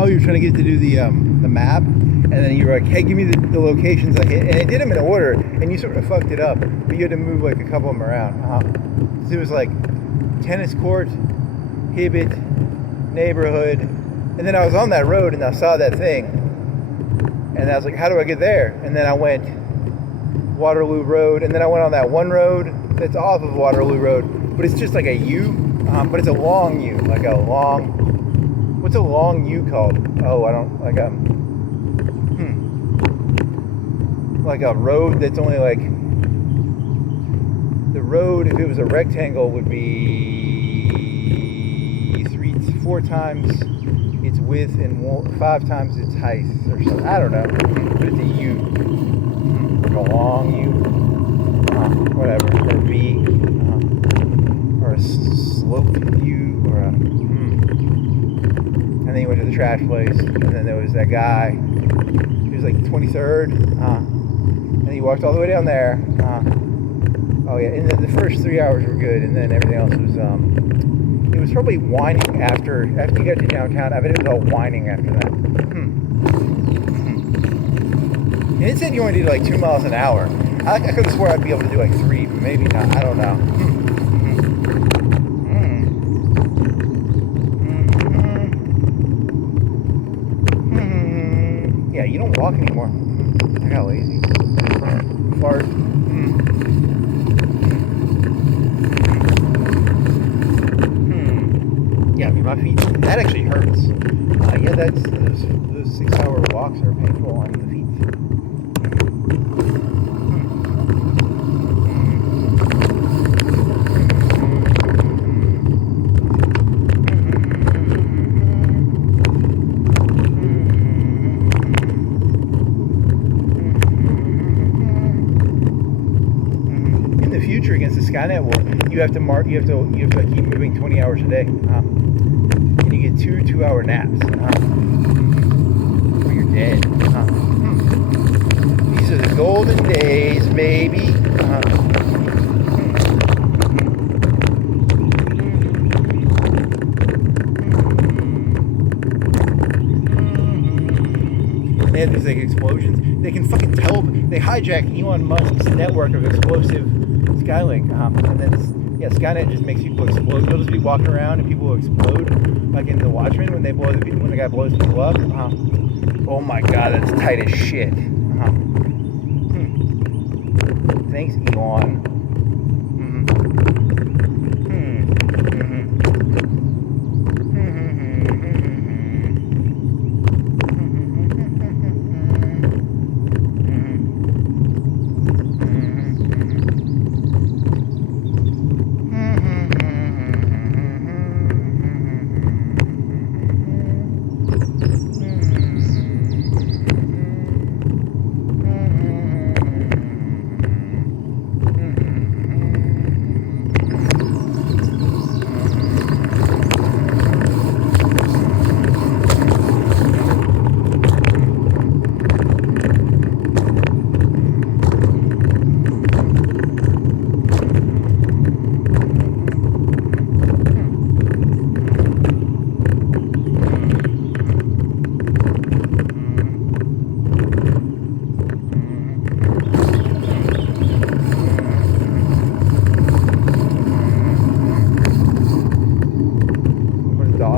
Oh, you're trying to get it to do the map, and then you were like, "Hey, give me the locations I hit," and it did them in order, and you sort of fucked it up, but you had to move like a couple of them around. So it was like tennis court, Hibbett, neighborhood, and then I was on that road and I saw that thing, and I was like, "How do I get there?" And then I went Waterloo Road, and then I went on that one road that's off of Waterloo Road, but it's just like a U, but it's a long U, like a long. What's a long U called? Oh, I don't, like a road that's only like, the road, if it was a rectangle, would be 4 times its width and 5 times its height or something. I don't know, but it's a U, like a long U, whatever, or a V, or a sloped U, or a, and then he went to the trash place, and then there was that guy, he was like 23rd, and he walked all the way down there, oh yeah, and the first 3 hours were good, and then everything else was, it was probably whining after you got to downtown. I bet it was all whining after that. And it said you only did like 2 miles an hour. I could have swore I'd be able to do like 3, but maybe not, I don't know. Yeah, you don't walk anymore. I got lazy. Fart. Yeah, I mean, my feet, that actually hurts. Yeah, those 6-hour walks are painful on the feet. Against the Skynet war, you have to keep moving 20 hours a day, and you get 2 2-hour naps, or you're dead. These are the golden days, baby. They have these like explosions. They can fucking they hijack Elon Musk's network of explosive Skylink, and then Skynet just makes people explode. You'll just be walking around and people will explode, like in The Watchmen when the guy blows people up. Oh my god, that's tight as shit. Thanks, Elon.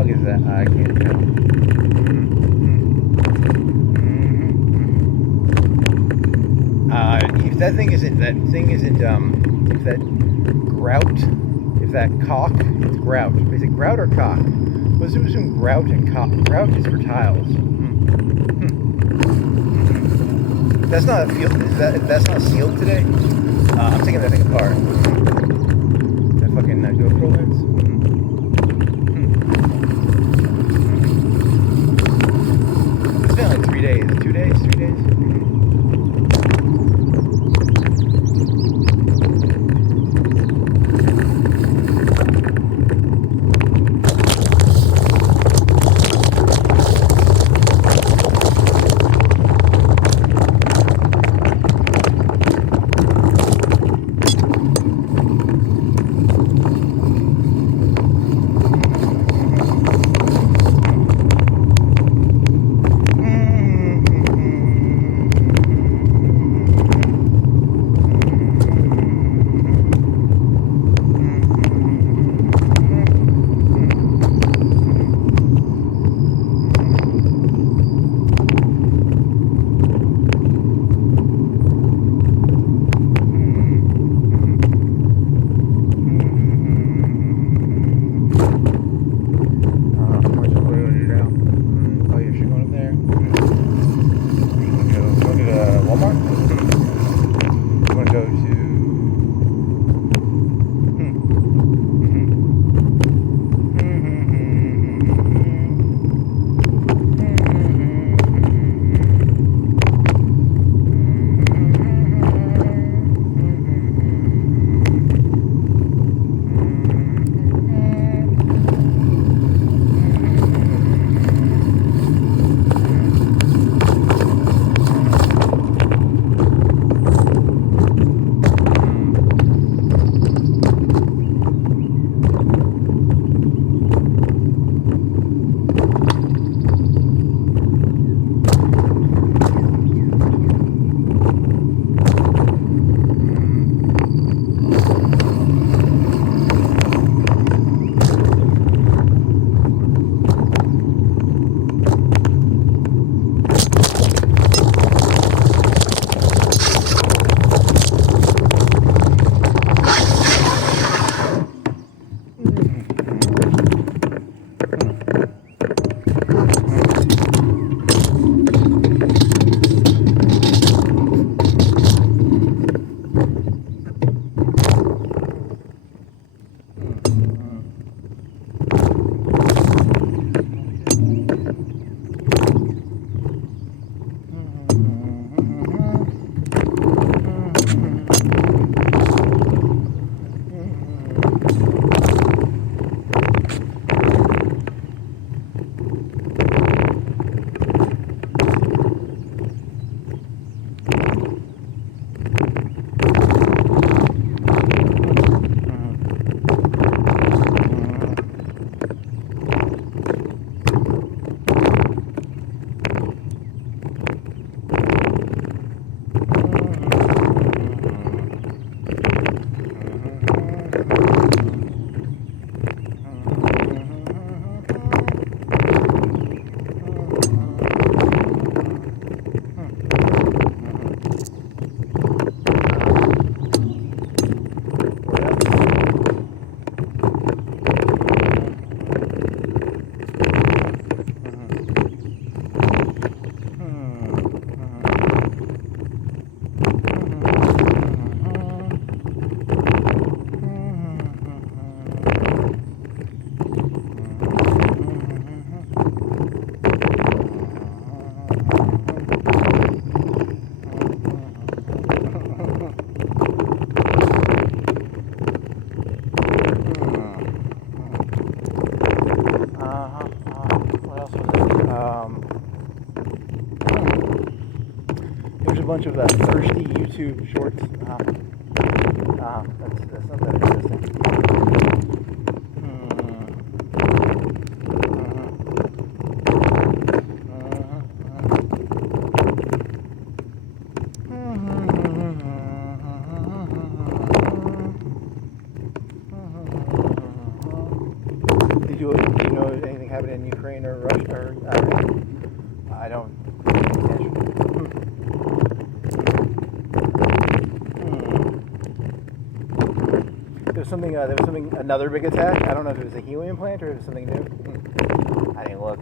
dog is that? I can't tell. If that thing isn't, if that grout, if that cock, it's grout. Is it grout or cock? Let's do some grout and cock. Grout is for tiles. That's not a field. If that's not sealed today, I'm taking that thing apart. That fucking GoPro lens. It's been like 3 days, 2 days, 3 days. Bunch of thirsty YouTube shorts. That's not that interesting. Did you know anything happening in Ukraine or Russia or I don't. There was something. Another big attack. I don't know if it was a helium plant or if it was something new. I didn't look.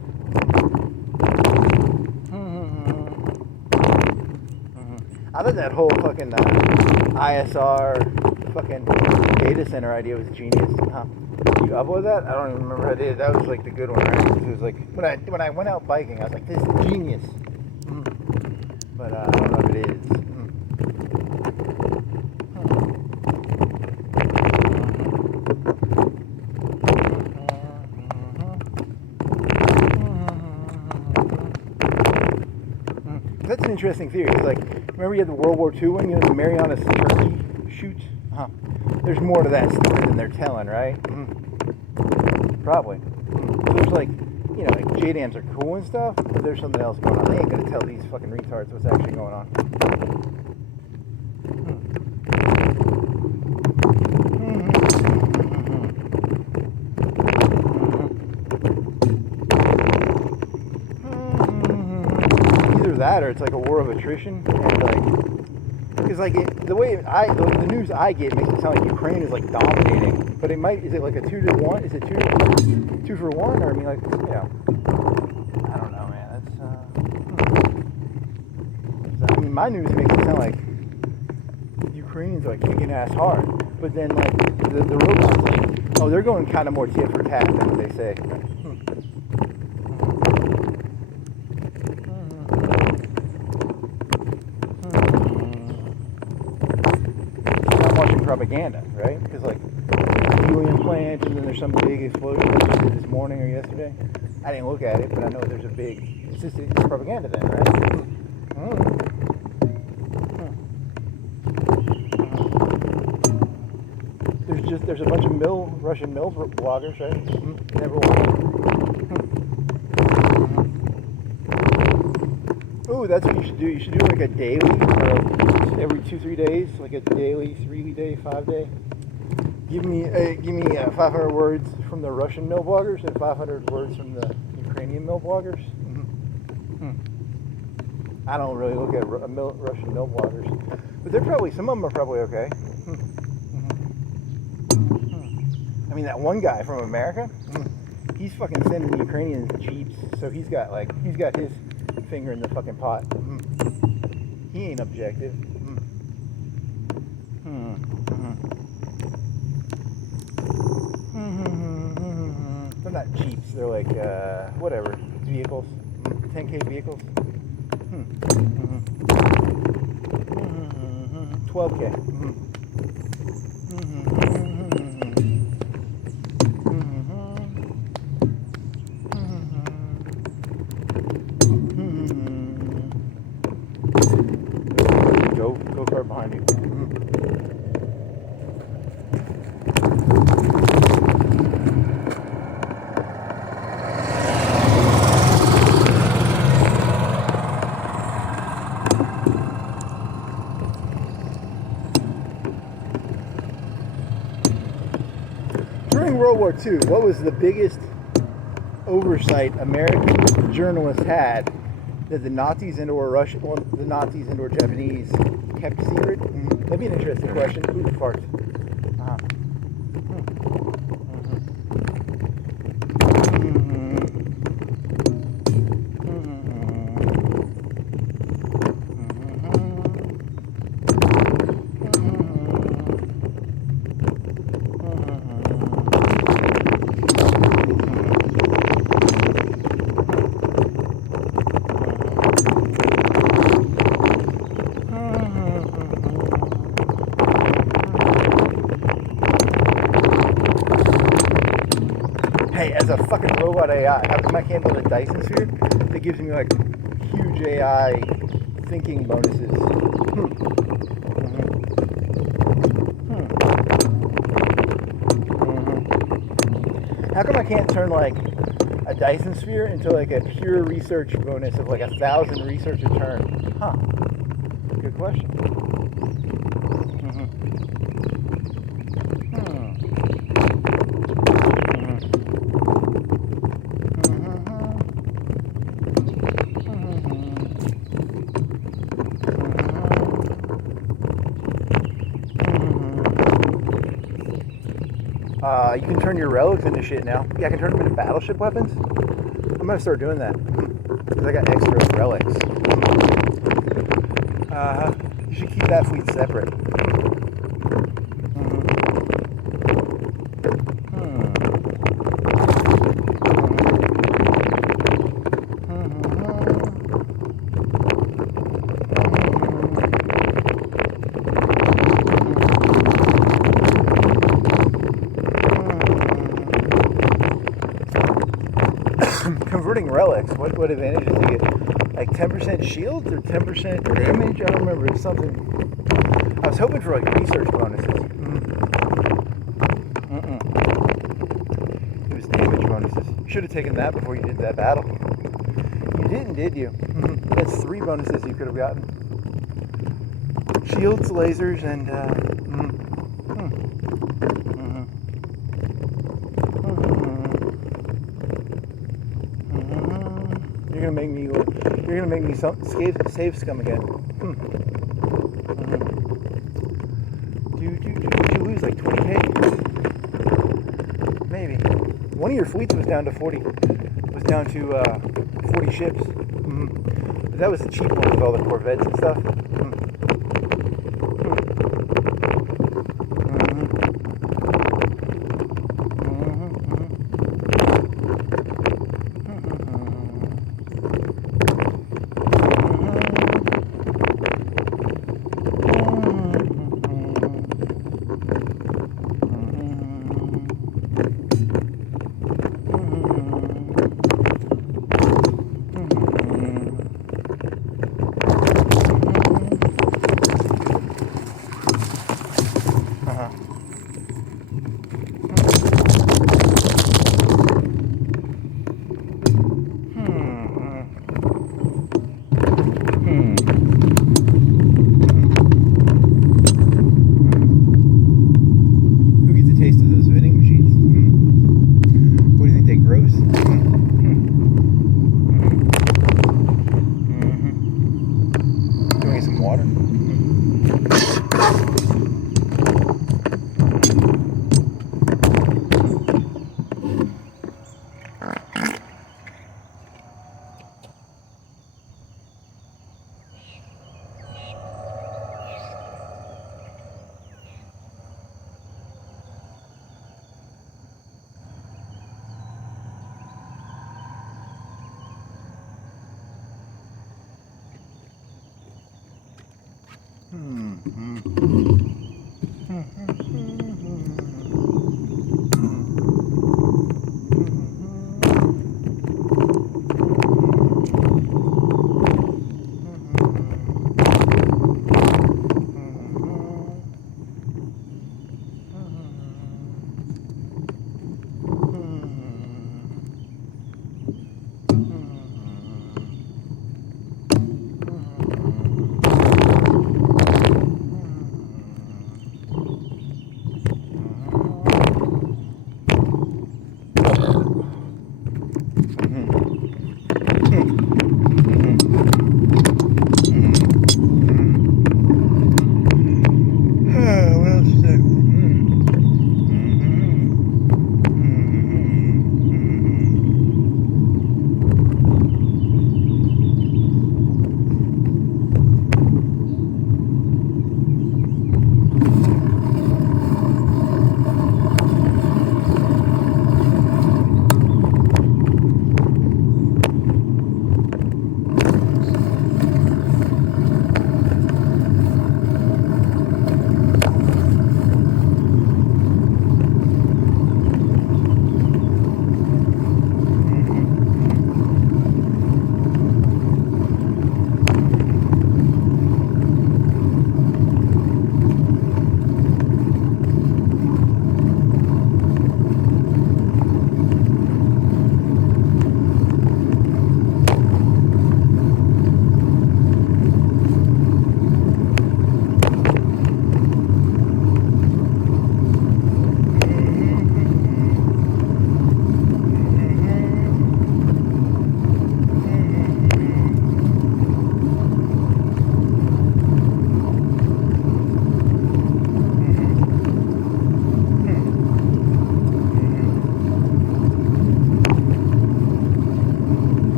I thought that whole fucking ISR fucking data center idea was genius. You upload that? I don't even remember how I did. That was like the good one, right? It was like when I went out biking, I was like, this is genius. But I don't know if it is. That's an interesting theory. It's like, remember you had the World War II one, the Mariana Turkey shoot? There's more to that story than they're telling, right? Probably. There's like, like JDAMs are cool and stuff, but there's something else going on. They ain't gonna tell these fucking retards what's actually going on. Either that or it's like a war of attrition, and like, because like the news I get makes it sound like Ukraine is like dominating, but it might, is it like a 2-to-1? Is it 2 for 1? Or I mean, like, I don't know, man. That's I mean, my news makes it sound like Ukrainians are like kicking ass hard, but then like the robots, like, oh, they're going kind of more tit for tat than what they say. Propaganda, right? Because like helium plant, and then there's some big explosion this morning or yesterday. I didn't look at it, but I know there's a big. It's propaganda then, right? There's a bunch of Russian mill bloggers, right? Never watched. Ooh, that's what you should do. You should do like a daily, or every 2-3 days, like a daily, 3-day, 5-day. Give me 500 words from the Russian mill bloggers and 500 words from the Ukrainian mill bloggers. I don't really look at Russian mill bloggers, but some of them are probably okay. I mean, that one guy from America, he's fucking sending Ukrainians jeeps, so he's got his finger in the fucking pot. He ain't objective. They're not jeeps. They're like whatever vehicles, 10K vehicles. 12K. Go car behind you. During World War II, what was the biggest oversight American journalists had that the Nazis and/or the Nazis and/or Japanese kept secret? That'd be an interesting question. Who the farts? As a fucking robot AI, how come I can't build a Dyson sphere that gives me like huge AI thinking bonuses? How come I can't turn like a Dyson sphere into like a pure research bonus of like 1,000 research a turn? Good question. You can turn your relics into shit now. Yeah, I can turn them into battleship weapons. I'm gonna start doing that because I got extra relics. You should keep that fleet separate. Converting relics, what advantages do you get? Like 10% shields or 10% damage? I don't remember. It's something. I was hoping for like research bonuses. It was damage bonuses. You should have taken that before you did that battle. You didn't, did you? That's 3 bonuses you could have gotten. Shields, lasers, and You're gonna make me save scum again. Did you lose like 20k? Maybe. One of your fleets was down to 40. Was down to 40 ships. But that was the cheap one with all the corvettes and stuff.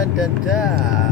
dun, dun, dun.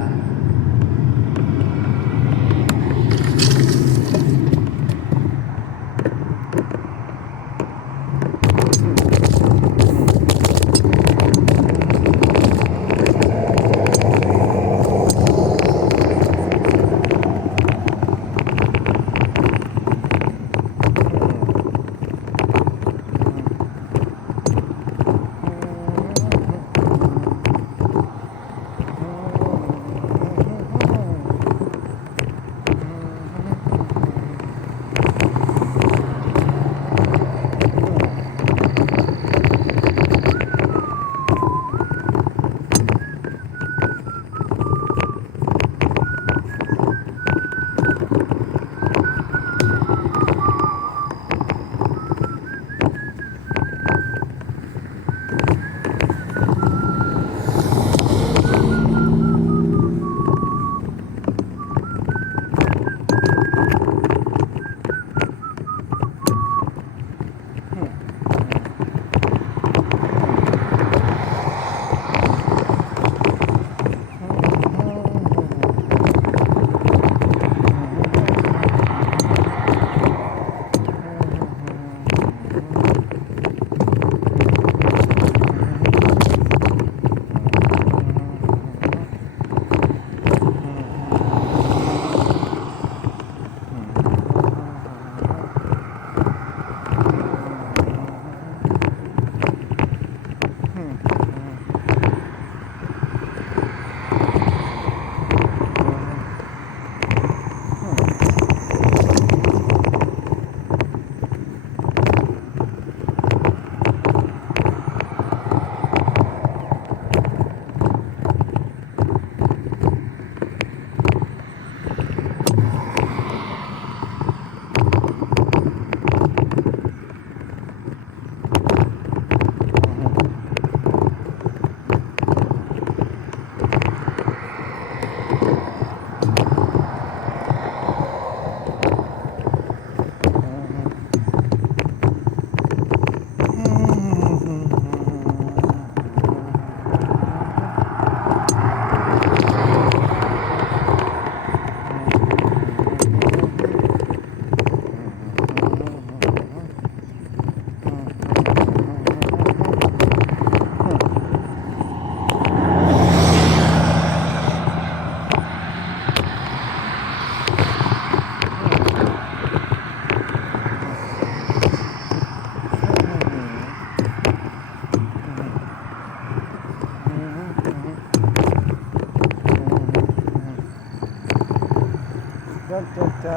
Da da da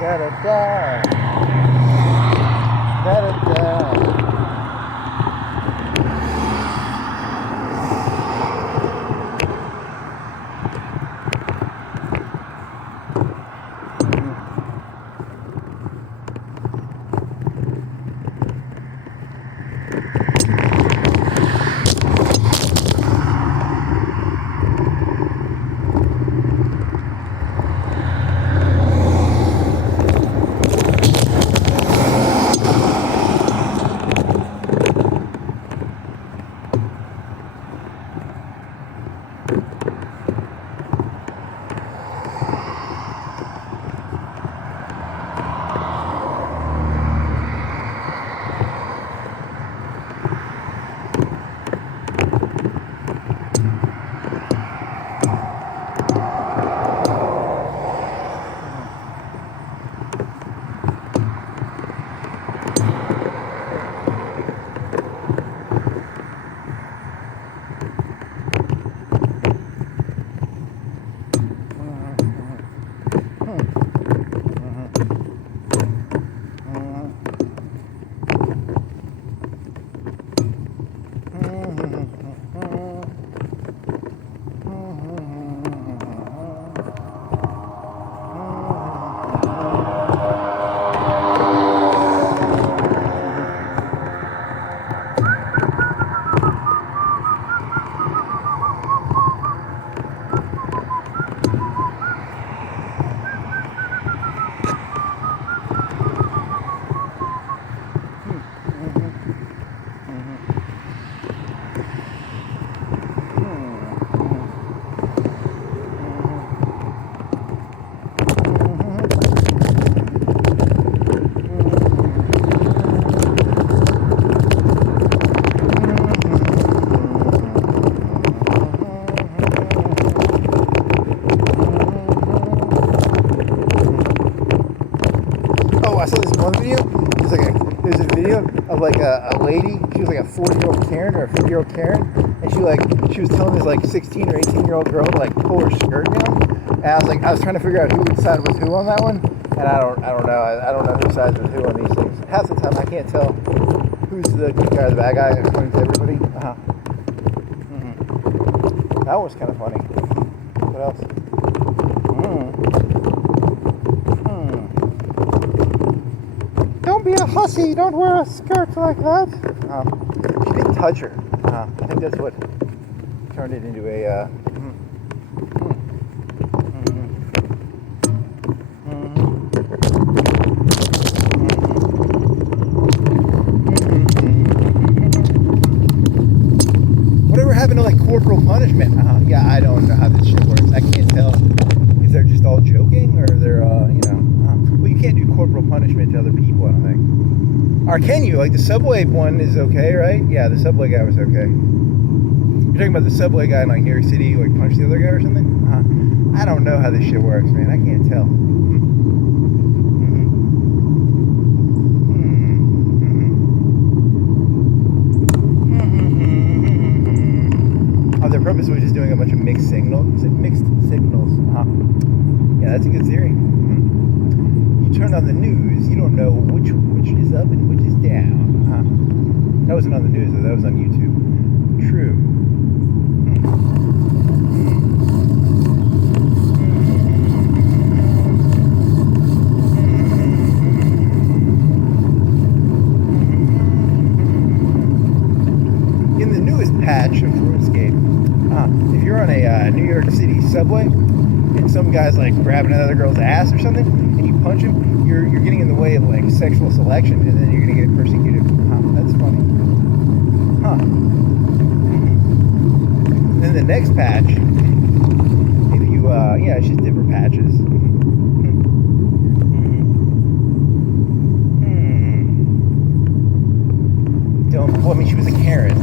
da da da da da. lady. She was like a 40-year-old Karen or a 50-year-old Karen, and she was telling this like 16 or 18-year-old girl to like pull her skirt down. And I was trying to figure out whose side was who on that one, and I don't know. I don't know whose side was who on these things. Half the time I can't tell who's the good guy or the bad guy according to everybody. That was kind of funny. What else? Don't be a hussy. Don't wear a skirt like that. She didn't touch her. I think that's what turned it into a... Whatever happened to like corporal punishment? Yeah, I don't know how this shit works. I can't tell if they're just all joking or they're, well, you can't do corporal punishment to other people, I don't think. Or can you? Like the subway one is okay, right? Yeah, the subway guy was okay. You're talking about the subway guy in like New York City who like punched the other guy or something? I don't know how this shit works, man. I can't tell. Their purpose was just doing a bunch of mixed signals. Yeah, that's a good theory. You turn on the news, you don't know which is up and which is down. That wasn't on the news though, that was on YouTube. True. In the newest patch of RuneScape, if you're on a New York City subway and some guy's like grabbing another girl's ass or something and you punch him, you're getting in the way of like sexual selection and then you're gonna get persecuted. That's funny. Then the next patch, if you yeah, it's just different patches. Well, I mean, she was a Karen.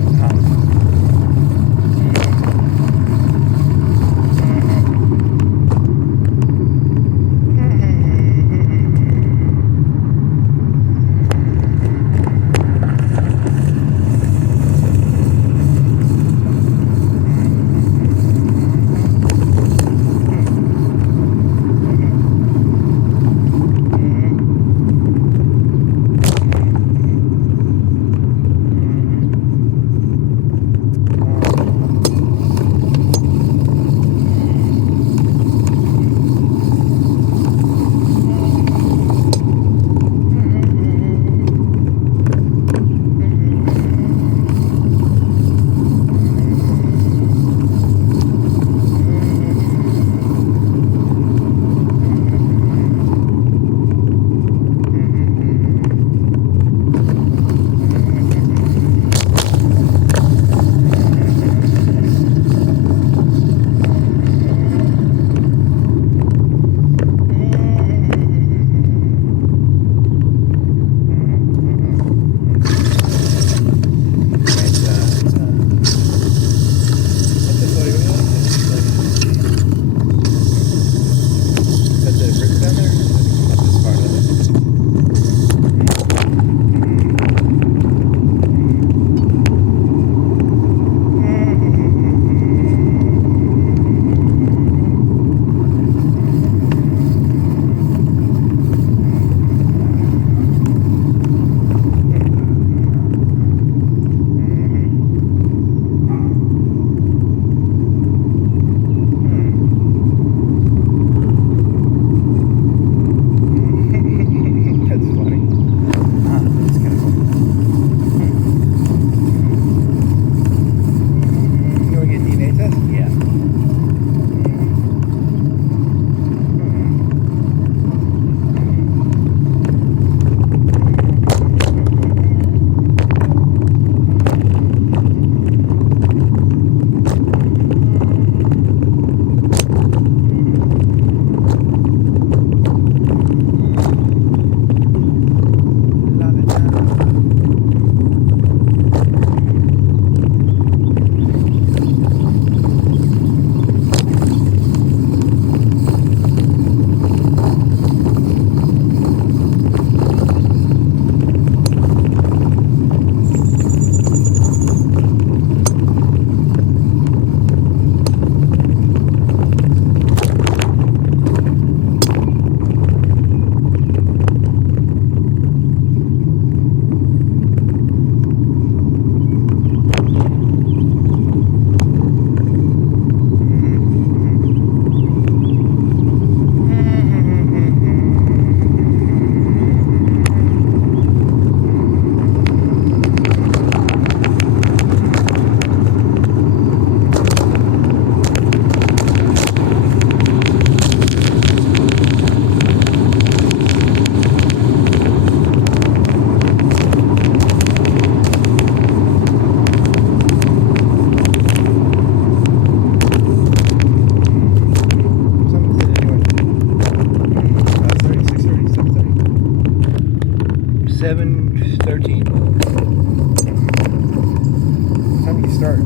start? 3,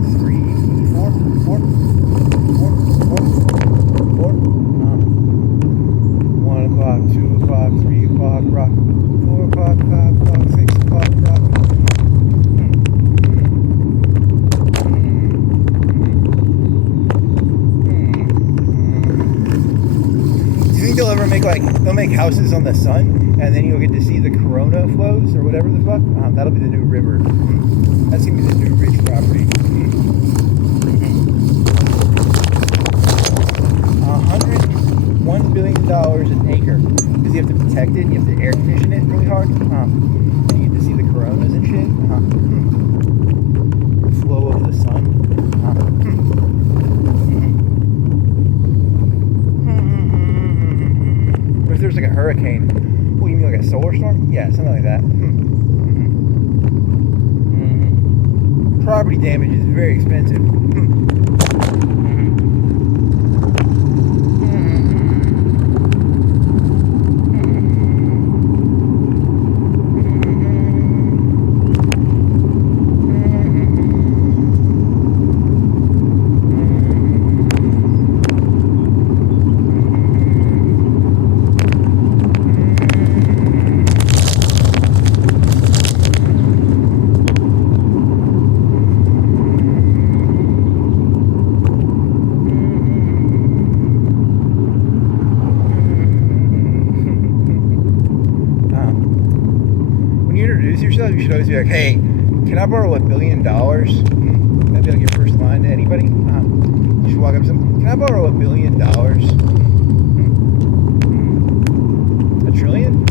4, 4, 4, 4, 4. 1 o'clock, 2 o'clock, 3 o'clock, rock. 4 o'clock, 5 o'clock, 6 o'clock, rock. Do you think they'll ever make they'll make houses on the sun and then you'll get to see the corona flows or whatever the fuck? That'll be the new river. That's gonna be the new rich property. $101 billion an acre because you have to protect it and you have to air condition it really hard. And you get to see the coronas and shit. The flow of the sun. What if there's like a hurricane? What, you mean like a solar storm? Yeah, something like that. Property damage is very expensive. You should always be like, hey, can I borrow $1 billion? That'd be like your first line to anybody. You should walk up to them, can I borrow $1 billion? $1 trillion?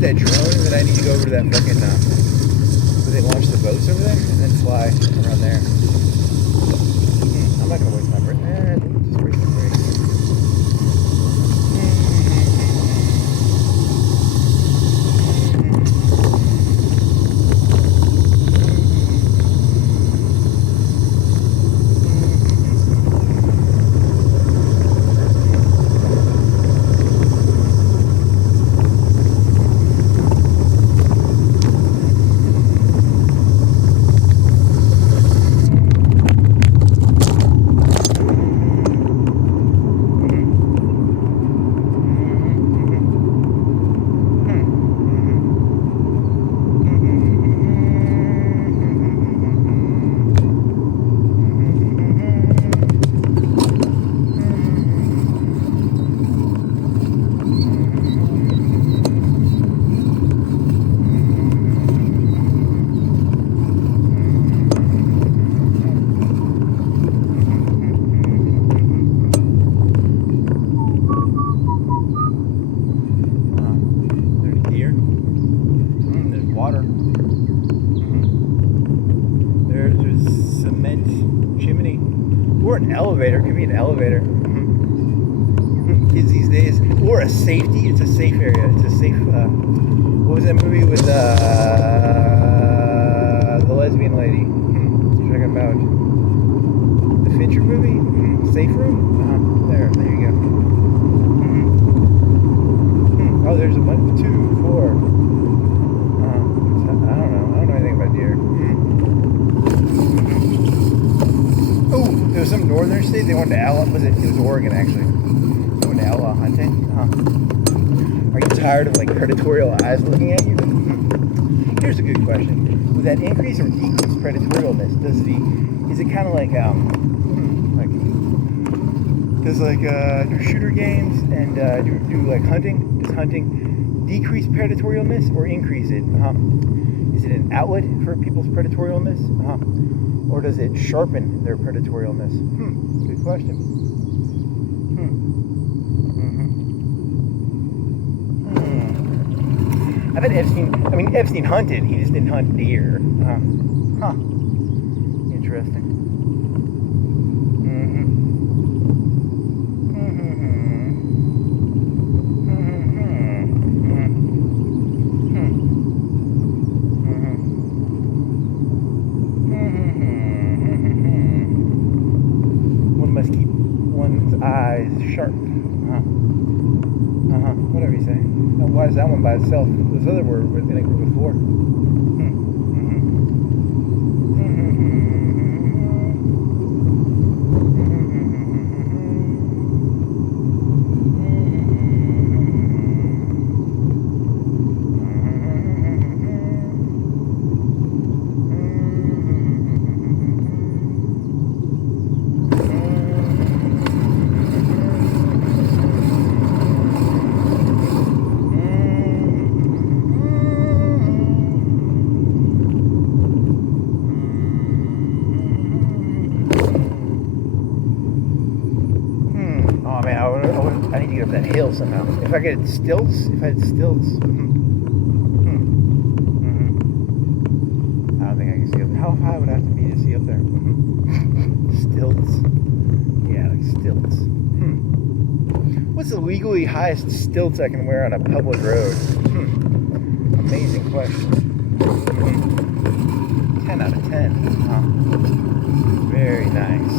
That drone, and then I need to go over to that fucking where they launch the boats over there and then fly around there. I'm not gonna waste my breath. Just waste my break. An elevator, could be an elevator. Kids these days, or a safety. It's a safe area. It's a safe. What was that movie with the lesbian lady? You're talking about the Fincher movie? Safe Room. There you go. Oh, there's a bunch. 2, 4. northern state, they wanted to outlaw, it was Oregon actually. They wanted to outlaw hunting. Are you tired of like predatorial eyes looking at you? Here's a good question. Would that increase or decrease predatorialness? Is it kind of like do shooter games and do like hunting? Does hunting decrease predatorialness or increase it? Is it an outlet for people's predatorialness? Or does it sharpen their predatorialness? Good question. I bet Epstein hunted, he just didn't hunt deer. Interesting. One must keep one's eyes sharp. Whatever you say. Now, why is that one by itself? Those other were in a group of four. I need to get up that hill somehow. If I had stilts. I don't think I can see up there. How high would I have to be to see up there? Stilts. Yeah, like stilts. What's the legally highest stilts I can wear on a public road? Amazing question. 10 out of 10. Very nice.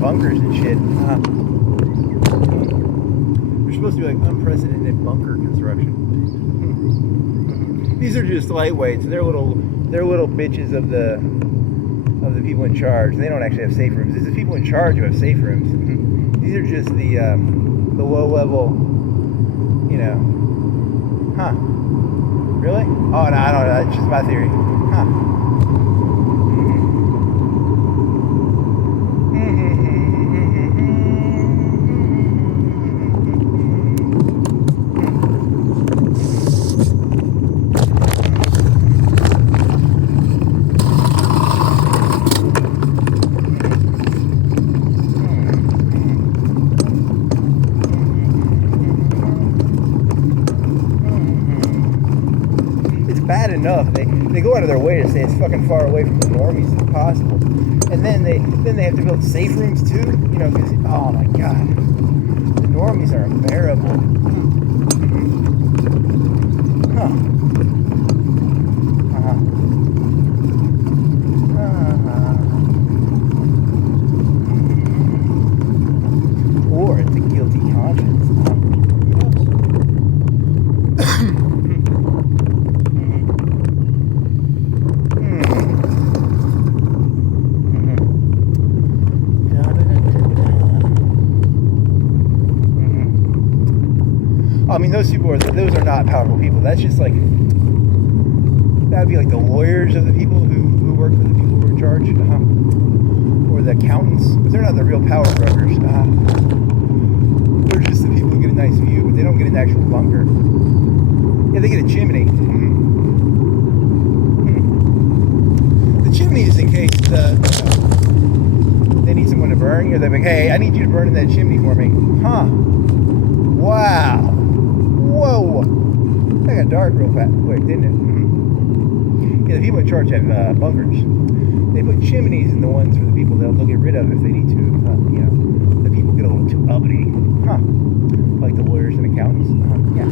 Bunkers and shit. They're supposed to be like unprecedented bunker construction. These are just lightweights. They're little bitches of the people in charge. They don't actually have safe rooms. It's the people in charge who have safe rooms. These are just the low level, you know. Really? Oh no, I don't know. It's just my theory. enough. They go out of their way to stay as fucking far away from the normies as possible. And then they have to build safe rooms too, you know, because, oh my god, the normies are unbearable. Huh. Or it's a guilty conscience. I mean, those are not powerful people. That's just like, that would be like the lawyers of the people who work for the people who are in charge, or the accountants, but they're not the real power brokers. They're just the people who get a nice view, but they don't get an actual bunker. Yeah, they get a chimney. The chimney is in case they need someone to burn, or they're like, hey, I need you to burn in that chimney for me. Huh. Wow. Whoa! That got dark real fast, quick, didn't it? Yeah, the people in charge have bunkers. They put chimneys in the ones for the people they'll get rid of if they need to. You know, the people get a little too uppity. Huh. Like the lawyers and accountants. Yeah.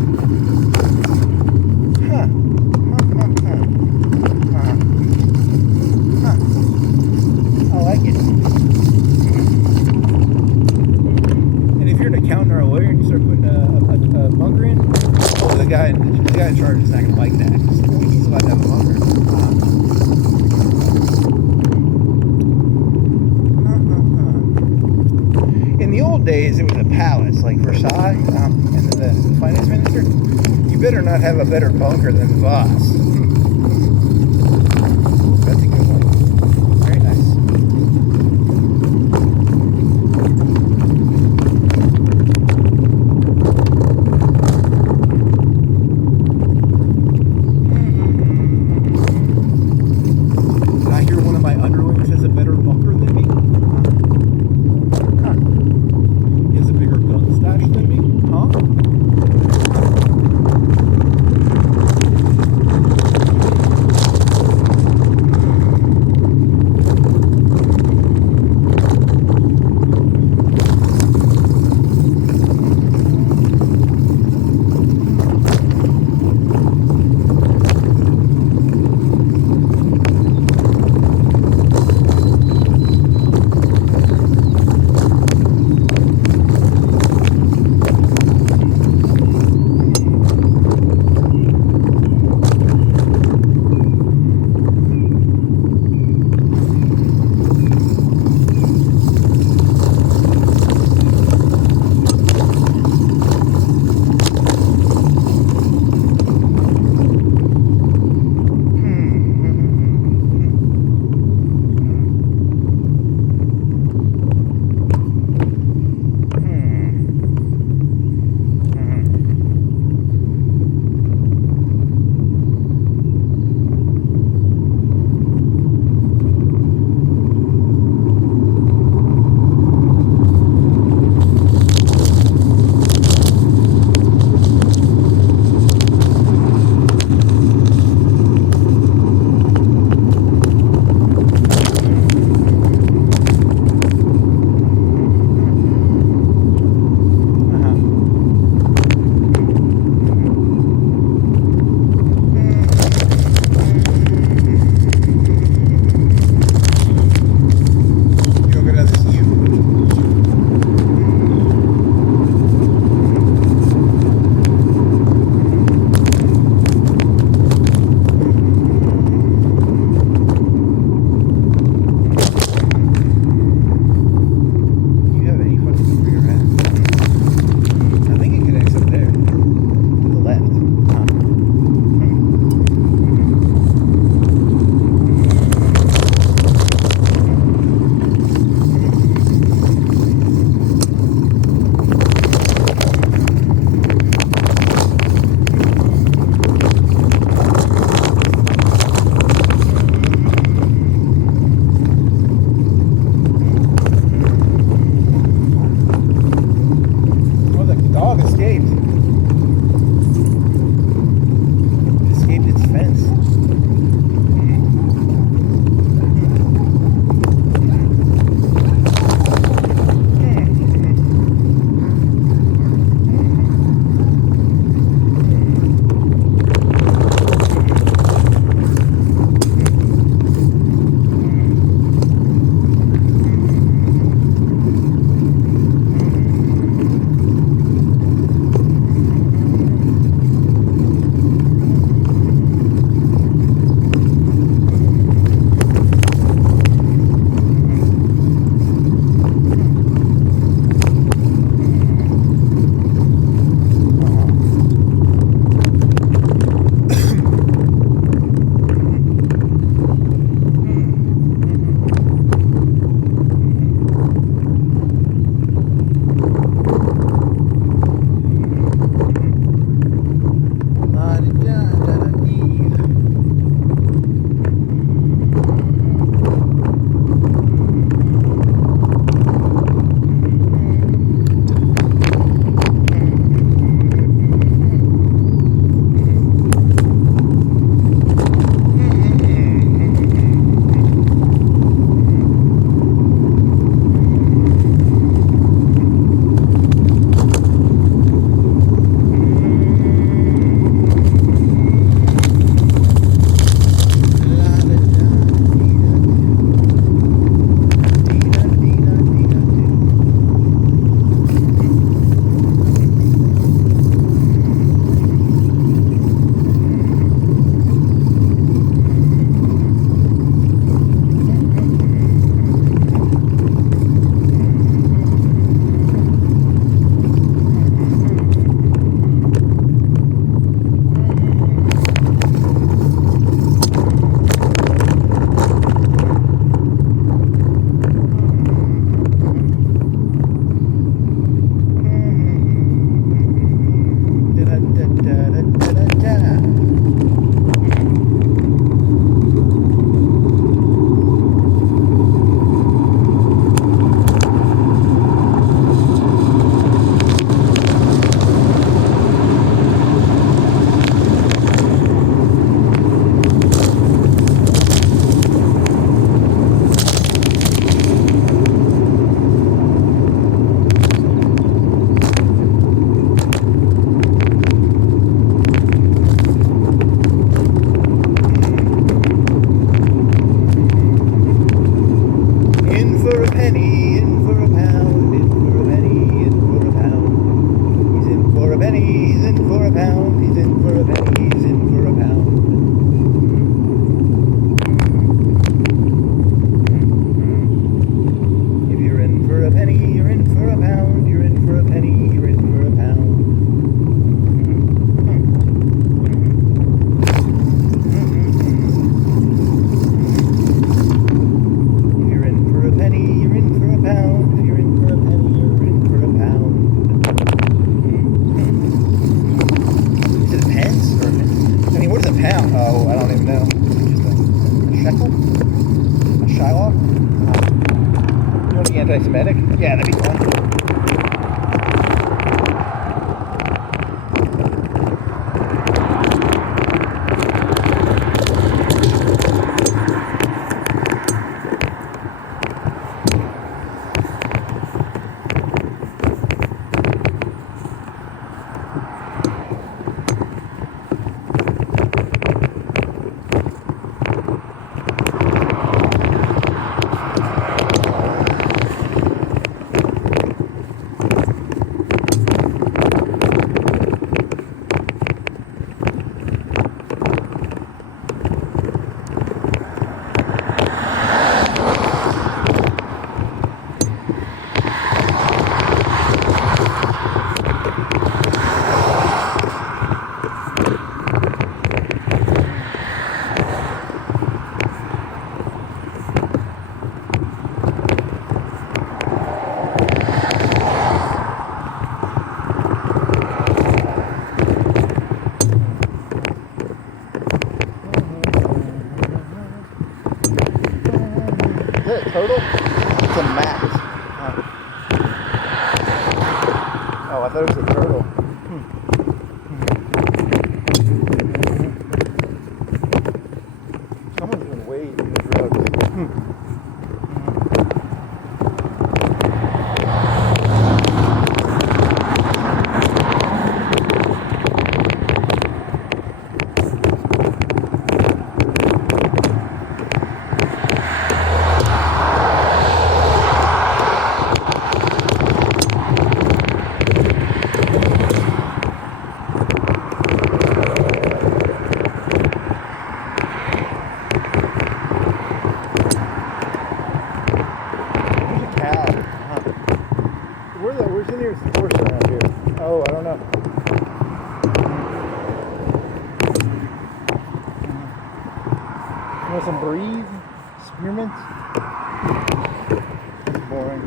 Huh. I like it. And if you're an accountant or a lawyer and you start putting a bunker in, the guy in charge is not going to like that. He's allowed to have a bunker. In the old days, it was a palace, like Versailles, and then the finance minister. You better not have a better bunker than the boss. That's a good one. Very nice. escaped its fence. penny, he's in for a pound, he's in for a penny, he's in for a pound. If you're in for a penny, you're in for a pound, you're in for a penny, you're in for a pound. If you're in for a penny, you're in for a pound, if you're in for a penny, you're in for a pound. Is it a pence? Or I mean, what is a pound? Oh, I don't even know. Just a shekel? A shylock? You want to be anti-Semitic? Yeah, that'd be fun. Is that a turtle? It's a mat. Oh, I thought it was a turtle. Someone's doing weed in the drugs. Where's the nearest horse around here? Oh, I don't know. You want some breeze? Spearmint? That's boring.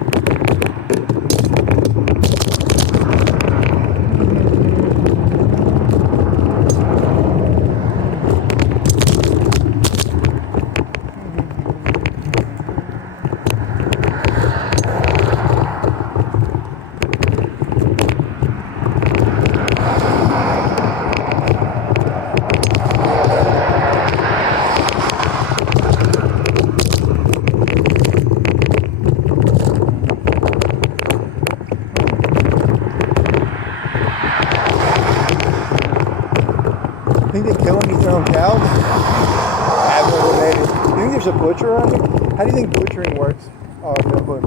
Think they kill them, eat their own cows? I've never made it. Do you think there's a butcher around here? How do you think butchering works? Oh, okay, look.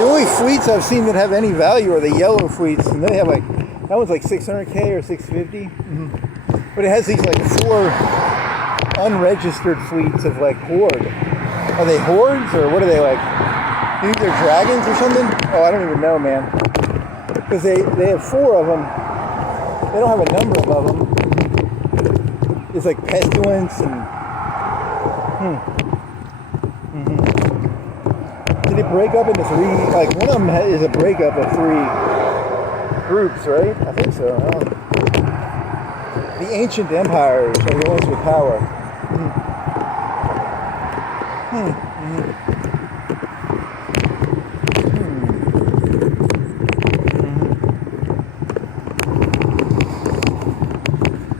The only fleets I've seen that have any value are the yellow fleets, and they have like, that one's like 600K or 650. But it has these like 4 unregistered fleets of like horde. Are they hordes or what are they like? You think they're dragons or something? Oh, I don't even know, man. Because they have 4 of them. They don't have a number of them. It's like pestilence and Did it break up into 3? Like one of them is a breakup of 3. groups, right? I think so. The ancient empires are the ones with power.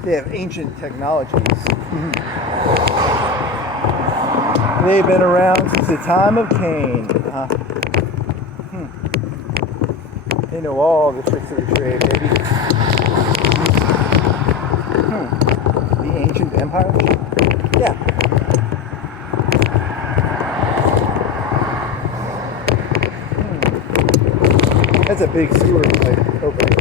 They have ancient technologies. They've been around since the time of Cain. They know all the tricks of the trade, baby. The ancient empire? Yeah. That's a big sewer pipe opening.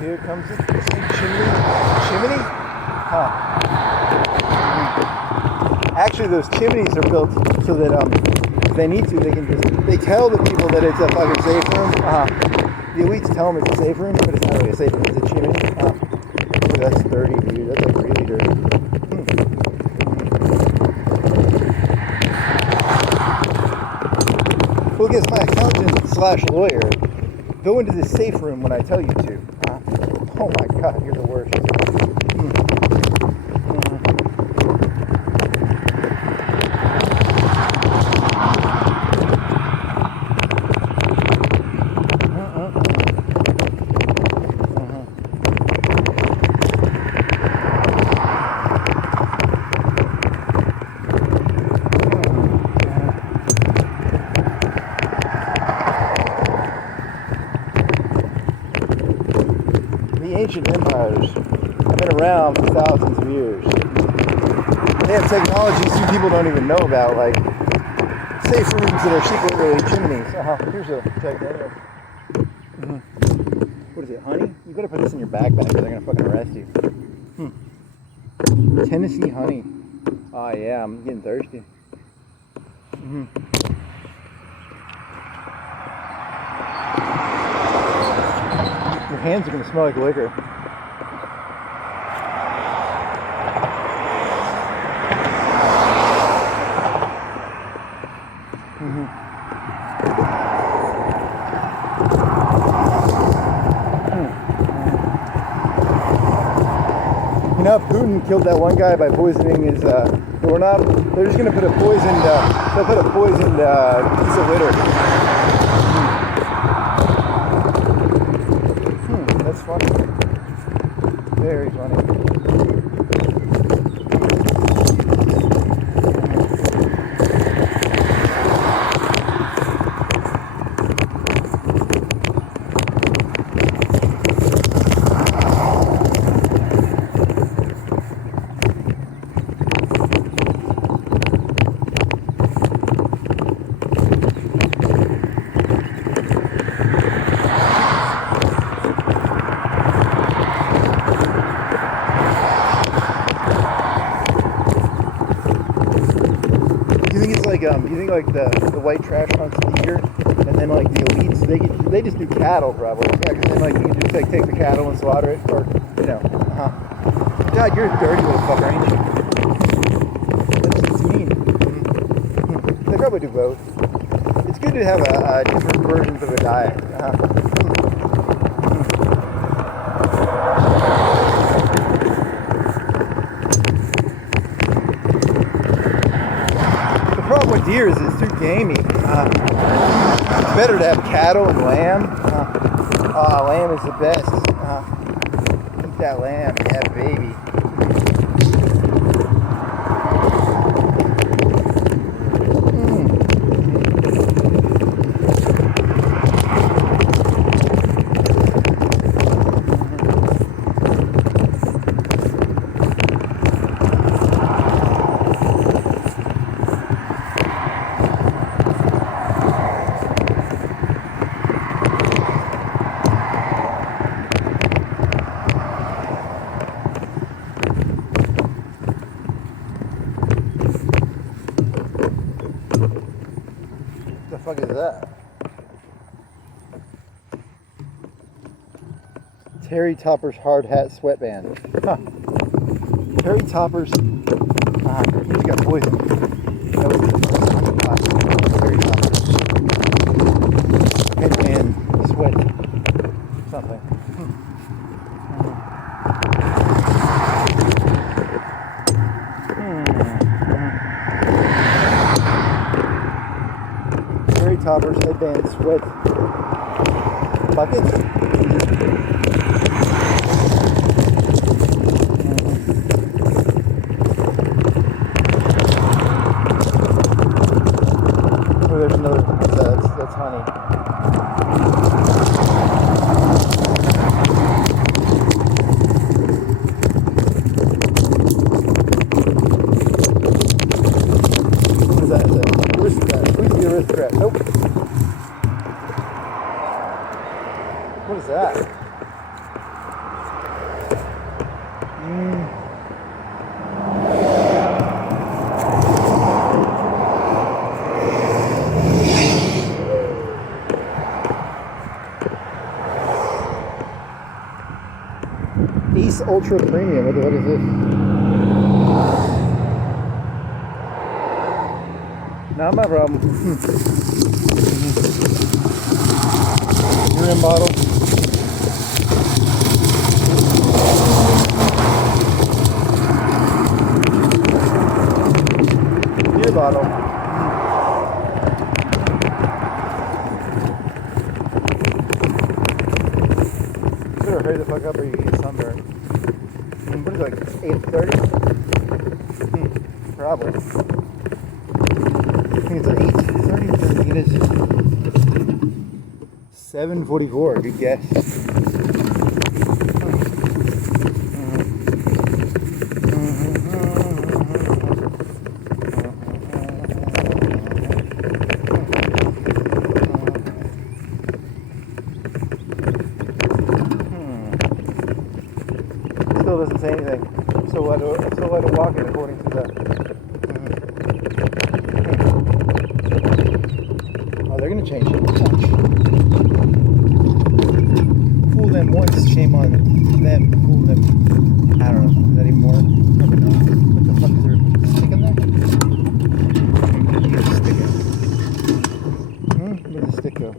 Here comes the chimney? Huh. Actually, those chimneys are built so that if they need to, they tell the people that it's a fucking safe room. The elites tell them it's a safe room, but it's not really a safe room, it's a chimney. Ooh, that's dirty, dude. That's like really dirty. Well, I guess my accountant / lawyer, go into the safe room when I tell you to. Oh my God, you're the worst. Ancient empires have been around for thousands of years. They have technologies some people don't even know about, like safe rooms that are secretly chimneys. Here's a titanium. What is it, honey? You better put this in your backpack or they're gonna fucking arrest you. Tennessee honey. Oh yeah, I'm getting thirsty. Your hands are going to smell like liquor. You know, Putin killed that one guy by poisoning his doorknob. They're just going to put a poisoned, piece of litter. That's funny. Very funny. You think like the white trash hunts deer, and then like the elites, they just do cattle probably. Yeah, because then like you can just like take the cattle and slaughter it, or you know. God, you're a dirty little fucker, ain't you? That's mean. They probably do both. It's good need to have a different versions of a diet. The problem with deer is it's too gamey. It's better to have cattle and lamb. Lamb is the best. Eat that lamb, yeah, baby. What the fuck is that? Terry Topper's hard hat sweatband. Huh. Terry Topper's. He's got poison. That was Terry Topper's headband sweat something. Terry Topper's headband sweat buckets. There's another, that's honey. What is that? Aristocrat. Who's the aristocrat? Nope. What is that? Ace Ultra Premium. What the fuck is this? Not my problem. Urine bottle. Beer bottle. Better hurry the fuck up or you get sunburned. What is it, like 8:30? Probably. I think it's like 8:30. I think it is 7:44. Good guess. Still doesn't say anything. So let it walk it according to that. Oh, they're gonna change it. Fool them once, shame on them. Fool them. I don't know. Is that even more? Probably not. What the fuck is there? Stick in there? Stick it. Where's the stick go?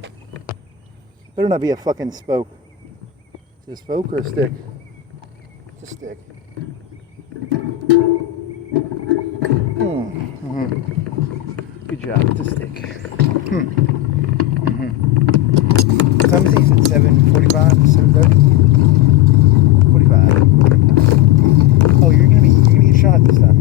Better not be a fucking spoke. Is it a spoke or a stick? It's a stick. Good job. It's a stick. What time is it? It's 7:45, 7:30? 45. Oh, you're gonna get shot this time.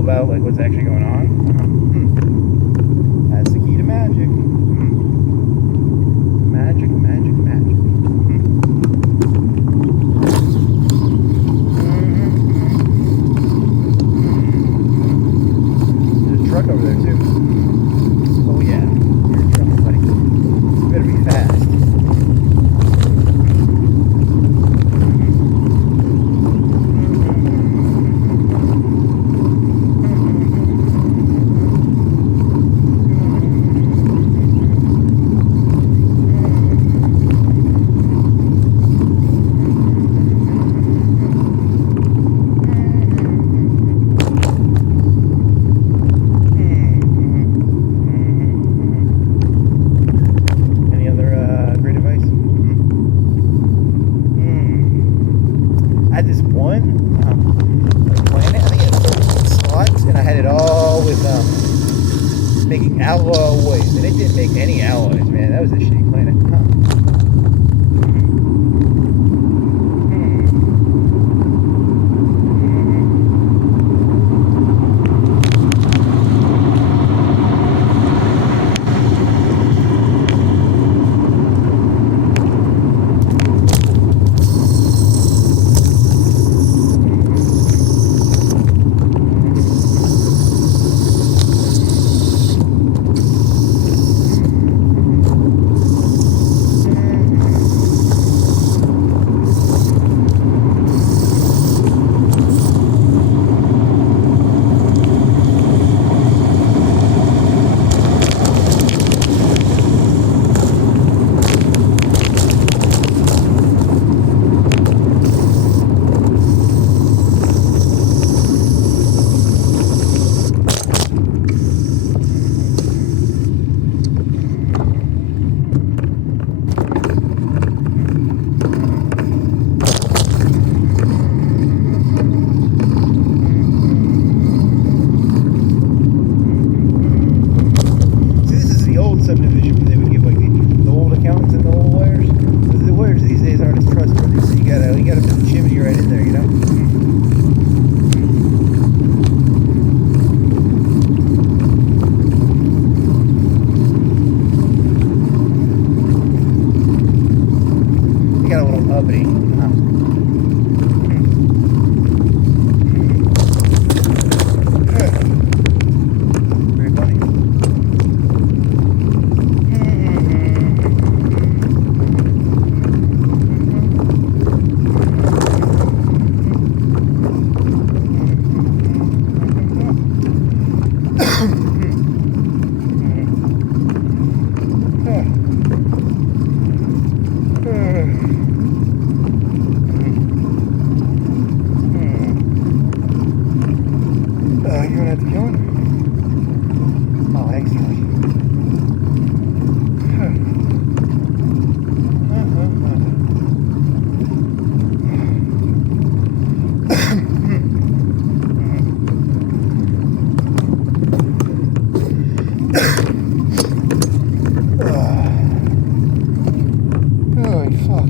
About like what's actually going on. That's the key to magic. Magic. Whoa, wait. And it didn't make any alloys, man. That was a shitty planet. Huh. Subdivision where they would give like the old accountants and the old lawyers. The lawyers these days aren't as trustworthy, so you gotta put the chimney right in there, you know? You got a little uppity. Very funny. You want to have to kill him? Oh, thanks, George. Holy fuck.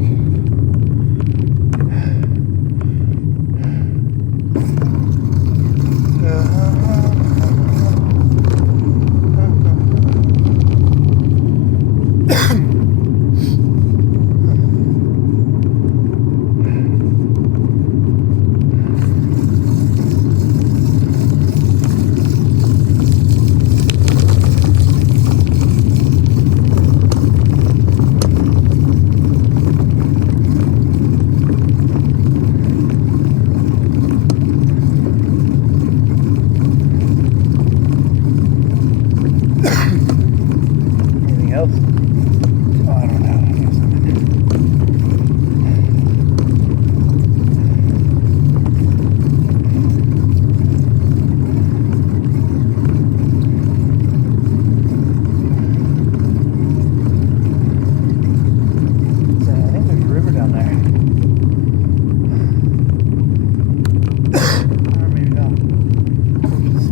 Anything else? Oh, I don't know. I think something. So I think there's a river down there. Or maybe not. Just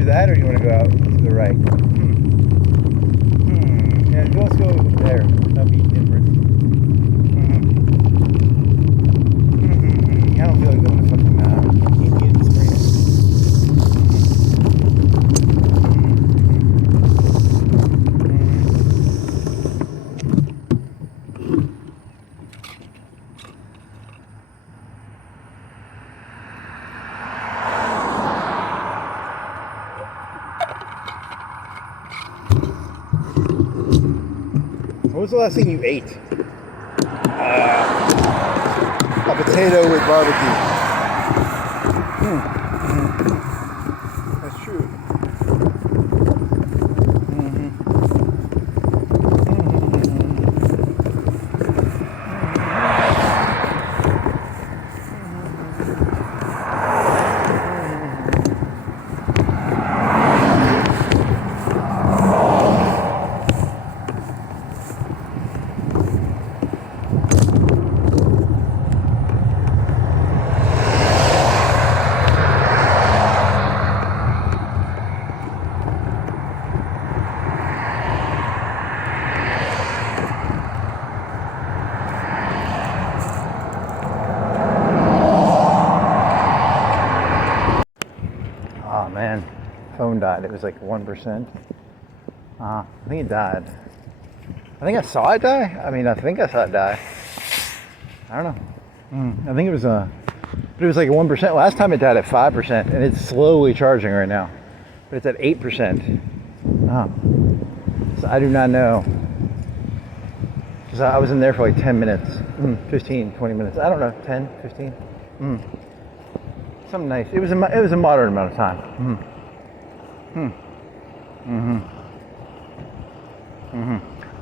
do that, or do you want to go out to the right? Yeah, let's go there. That'll be different. I don't feel like going to fucking Indian Springs. What was the last thing you ate? A potato with barbecue. That's true. Man, phone died. It was like 1%. I think it died. I think I saw it die. I think I saw it die. I don't know. I think it was but it was like 1%. Last time it died at 5%, and it's slowly charging right now. But it's at 8%. So I do not know. Because I was in there for like 10 minutes, 15, 20 minutes. I don't know, 10, 15. Something nice. It was a moderate amount of time.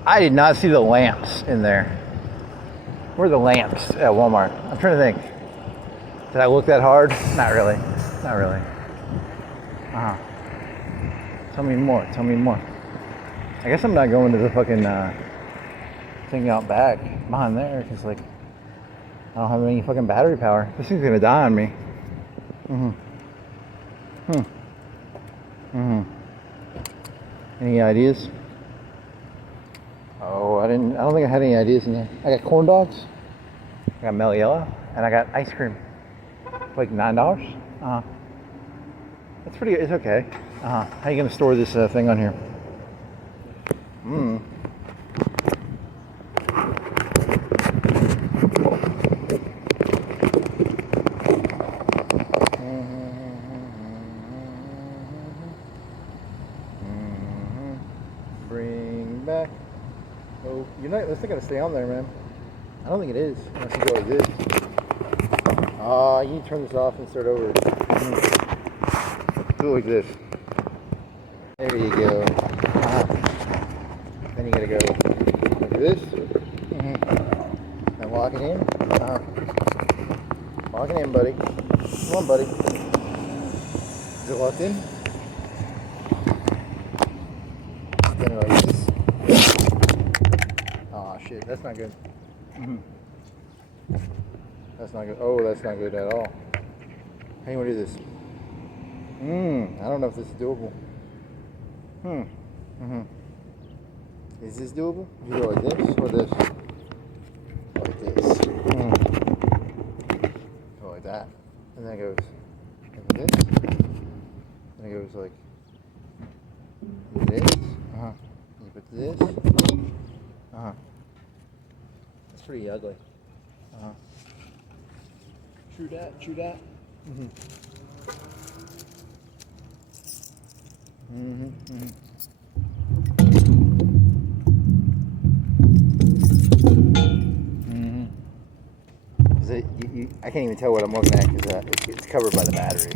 I did not see the lamps in there. Where are the lamps at Walmart? I'm trying to think. Did I look that hard? Not really. Not really. Tell me more. Tell me more. I guess I'm not going to the fucking thing out back behind there because like I don't have any fucking battery power. This thing's gonna die on me. Any ideas? Oh, I don't think I had any ideas in there. I got corn dogs, I got mellow yellow, and I got ice cream. Like $9. That's pretty good. It's okay. How are you gonna store this thing on here? Bring back. Oh, you're not. That's not gonna stay on there, man. I don't think it is. Unless you go like this. You need to turn this off and start over. Do it like this. There you go. Then you gotta go like this. And lock it in. Lock it in, buddy. Come on, buddy. Is it locked in? Then like this. Oh shit, that's not good. That's not good. Oh, that's not good at all. How do you want to do this? I don't know if this is doable. Is this doable? You go like this or this? Like this. Go like that. And then it goes like this. And it goes like this. You put this. That's pretty ugly. True that, true that. I can't even tell what I'm looking at because it's covered by the battery.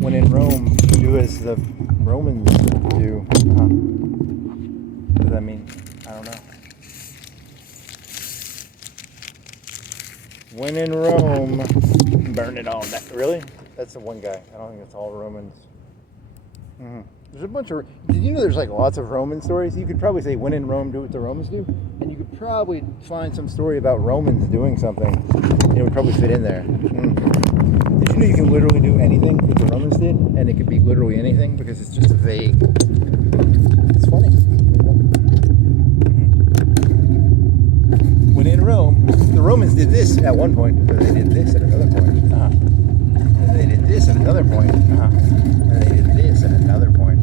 When in Rome, do as the Romans do. What does that mean? I don't know. When in Rome, burn it all down. Really? That's the one guy. I don't think it's all Romans. There's a bunch of... Did you know there's like lots of Roman stories? You could probably say, when in Rome, do what the Romans do. And you could probably find some story about Romans doing something. It would probably fit in there. Did you you know you can literally do anything that the Romans did, and it could be literally anything because it's just a vague. It's funny. When in Rome, the Romans did this at one point, but they did this at another point. And they did this at another point. And they did this at another point.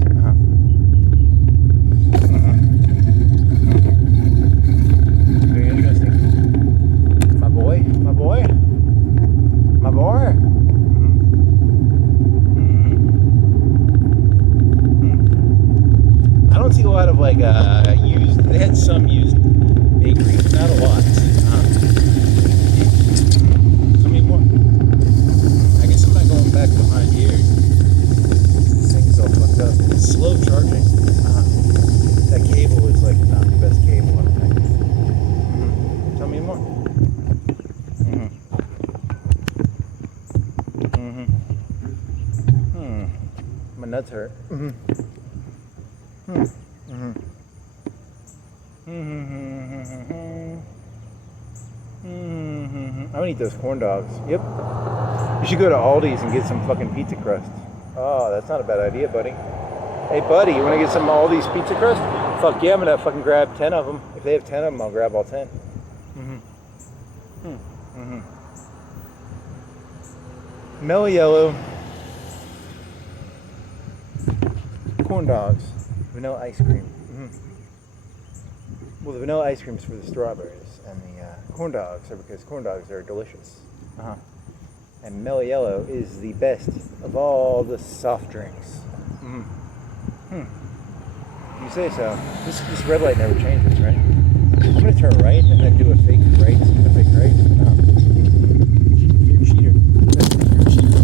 Very interesting. My boy. I don't see a lot of like used. They had some used bakery, not a lot. Tell me more. I guess I'm not going back behind here. This thing's all fucked up. It's slow charging. That cable is like not the best cable, I think. Tell me more. My nuts hurt. I'm gonna eat those corn dogs. Yep. You should go to Aldi's and get some fucking pizza crust. Oh, that's not a bad idea, buddy. Hey, buddy, you wanna get some Aldi's pizza crust? Fuck yeah, I'm gonna fucking grab 10 of them. If they have 10 of them, I'll grab all 10. Mellow yellow. Corn dogs. Vanilla ice cream. Well, the vanilla ice cream is for the strawberries, and the corn dogs are because corn dogs are delicious. And Mellow Yellow is the best of all the soft drinks. You say so. This red light never changes, right? I'm gonna turn right and then do a fake right and a fake right. You're a cheater. You're a cheater.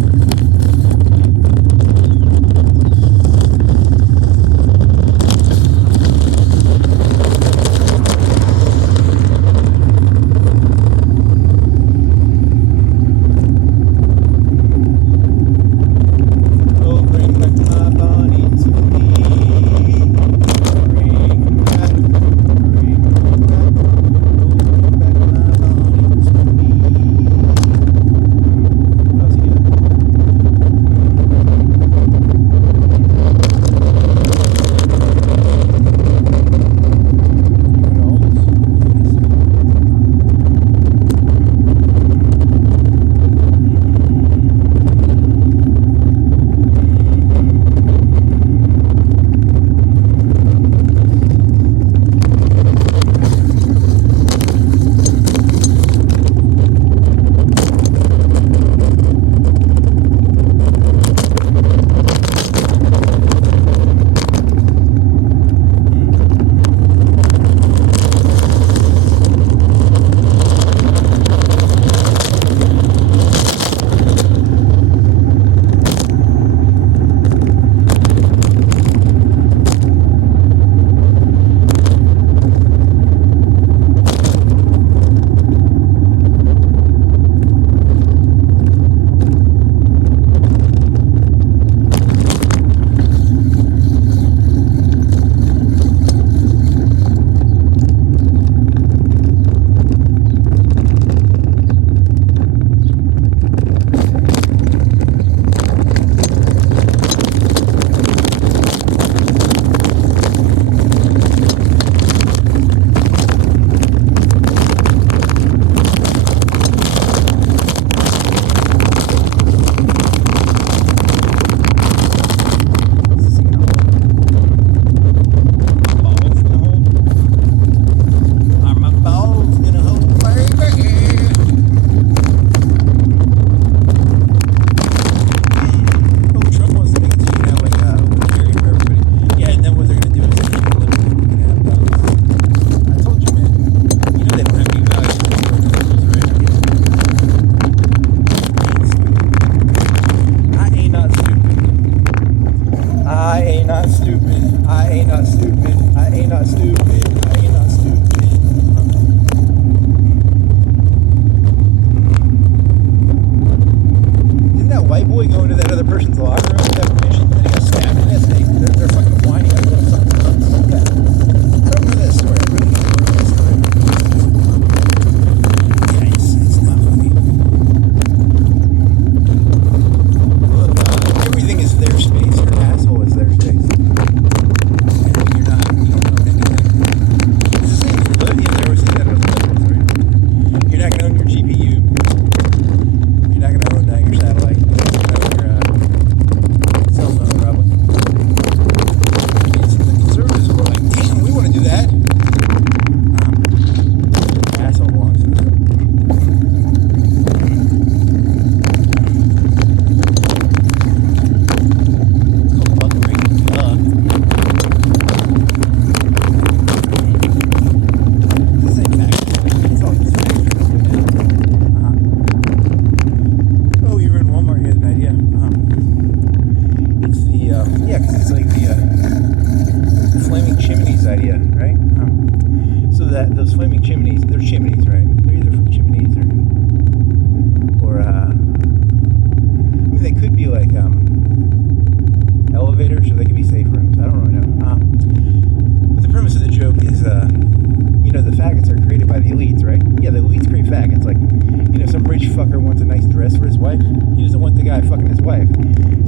some rich fucker wants a nice dress for his wife. He doesn't want the guy fucking his wife.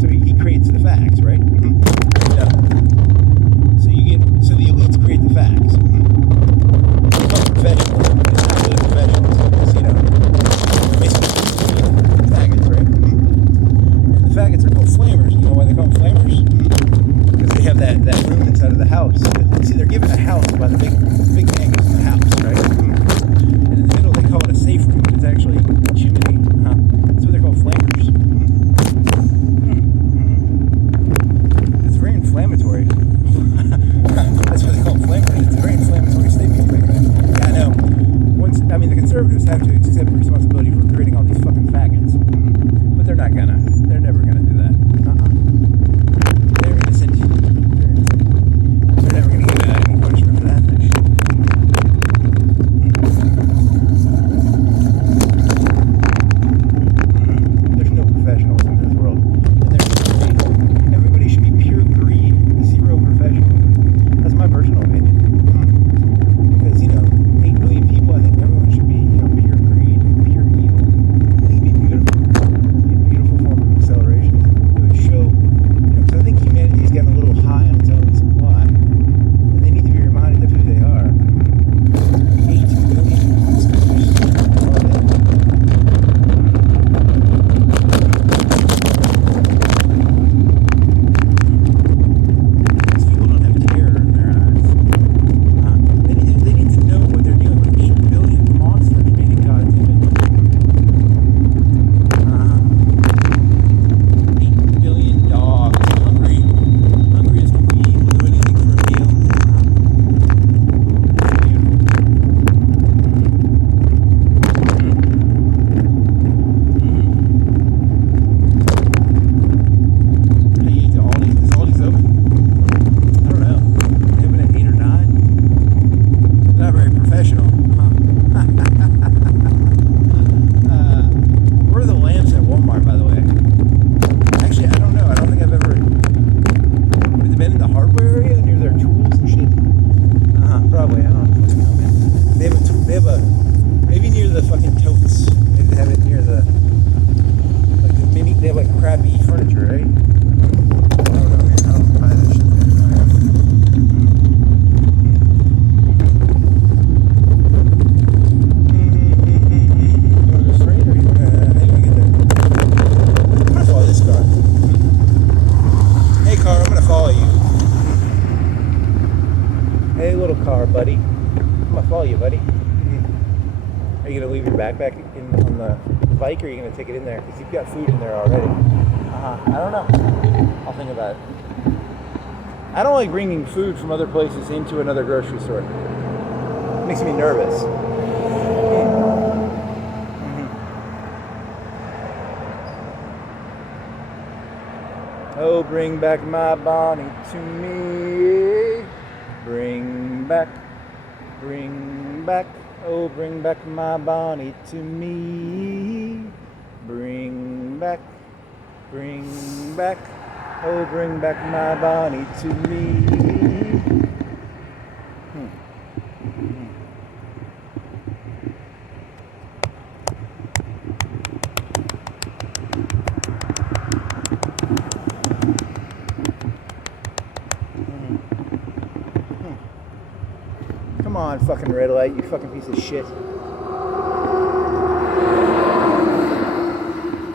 So he creates the facts, right? So the elites create the facts. They call professionals. It's not really professionals. Because, basically faggots, right? And the faggots are called flamers. You know why they call them flamers? Because they have that room inside of the house. See, they're given a house by the big man gives them a house, right? And in the middle they call it a safe room, but it's actually a chimney. That's what they're called, flamers. It's very inflammatory. That's what they call flamers. It's a very inflammatory statement to make. Yeah, I know. The conservatives have to accept responsibility for creating all these fucking faggots. But they're not gonna. They're never gonna do that. They're innocent. They're never gonna get any punishment for that. There's no professionals in this world. And everybody should be pure greed, zero professionalism. That's my personal opinion. Because, 8 billion people, I think everyone should be, pure greed, pure evil. I think it'd be beautiful. It'd be a beautiful form of acceleration. It would show, because I think humanity's getting a little high on its own supply. And they need to be reminded of who they are. 8 billion monsters. These people don't have terror in their eyes. They need to know what they're dealing with. 8 billion monsters made in God's image. 8 billion dogs hungry as can be, will do anything for a meal. Hey, is Aldi's open? I don't know. They open at 8 or 9? Not very professional. Where are the lamps at Walmart, by the way? Actually, I don't know. I don't think I've ever... Have they been in the hardware area near their tools and shit? Probably. I don't fucking know, man. They have a... Maybe near the fucking totes. Maybe they have it near the... Like the mini... They have like crappy furniture, right? I don't know, man. I don't buy that shit there. Hey, little car, buddy. I'm gonna follow you, buddy. Are you gonna leave your backpack on the bike, or are you gonna take it in there? Because you've got food in there already. I don't know. I'll think about it. I don't like bringing food from other places into another grocery store. It makes me nervous. Oh, bring back my Bonnie to me. Bring back, oh, bring back my Bonnie to me. Bring back, oh, bring back my Bonnie to me. Come on, fucking red light, you fucking piece of shit.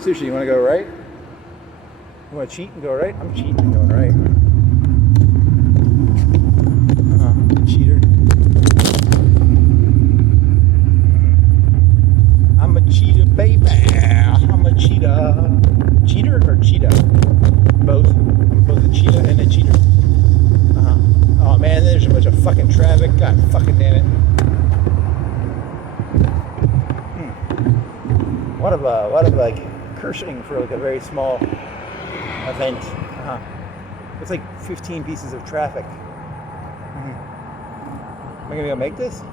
Seriously, you want to go right? You want to cheat and go right? I'm cheating and going right. Cheater. I'm a cheetah, baby. I'm a cheetah. Cheater or cheetah? Both. I'm both a cheetah and a cheater. Oh man, there's a bunch of fucking traffic. God fucking damn it. What of like cursing for like a very small event. It's like 15 pieces of traffic. Am I gonna go make this?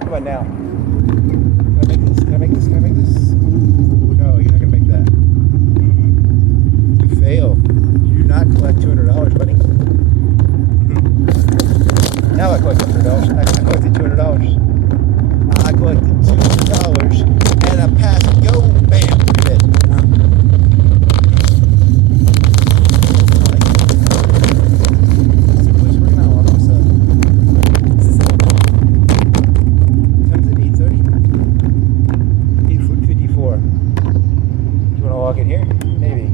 Come on now. Can I make this? Can I make this? Can I make this? Ooh, no, you're not gonna make that. You fail. You do not collect $200, buddy. Now I collect $100. I collected $200. I collected $200 and a pass walk in here? Maybe.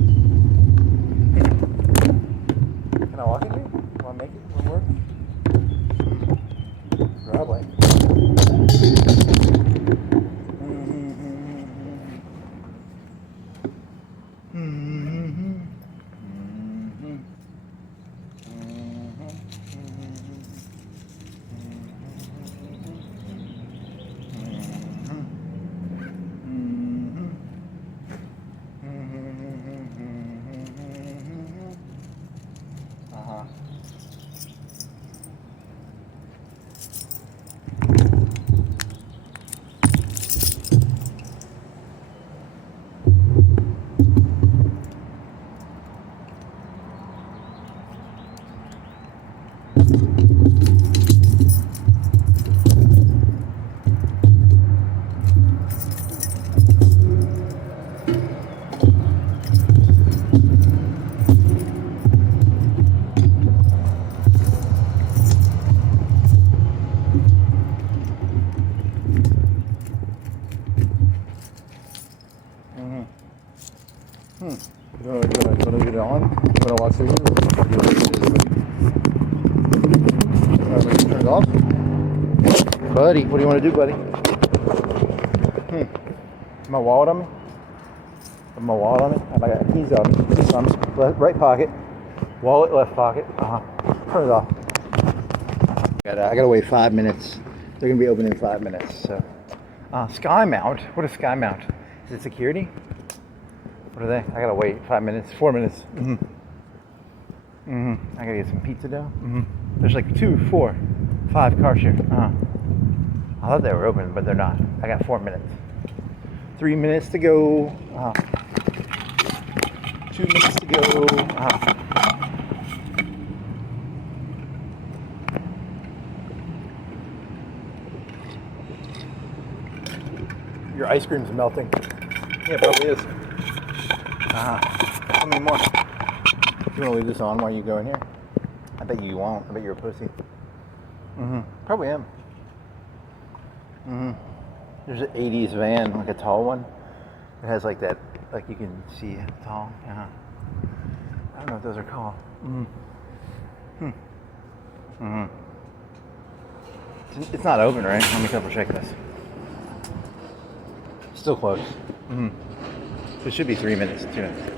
Can I walk in here? Want to make it? Want to work? Probably. You want to get it on? You want to watch the video? Turn it off? Buddy, what do you want to do, buddy? My wallet on me? My wallet on me? I got keys on me. Thumbs, right pocket. Wallet, left pocket. Turn it off. I gotta wait 5 minutes. They're gonna be open in 5 minutes. So, Sky Mount. What is Sky Mount? Is it security? What are they? I gotta wait 5 minutes, 4 minutes. I gotta get some pizza dough. There's like 2, 4, 5 cars here. I thought they were open, but they're not. I got 4 minutes. 3 minutes to go. 2 minutes to go. Your ice cream's melting. Yeah, it probably is. How many more? You want to leave this on while you go in here? I bet you won't. I bet you're a pussy. Probably am. There's an 80s van, like a tall one. It has like that, like you can see tall. I don't know what those are called. It's not open, right? Let me double check this. Still closed. So it should be 3 minutes, 2 minutes.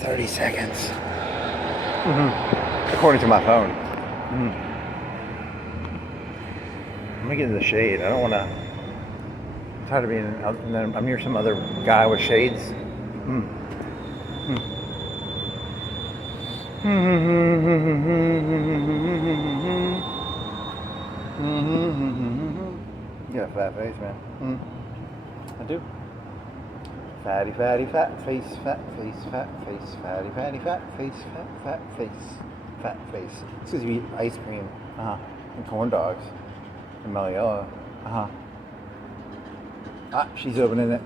$30 seconds. According to my phone. I'm gonna get in the shade. I don't want to. I'm tired of being. And then I'm near some other guy with shades. You got a fat face, man. I do. Fatty, fatty, fat face, fat face, fat face, fatty, fatty, fat face, fat face, fat face. It's because you eat ice cream, and corn dogs, and Meliola, she's opening it.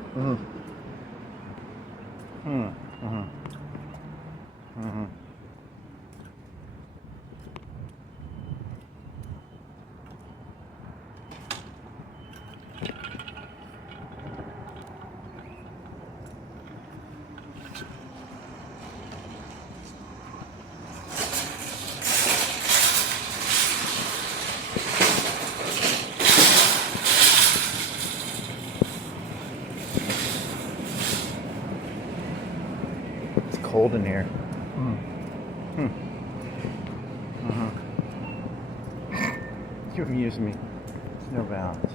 cold in here. You amuse me. It's no balance.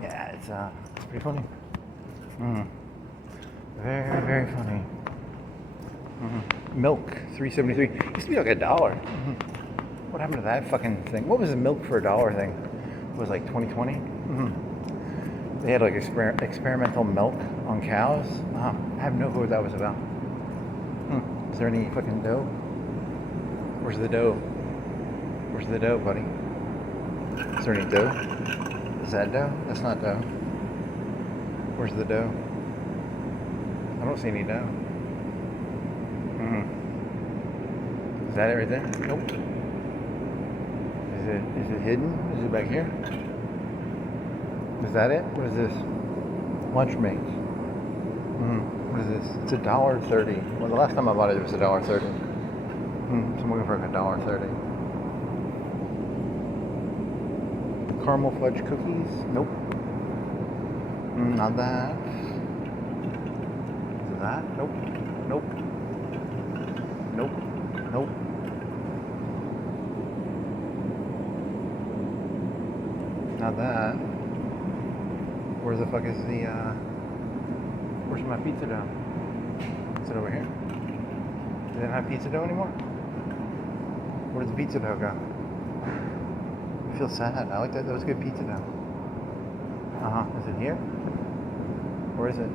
Yeah, it's pretty funny. Very, very funny. Milk, $3.73. Used to be like $1. What happened to that fucking thing? What was the milk for $1 thing? It was like 2020. They had like experimental milk on cows. I have no clue what that was about. Is there any fucking dough? Where's the dough? Where's the dough, buddy? Is there any dough? Is that dough? That's not dough. Where's the dough? I don't see any dough. Is that it right there? Nope. Is it hidden? Is it back here? Is that it? What is this? Lunch mates. What is this? It's $1.30. Well, the last time I bought it was $1.30. So I'm looking for like $1.30. Caramel fudge cookies? Nope. Not that. Is it that? Nope. Nope. Nope. Nope. Not that. Where the fuck is the, where's my pizza dough? Is it over here? They didn't have pizza dough anymore? Where did the pizza dough go? I feel sad. I like that. That was good pizza dough. Is it here? Where is it?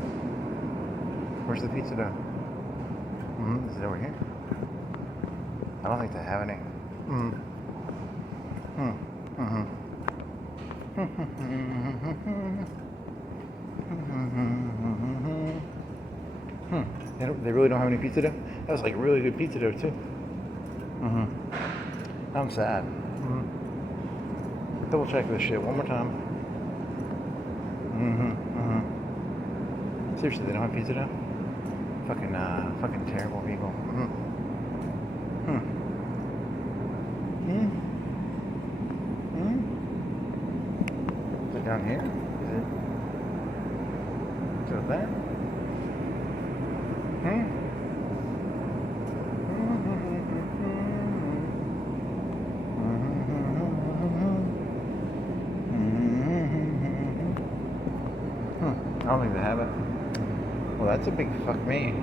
Where's the pizza dough? Is it over here? I don't think they have any. They really don't have any pizza dough? That was like really good pizza dough too. I'm sad. Double check this shit one more time. Seriously, they don't have pizza dough? Fucking terrible people. Is it down here? Is it there? I don't think they have it. Well, that's a big fuck me.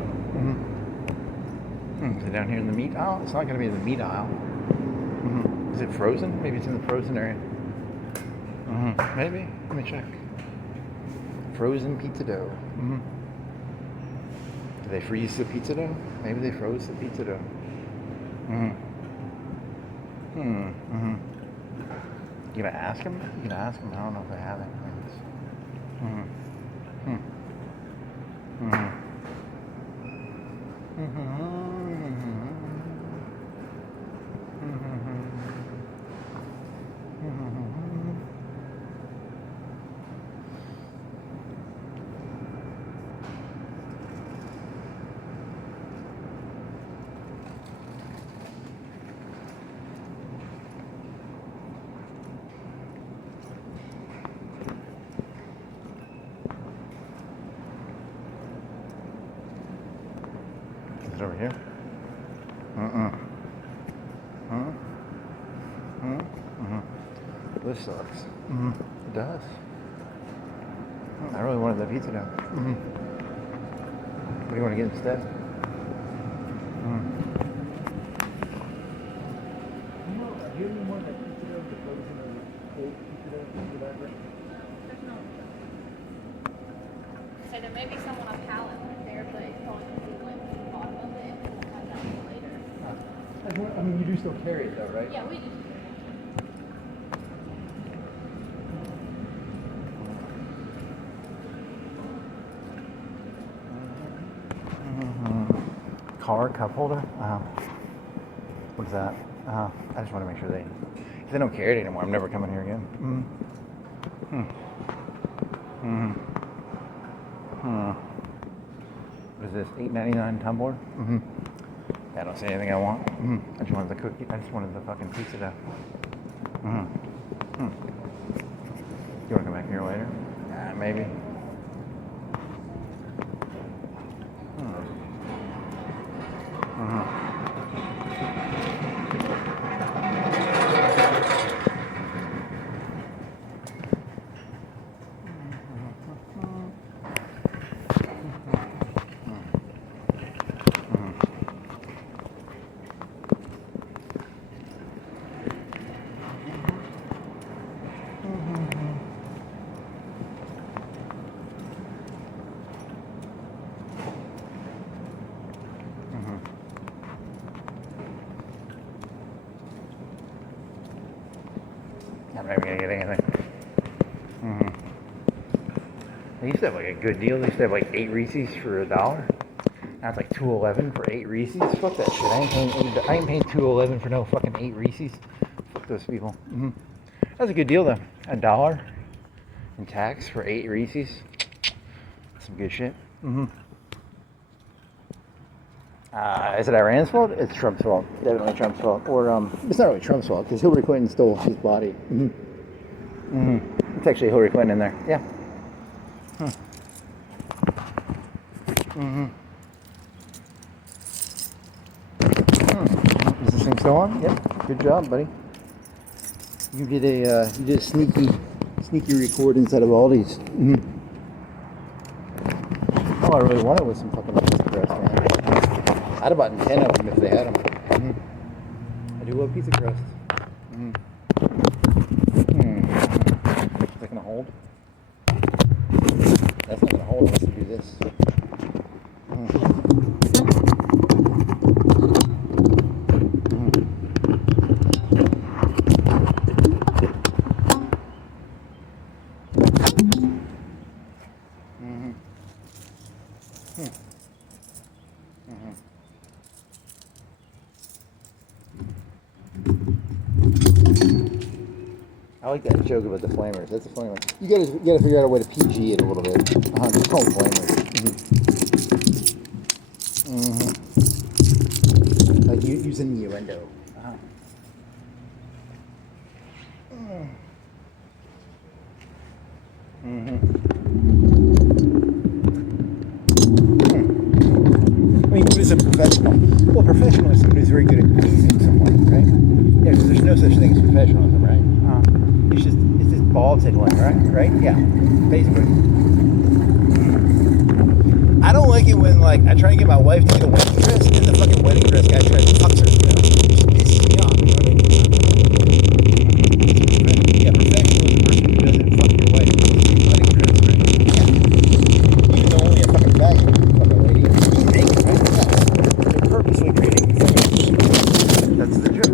Is it down here in the meat aisle? It's not going to be in the meat aisle. Is it frozen? Maybe it's in the frozen area. Maybe. Let me check. Frozen pizza dough. Did they freeze the pizza dough? Maybe they froze the pizza dough. You gonna ask him? You can ask him. I don't know if they have it. Is it over here? This sucks. It does. I really wanted that pizza dough. What do you want to get instead? Do you even want that pizza dough, the frozen or the cold pizza dough? There's no. So there may be some on a pallet right there, but it's going to be went to the bottom of it and we'll find out later. I mean, you do still carry it though, right? Yeah, we do. Car cup holder? What's that? I just want to make sure if they don't carry it anymore, I'm never coming here again. What is this? $8.99 tumbler? I don't see anything I want. I just wanted the cookie. I just wanted the fucking pizza dough. Mm-hmm. You want to come back here later? Maybe. I'm never gonna get anything. They used to have like a good deal. They used to have like 8 Reese's for $1. Now it's like $2.11 for 8 Reese's. Fuck that shit. I ain't paying $2.11 for no fucking 8 Reese's. Fuck those people. That's a good deal though. $1 in tax for 8 Reese's. Some good shit. Is it Iran's fault? It's Trump's fault. Definitely Trump's fault. Or it's not really Trump's fault because Hillary Clinton stole his body. It's actually Hillary Clinton in there. Yeah. Is this thing still on? Yep. Good job, buddy. You did a sneaky record inside of Aldi's. All I really wanted was some fucking pizza crust, man. I'd have bought 10 of them if they had them. I do love pizza crust. Is that gonna hold? That's not gonna hold unless you do this. I like that joke about the flamers. That's a flamer. You gotta figure out a way to PG it a little bit. Just call them flamers. Like using innuendo. I mean, what is a professional? Well, a professional is somebody who's very good at pleasing someone, right? Yeah, because there's no such thing as professionalism, right? It's just ball tickling, right? Yeah, basically. I don't like it when, like, I try to get my wife to get a wedding dress, and the fucking wedding dress guy tries to fuck her, you know? It pisses me off, you know what I mean? Yeah, professional is the person who doesn't fuck your wife with a wedding dress, right? Yeah. Even though only a fucking faggot can fuck a lady, it's naked, right? Yeah. They're purposely creating that's the joke.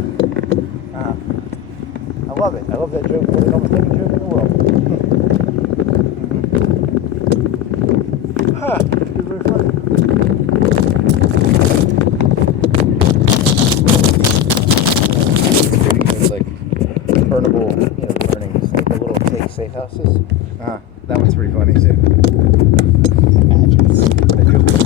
I love it. I love that joke more than almost any joke in the world. It's very funny. Those like burnable, burnings, like the little fake safe houses. That one's pretty funny too. Matches. That joke was